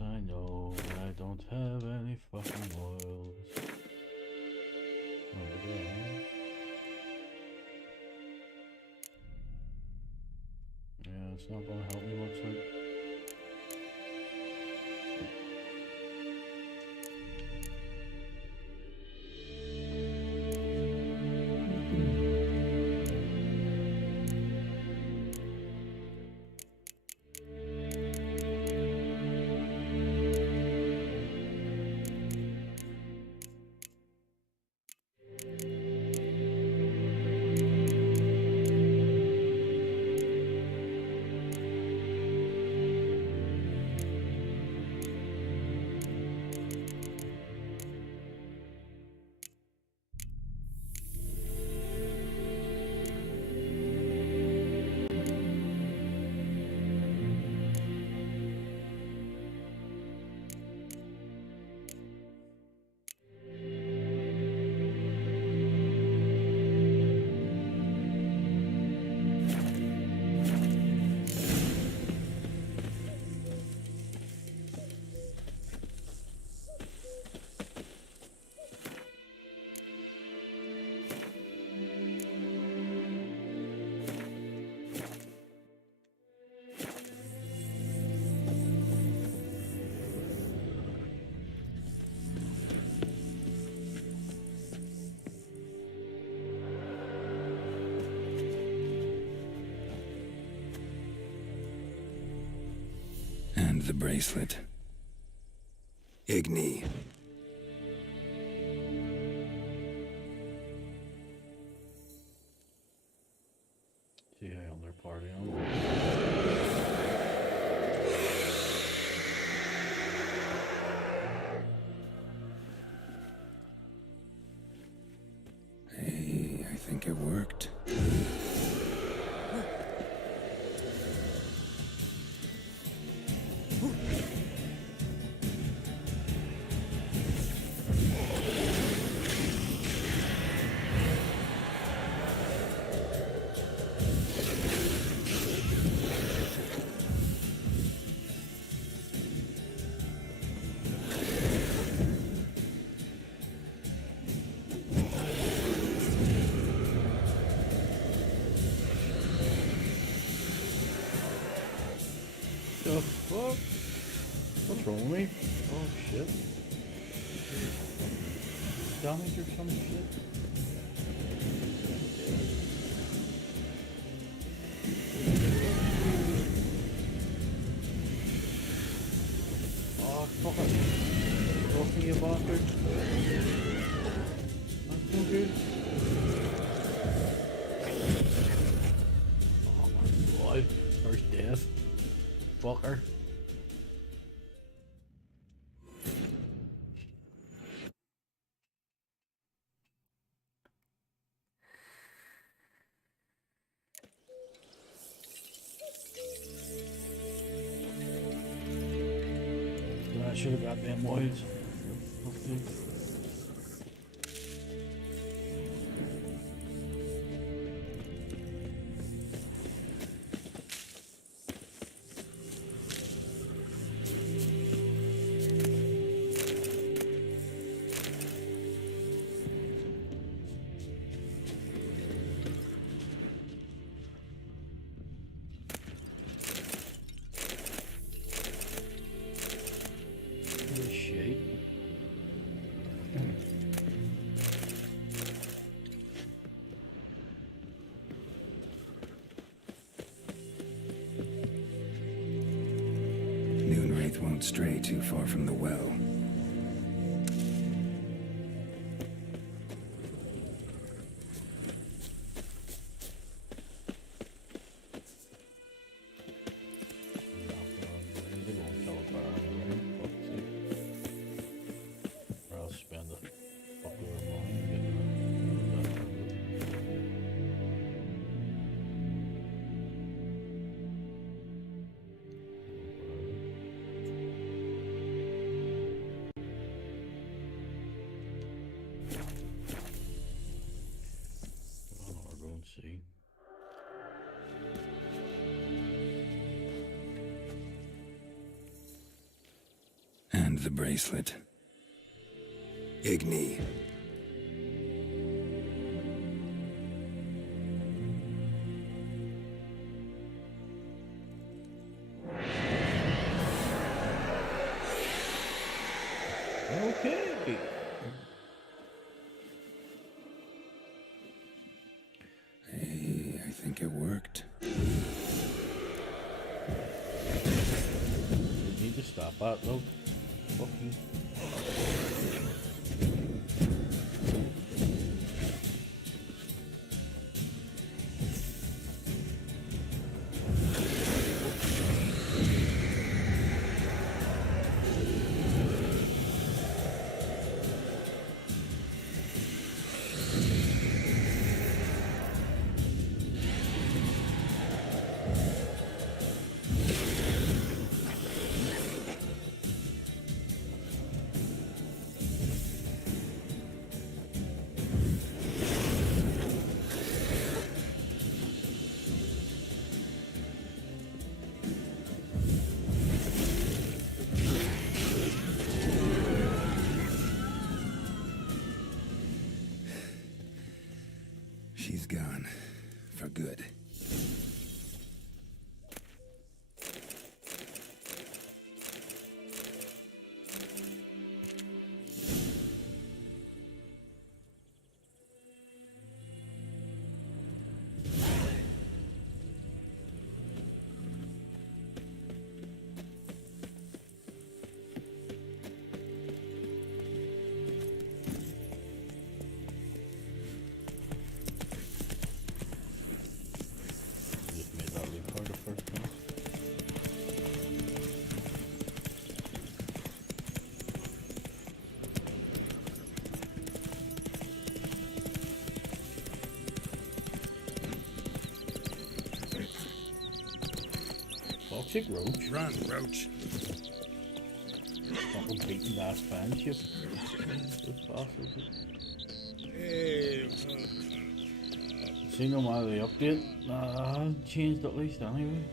I know I don't have any fucking oils. Over there. Yeah, it's not gonna help me much like. And the bracelet. Igni. See how on their party on. Hey, I think it worked. The fuck? What's wrong with me? Oh shit. Damage or some shit? Oh fuck it. Off me, you bastard. That's no good. Oh my god. First death. Fucker. I should have got them oils. Faith won't stray too far from the well. I'll spend a fuckload of money getting that. I'll go and see. And the bracelet. Igni. Okay. Hey, I think it worked. You need to stop that though. Fuck you. She's gone. For good. Just made that loop harder first time. Toxic roach. Run, roach. Fucking beating that fan ship. Those bastards. See, no matter the update, changed at least anyway.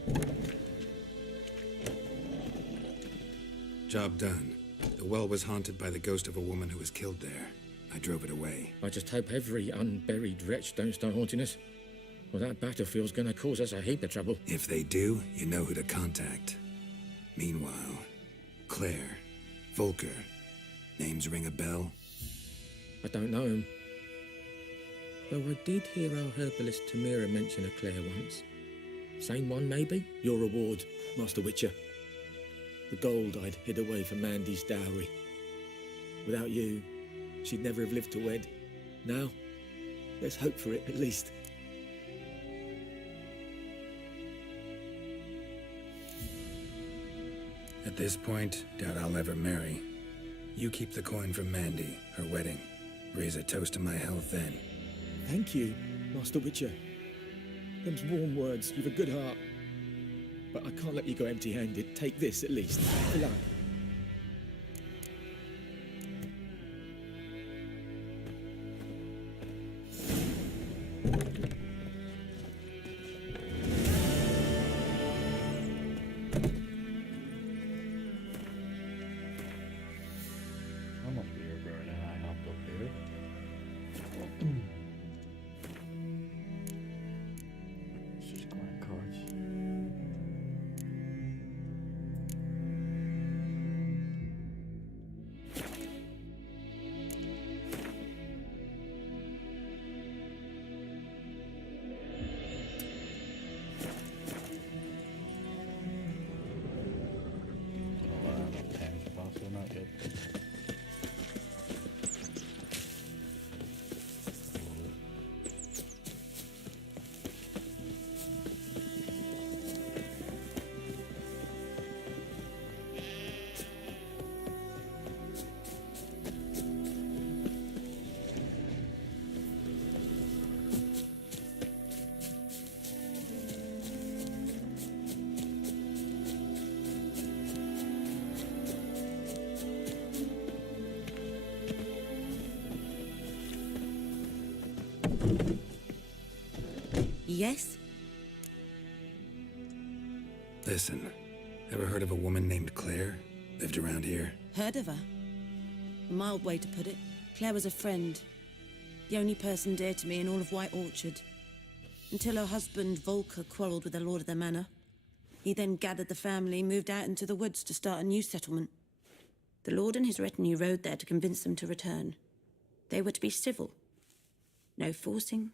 Job done. The well was haunted by the ghost of a woman who was killed there. I drove it away. I just hope every unburied wretch don't start haunting us. Well, that battlefield's gonna cause us a heap of trouble. If they do, you know who to contact. Meanwhile, Claire, Volker, names ring a bell? I don't know him. Though I did hear our herbalist Tamira mention a Claire once. Same one, maybe? Your reward, Master Witcher. The gold I'd hid away for Mandy's dowry. Without you, she'd never have lived to wed. Now, let's hope for it, at least. At this point, doubt I'll ever marry. You keep the coin from Mandy, her wedding. Raise a toast to my health then. Thank you, Master Witcher. Them's warm words. You've a good heart. But I can't let you go empty-handed. Take this, at least. For luck. That must be your burden I helped up here. It's just client cards. Yes? Listen, ever heard of a woman named Claire? Lived around here? Heard of her? A mild way to put it. Claire was a friend. The only person dear to me in all of White Orchard. Until her husband, Volker, quarrelled with the lord of the manor. He then gathered the family, moved out into the woods to start a new settlement. The lord and his retinue rode there to convince them to return. They were to be civil. No forcing,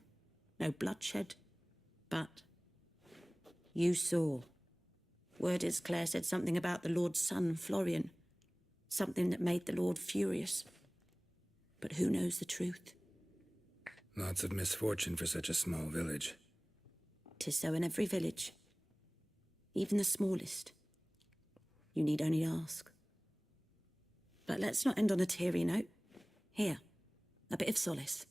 no bloodshed. But you saw. Word is Claire said something about the lord's son, Florian. Something that made the lord furious. But who knows the truth? Lots of misfortune for such a small village. 'Tis so in every village. Even the smallest. You need only ask. But let's not end on a teary note. Here, a bit of solace.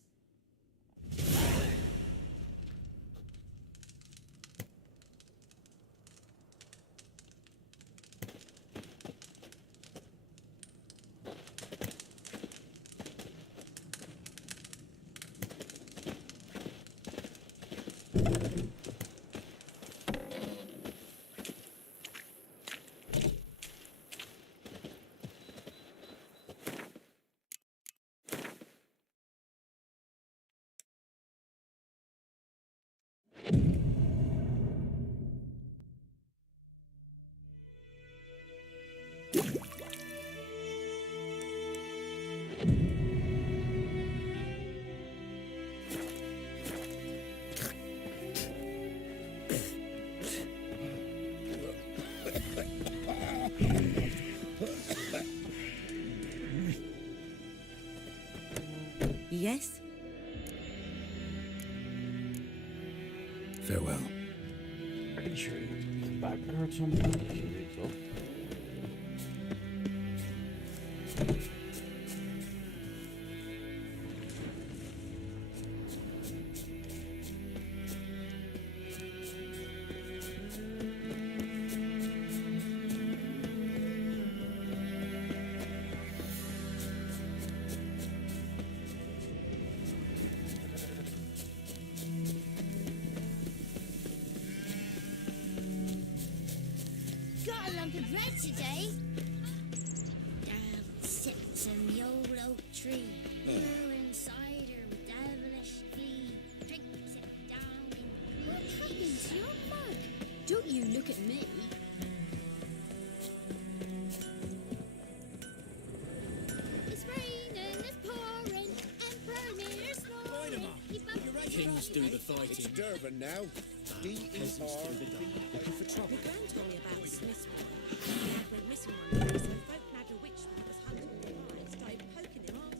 Yes? Farewell. Pretty sure he's back there at some point. She wakes up. Got a lump of bread today. Down sits in the old oak tree. Brewing cider with devilish glee. Drinks it down in... What happened to your mug? Don't you look at me. It's raining, it's pouring, Emperor snoring. Kings do the fighting. It's Durban now. Peasants do the dying. Looking for trouble. Your gran told me about Smith's boy. He went missing one day, so folk nabbed a witch that was hunting the fire and started poking him up.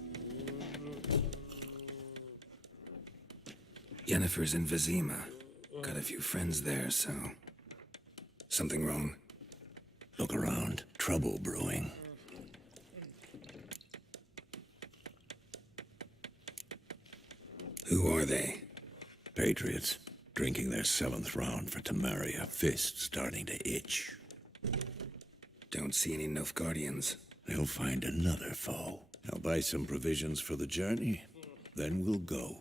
Yennefer's in Vizima. Got a few friends there, so... Something wrong? Look around. Trouble brewing. Who are they? Patriots. Drinking their 7th round for Temeria. Fist starting to itch. Don't see any Nilfgaardians. They'll find another foe. I'll buy some provisions for the journey. Then we'll go.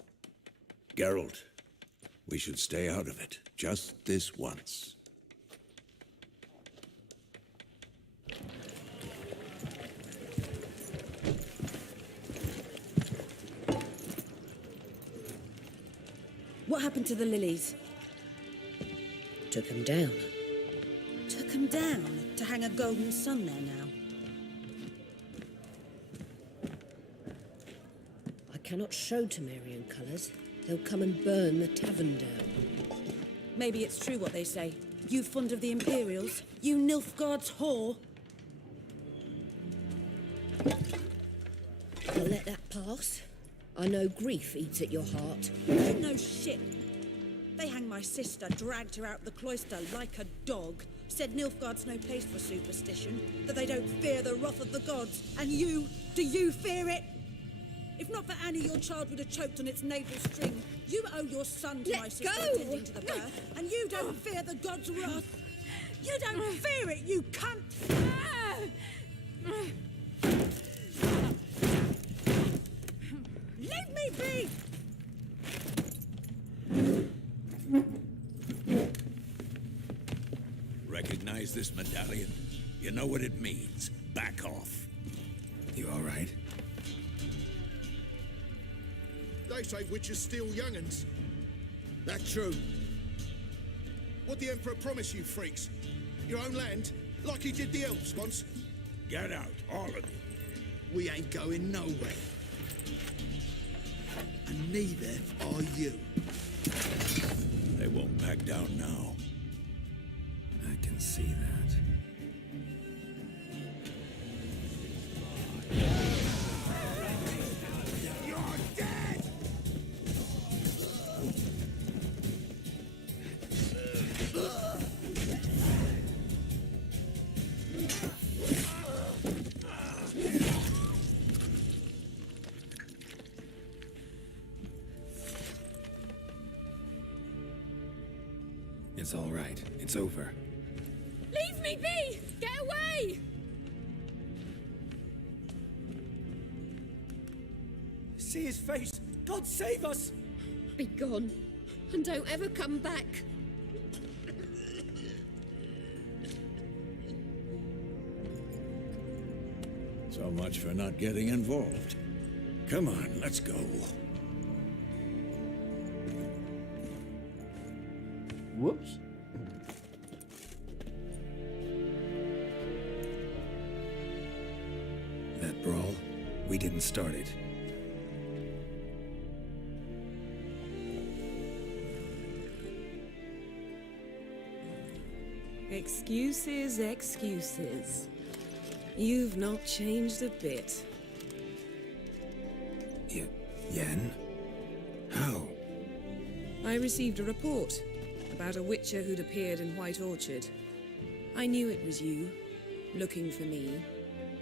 Geralt, we should stay out of it. Just this once. What happened to the lilies? Took them down. Took them down to hang a golden sun there now. I cannot show Temerian colours. They'll come and burn the tavern down. Maybe it's true what they say. You fond of the Imperials? You Nilfgaard's whore? I'll let that pass. I know grief eats at your heart. You know shit. They hanged my sister, dragged her out the cloister like a dog. Said Nilfgaard's no place for superstition, that they don't fear the wrath of the gods. And you, do you fear it? If not for Annie, your child would have choked on its navel string. You owe your son to my sister attending to the birth, and you don't fear the gods' wrath. You don't fear it, you cunt! Leave me be! this medallion. You know what it means. Back off. You all right? They say witches steal young'uns. That true. What the Emperor promised you freaks? Your own land? Like he did the elves once? Get out, all of you. We ain't going nowhere. And neither are you. They won't back down now. I can see that. It's all right. It's over. Leave me be! Get away! See his face! God save us! Be gone, and don't ever come back. So much for not getting involved. Come on, let's go. Whoops. That brawl, we didn't start it. Excuses, excuses. You've not changed a bit. Yen? How? I received a report about a witcher who'd appeared in White Orchard. I knew it was you, looking for me.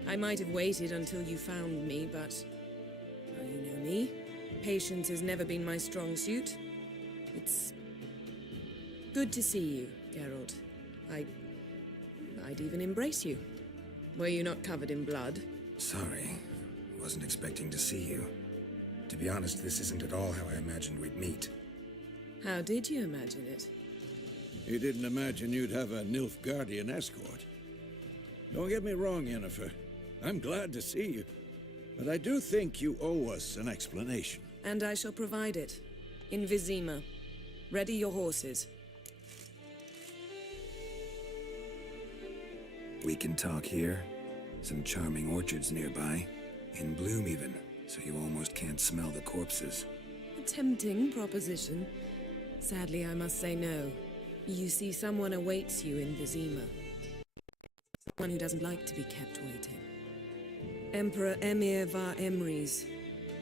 I might have waited until you found me, but... well, you know me. Patience has never been my strong suit. It's... good to see you, Geralt. I'd even embrace you. Were you not covered in blood? Sorry. Wasn't expecting to see you. To be honest, this isn't at all how I imagined we'd meet. How did you imagine it? You didn't imagine you'd have a Nilfgaardian escort. Don't get me wrong, Yennefer. I'm glad to see you. But I do think you owe us an explanation. And I shall provide it. In Vizima. Ready your horses. We can talk here. Some charming orchards nearby. In bloom even, so you almost can't smell the corpses. A tempting proposition. Sadly, I must say no. You see, someone awaits you in Vizima. Someone who doesn't like to be kept waiting. Emperor Emir var Emrys.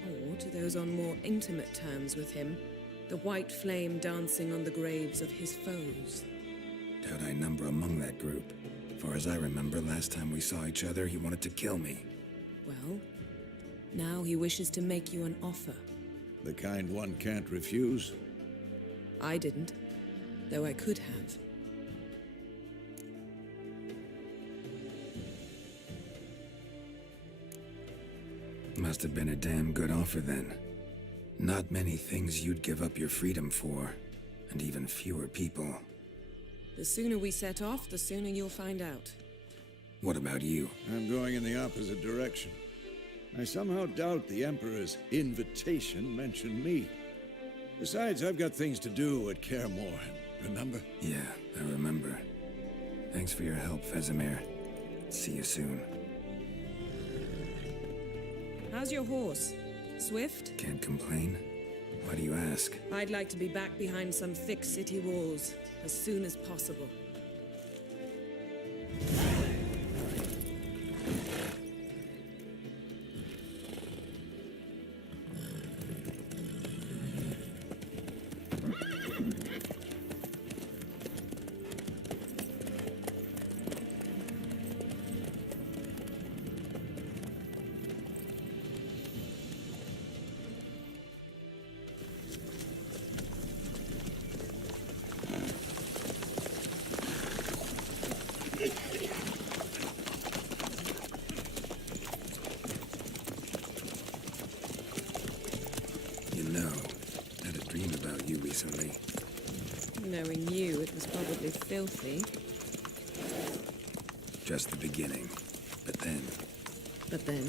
Or, to those on more intimate terms with him, the white flame dancing on the graves of his foes. Doubt I number among that group. Far as I remember, last time we saw each other, he wanted to kill me. Well, now he wishes to make you an offer. The kind one can't refuse? I didn't, though I could have. Must have been a damn good offer then. Not many things you'd give up your freedom for, and even fewer people. The sooner we set off, the sooner you'll find out. What about you? I'm going in the opposite direction. I somehow doubt the Emperor's invitation mentioned me. Besides, I've got things to do at Kaer Morhen, remember? Yeah, I remember. Thanks for your help, Vesemir. See you soon. How's your horse? Swift? Can't complain. Why do you ask? I'd like to be back behind some thick city walls as soon as possible. Knowing you, it was probably filthy. just the beginning. But then... But then?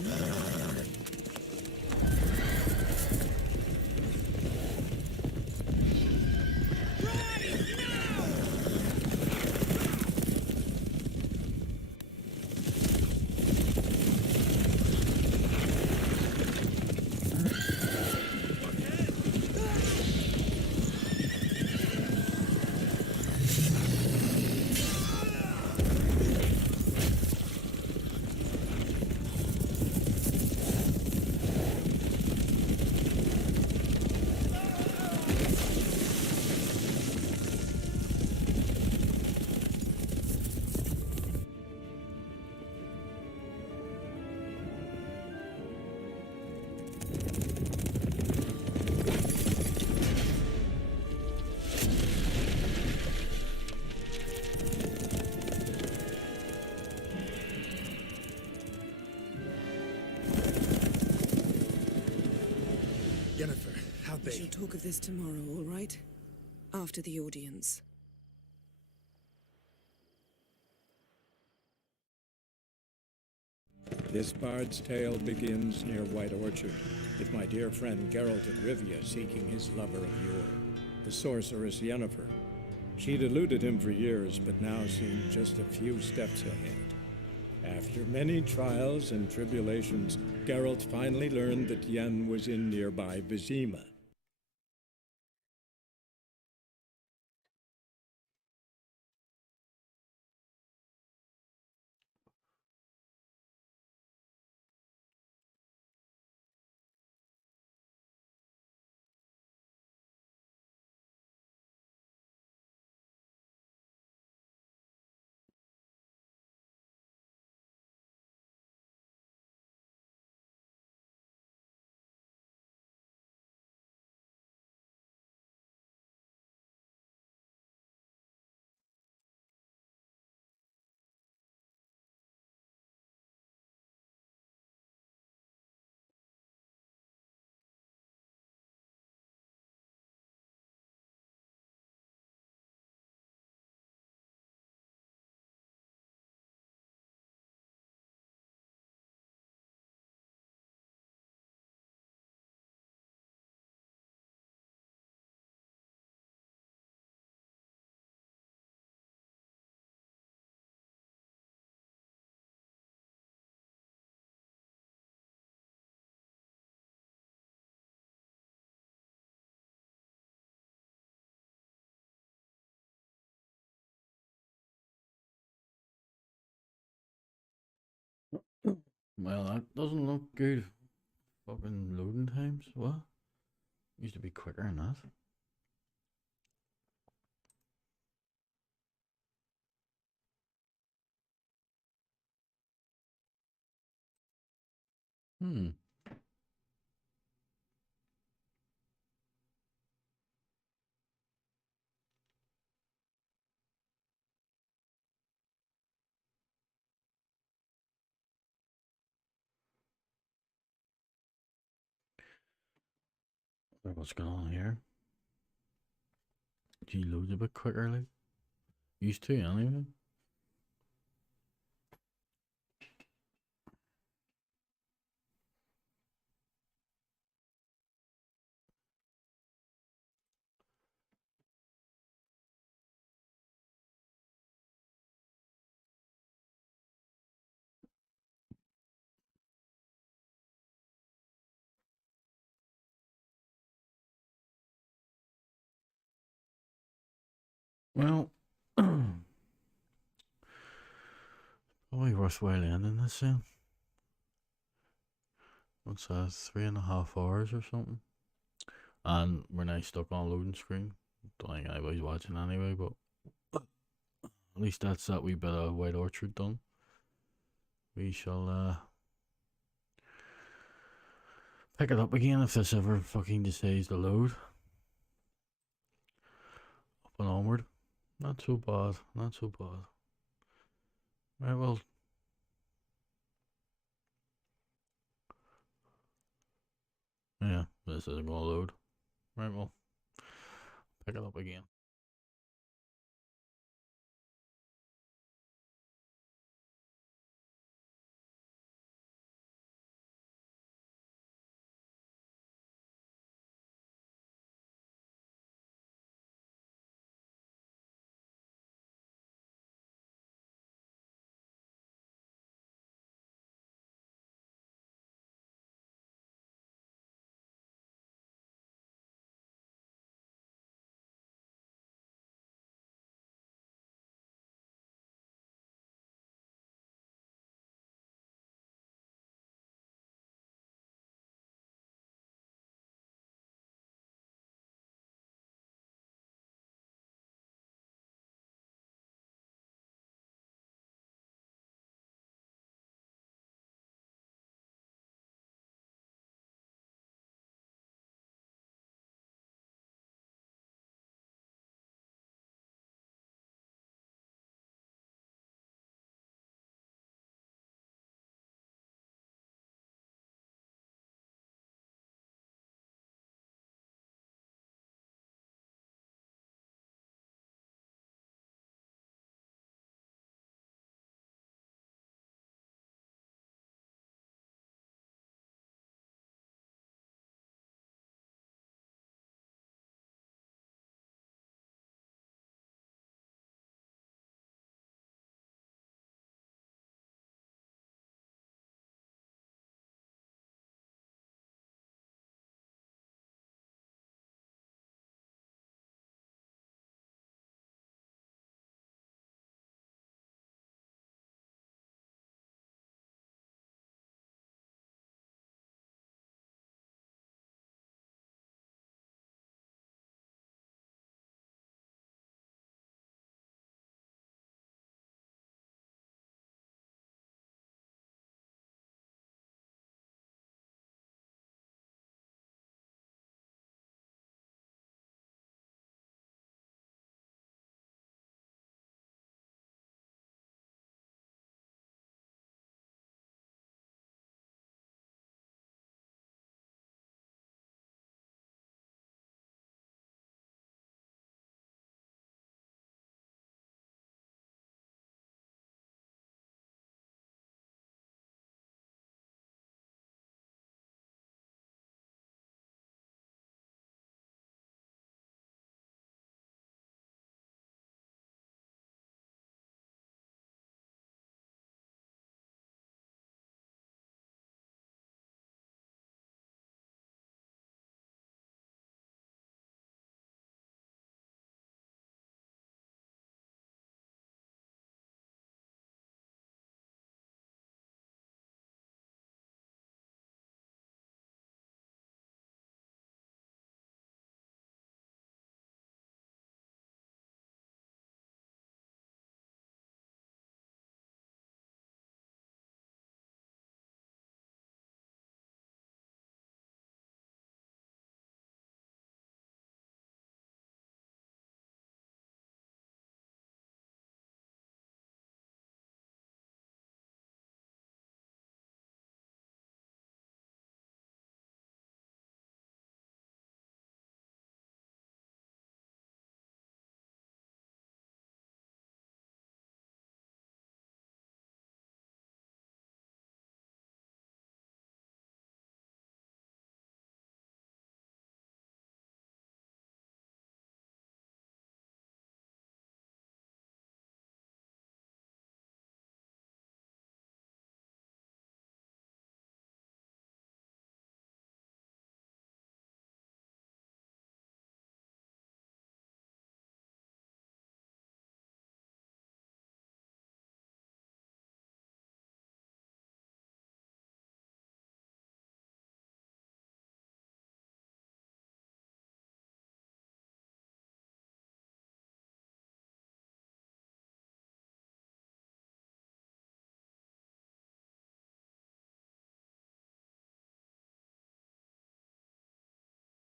Jennifer, how We shall talk of this tomorrow, all right? After the audience. This bard's tale begins near White Orchard, with my dear friend Geralt of Rivia seeking his lover of yore, the sorceress Yennefer. She'd eluded him for years, but now seemed just a few steps ahead. After many trials and tribulations, Geralt finally learned that Yen was in nearby Vizima. Well, that doesn't look good. Fucking loading times. What? Used to be quicker than that. Hmm. What's going on here? Gee, loads a bit quicker, like. Used to, anyway. Well, probably worthwhile ending this soon. What's that? 3.5 hours or something. And we're now stuck on loading screen. Don't think anybody's watching anyway, but at least that's that wee bit of White Orchard done. We shall pick it up again if this ever fucking decides to load. Up and onward. Not so bad, not so bad. Right, well. Yeah, this isn't gonna load. Right, well. Pick it up again.